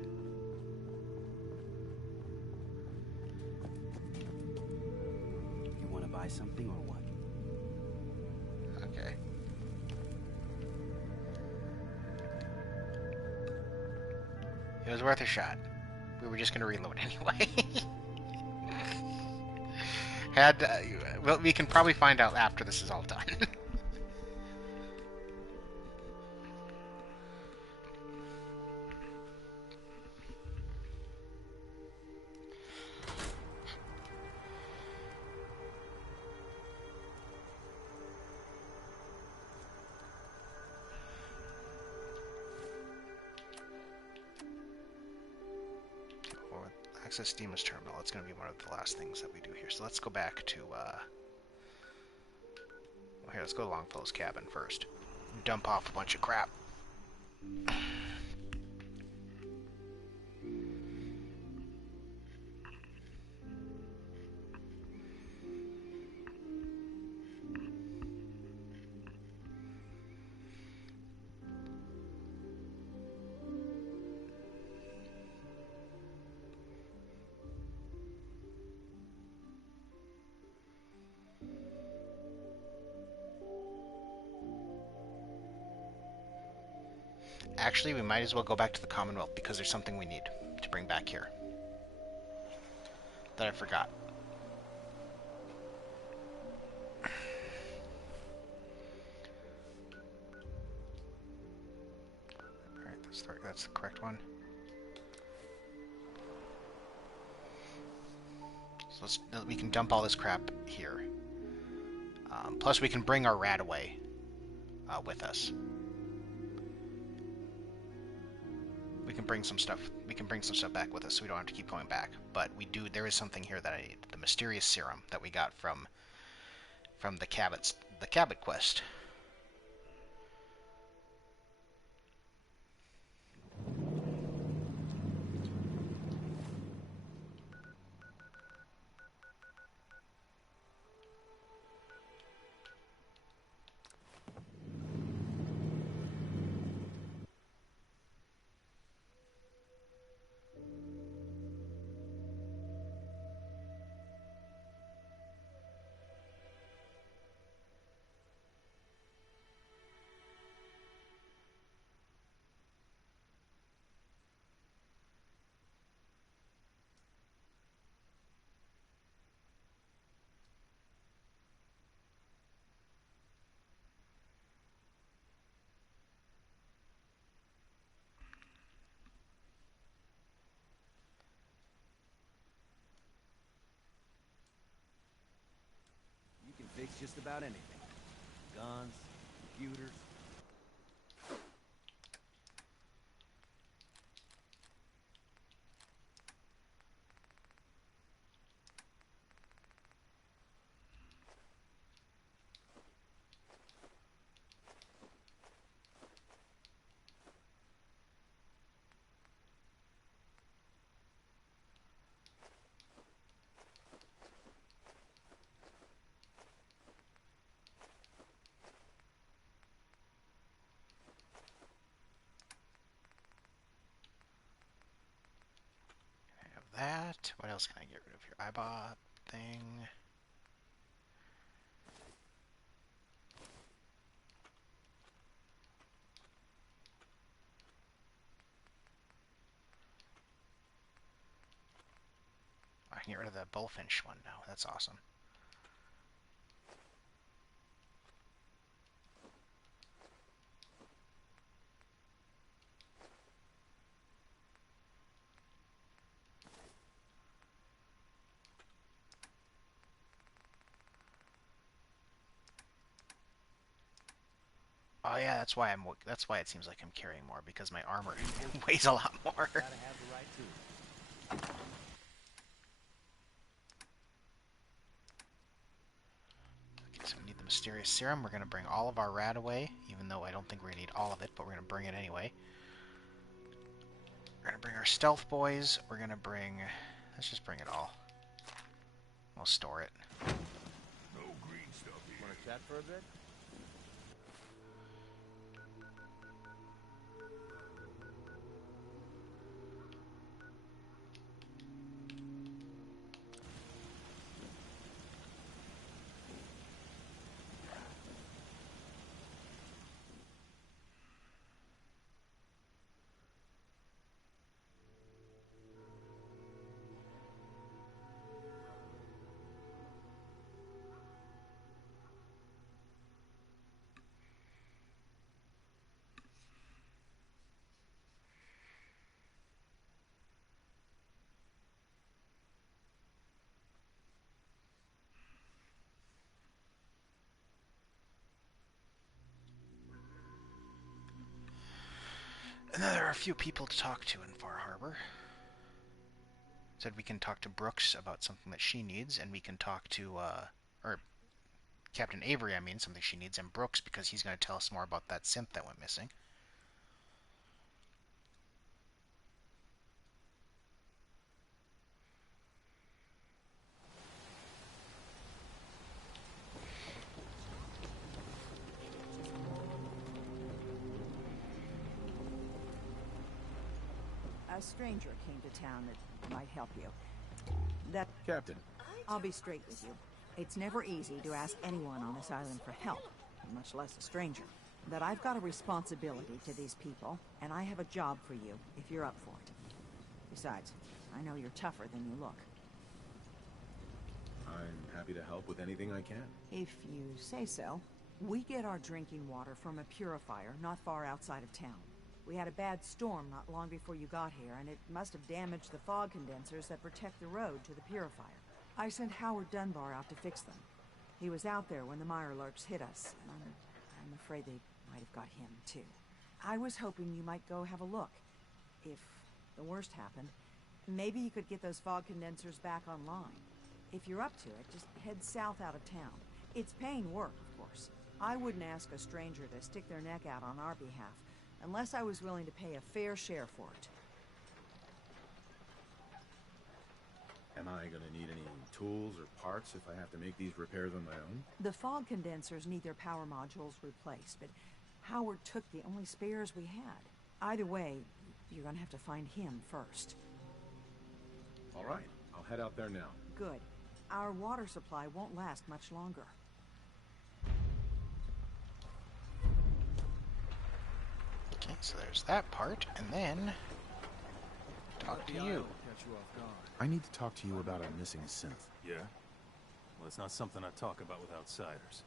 You want to buy something or what? Okay. It was worth a shot. We were just going to reload anyway. Well, we can probably find out after this is all done. Access Dima's terminal. It's going to be one of the last things that we do here. So let's go back to, well, here, let's go to Longfellow's cabin first. Dump off a bunch of crap. Actually, we might as well go back to the Commonwealth because there's something we need to bring back here that I forgot. Alright, that's the correct one. So we can dump all this crap here. Plus we can bring our rat away with us. We can bring some stuff back with us so we don't have to keep going back. But there is something here that I need. The mysterious serum that we got from the Cabot quest. Fix just about anything. Guns, computers. That. What else can I get rid of here? I bought thing. I can get rid of the Bullfinch one now. That's awesome. Oh yeah, that's why it seems like I'm carrying more, because my armor weighs a lot more. Gotta have the right tools. Okay, so we need the mysterious serum. We're gonna bring all of our rat away, even though I don't think we're gonna need all of it, but we're gonna bring it anyway. We're gonna bring our stealth boys. We're gonna bring. Let's just bring it all. We'll store it. No green stuff here. Wanna chat for a bit? And then there are a few people to talk to in Far Harbor. Said we can talk to Brooks about something that she needs, and we can talk to, or Captain Avery, I mean, something she needs, and Brooks, because he's going to tell us more about that synth that went missing. A stranger came to town that might help you. Captain. I'll be straight with you. It's never easy to ask anyone on this island for help, much less a stranger. But I've got a responsibility to these people, and I have a job for you, if you're up for it. Besides, I know you're tougher than you look. I'm happy to help with anything I can. If you say so. We get our drinking water from a purifier not far outside of town. We had a bad storm not long before you got here, and it must have damaged the fog condensers that protect the road to the purifier. I sent Howard Dunbar out to fix them. He was out there when the Mirelurks hit us, and I'm afraid they might have got him, too. I was hoping you might go have a look. If the worst happened, maybe you could get those fog condensers back online. If you're up to it, just head south out of town. It's paying work, of course. I wouldn't ask a stranger to stick their neck out on our behalf, unless I was willing to pay a fair share for it. Am I gonna need any tools or parts if I have to make these repairs on my own? The fog condensers need their power modules replaced, but Howard took the only spares we had. Either way, you're gonna have to find him first. All right, I'll head out there now. Good. Our water supply won't last much longer. Okay, so there's that part, and then talk to you. I need to talk to you about a missing synth. Yeah? Well, it's not something I talk about with outsiders.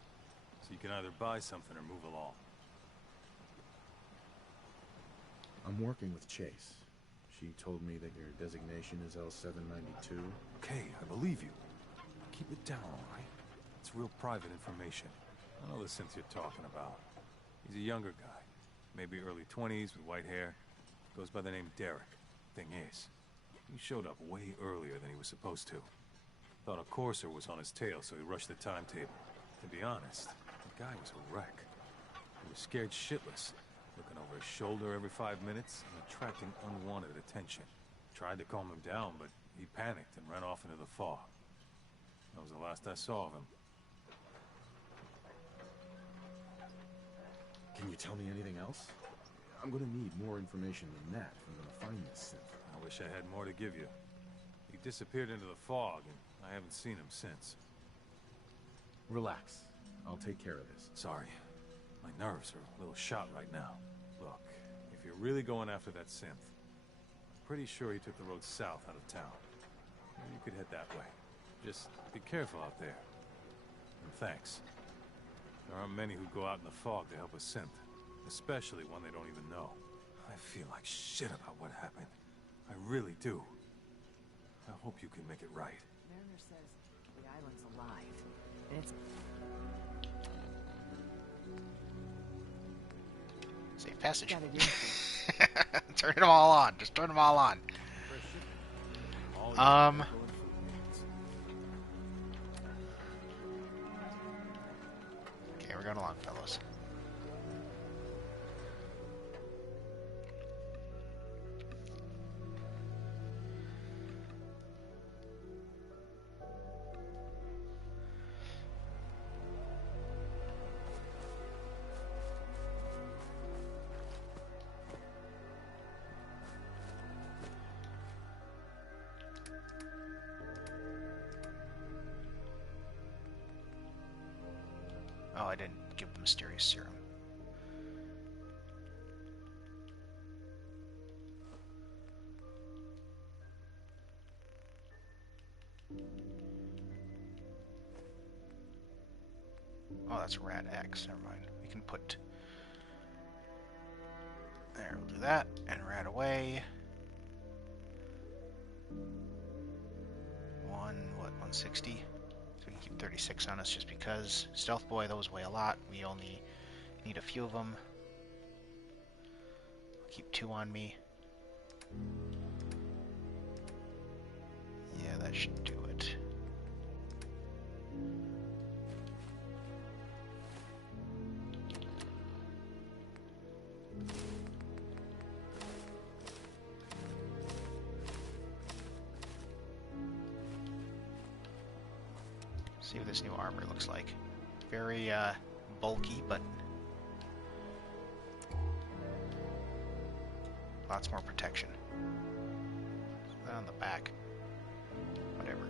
So you can either buy something or move along. I'm working with Chase. She told me that your designation is L792. Okay, I believe you. Keep it down, all right? It's real private information. I know the synth you're talking about. He's a younger guy. Maybe early 20s with white hair. Goes by the name Derek. Thing is, he showed up way earlier than he was supposed to. Thought a courser was on his tail, so he rushed the timetable. To be honest, the guy was a wreck. He was scared shitless, looking over his shoulder every 5 minutes and attracting unwanted attention. Tried to calm him down, but he panicked and ran off into the fog. That was the last I saw of him. Can you tell me anything else? I'm gonna need more information than that if I'm gonna find this synth. I wish I had more to give you. He disappeared into the fog, and I haven't seen him since. Relax. I'll take care of this. Sorry. My nerves are a little shot right now. Look, if you're really going after that synth, I'm pretty sure he took the road south out of town. Maybe you could head that way. Just be careful out there. And thanks. There aren't many who go out in the fog to help a synth, especially one they don't even know. I feel like shit about what happened. I really do. I hope you can make it right. Mariner says the island's alive. And it's... Safe passage. Got it in. Turn them all on. Just turn them all on. Okay, we're going along, fellas. Oh, I didn't give the mysterious serum. Oh, that's Rad X. Never mind. We can put... There, we'll do that. And Rad away. 160? So we can keep 36 on us just because. Stealth Boy, those weigh a lot. We only need a few of them. I'll keep 2 on me. That should do it. See what this new armor looks like. Very bulky, but lots more protection. On the back. Whatever.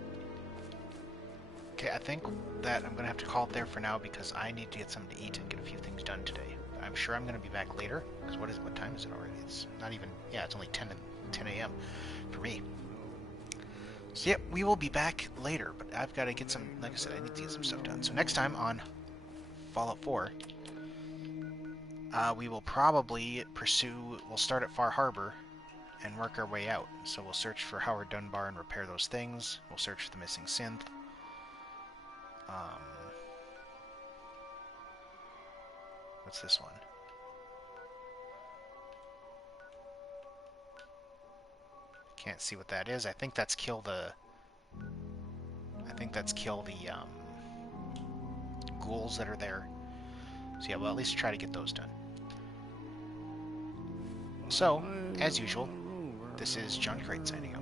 Okay, I think that I'm gonna have to call it there for now because I need to get something to eat and get a few things done today. I'm sure I'm gonna be back later because what time is it already? It's not even, yeah, it's only 10 a.m. for me. So yeah, we will be back later, but I've got to get some, like I said, I need to get some stuff done. So next time on Fallout 4, we will probably we'll start at Far Harbor and work our way out. So we'll search for Howard Dunbar and repair those things. We'll search for the missing synth. What's this one? Can't see what that is. I think that's kill the ghouls that are there. So yeah, we'll at least try to get those done. So, as usual, this is John Crate signing out.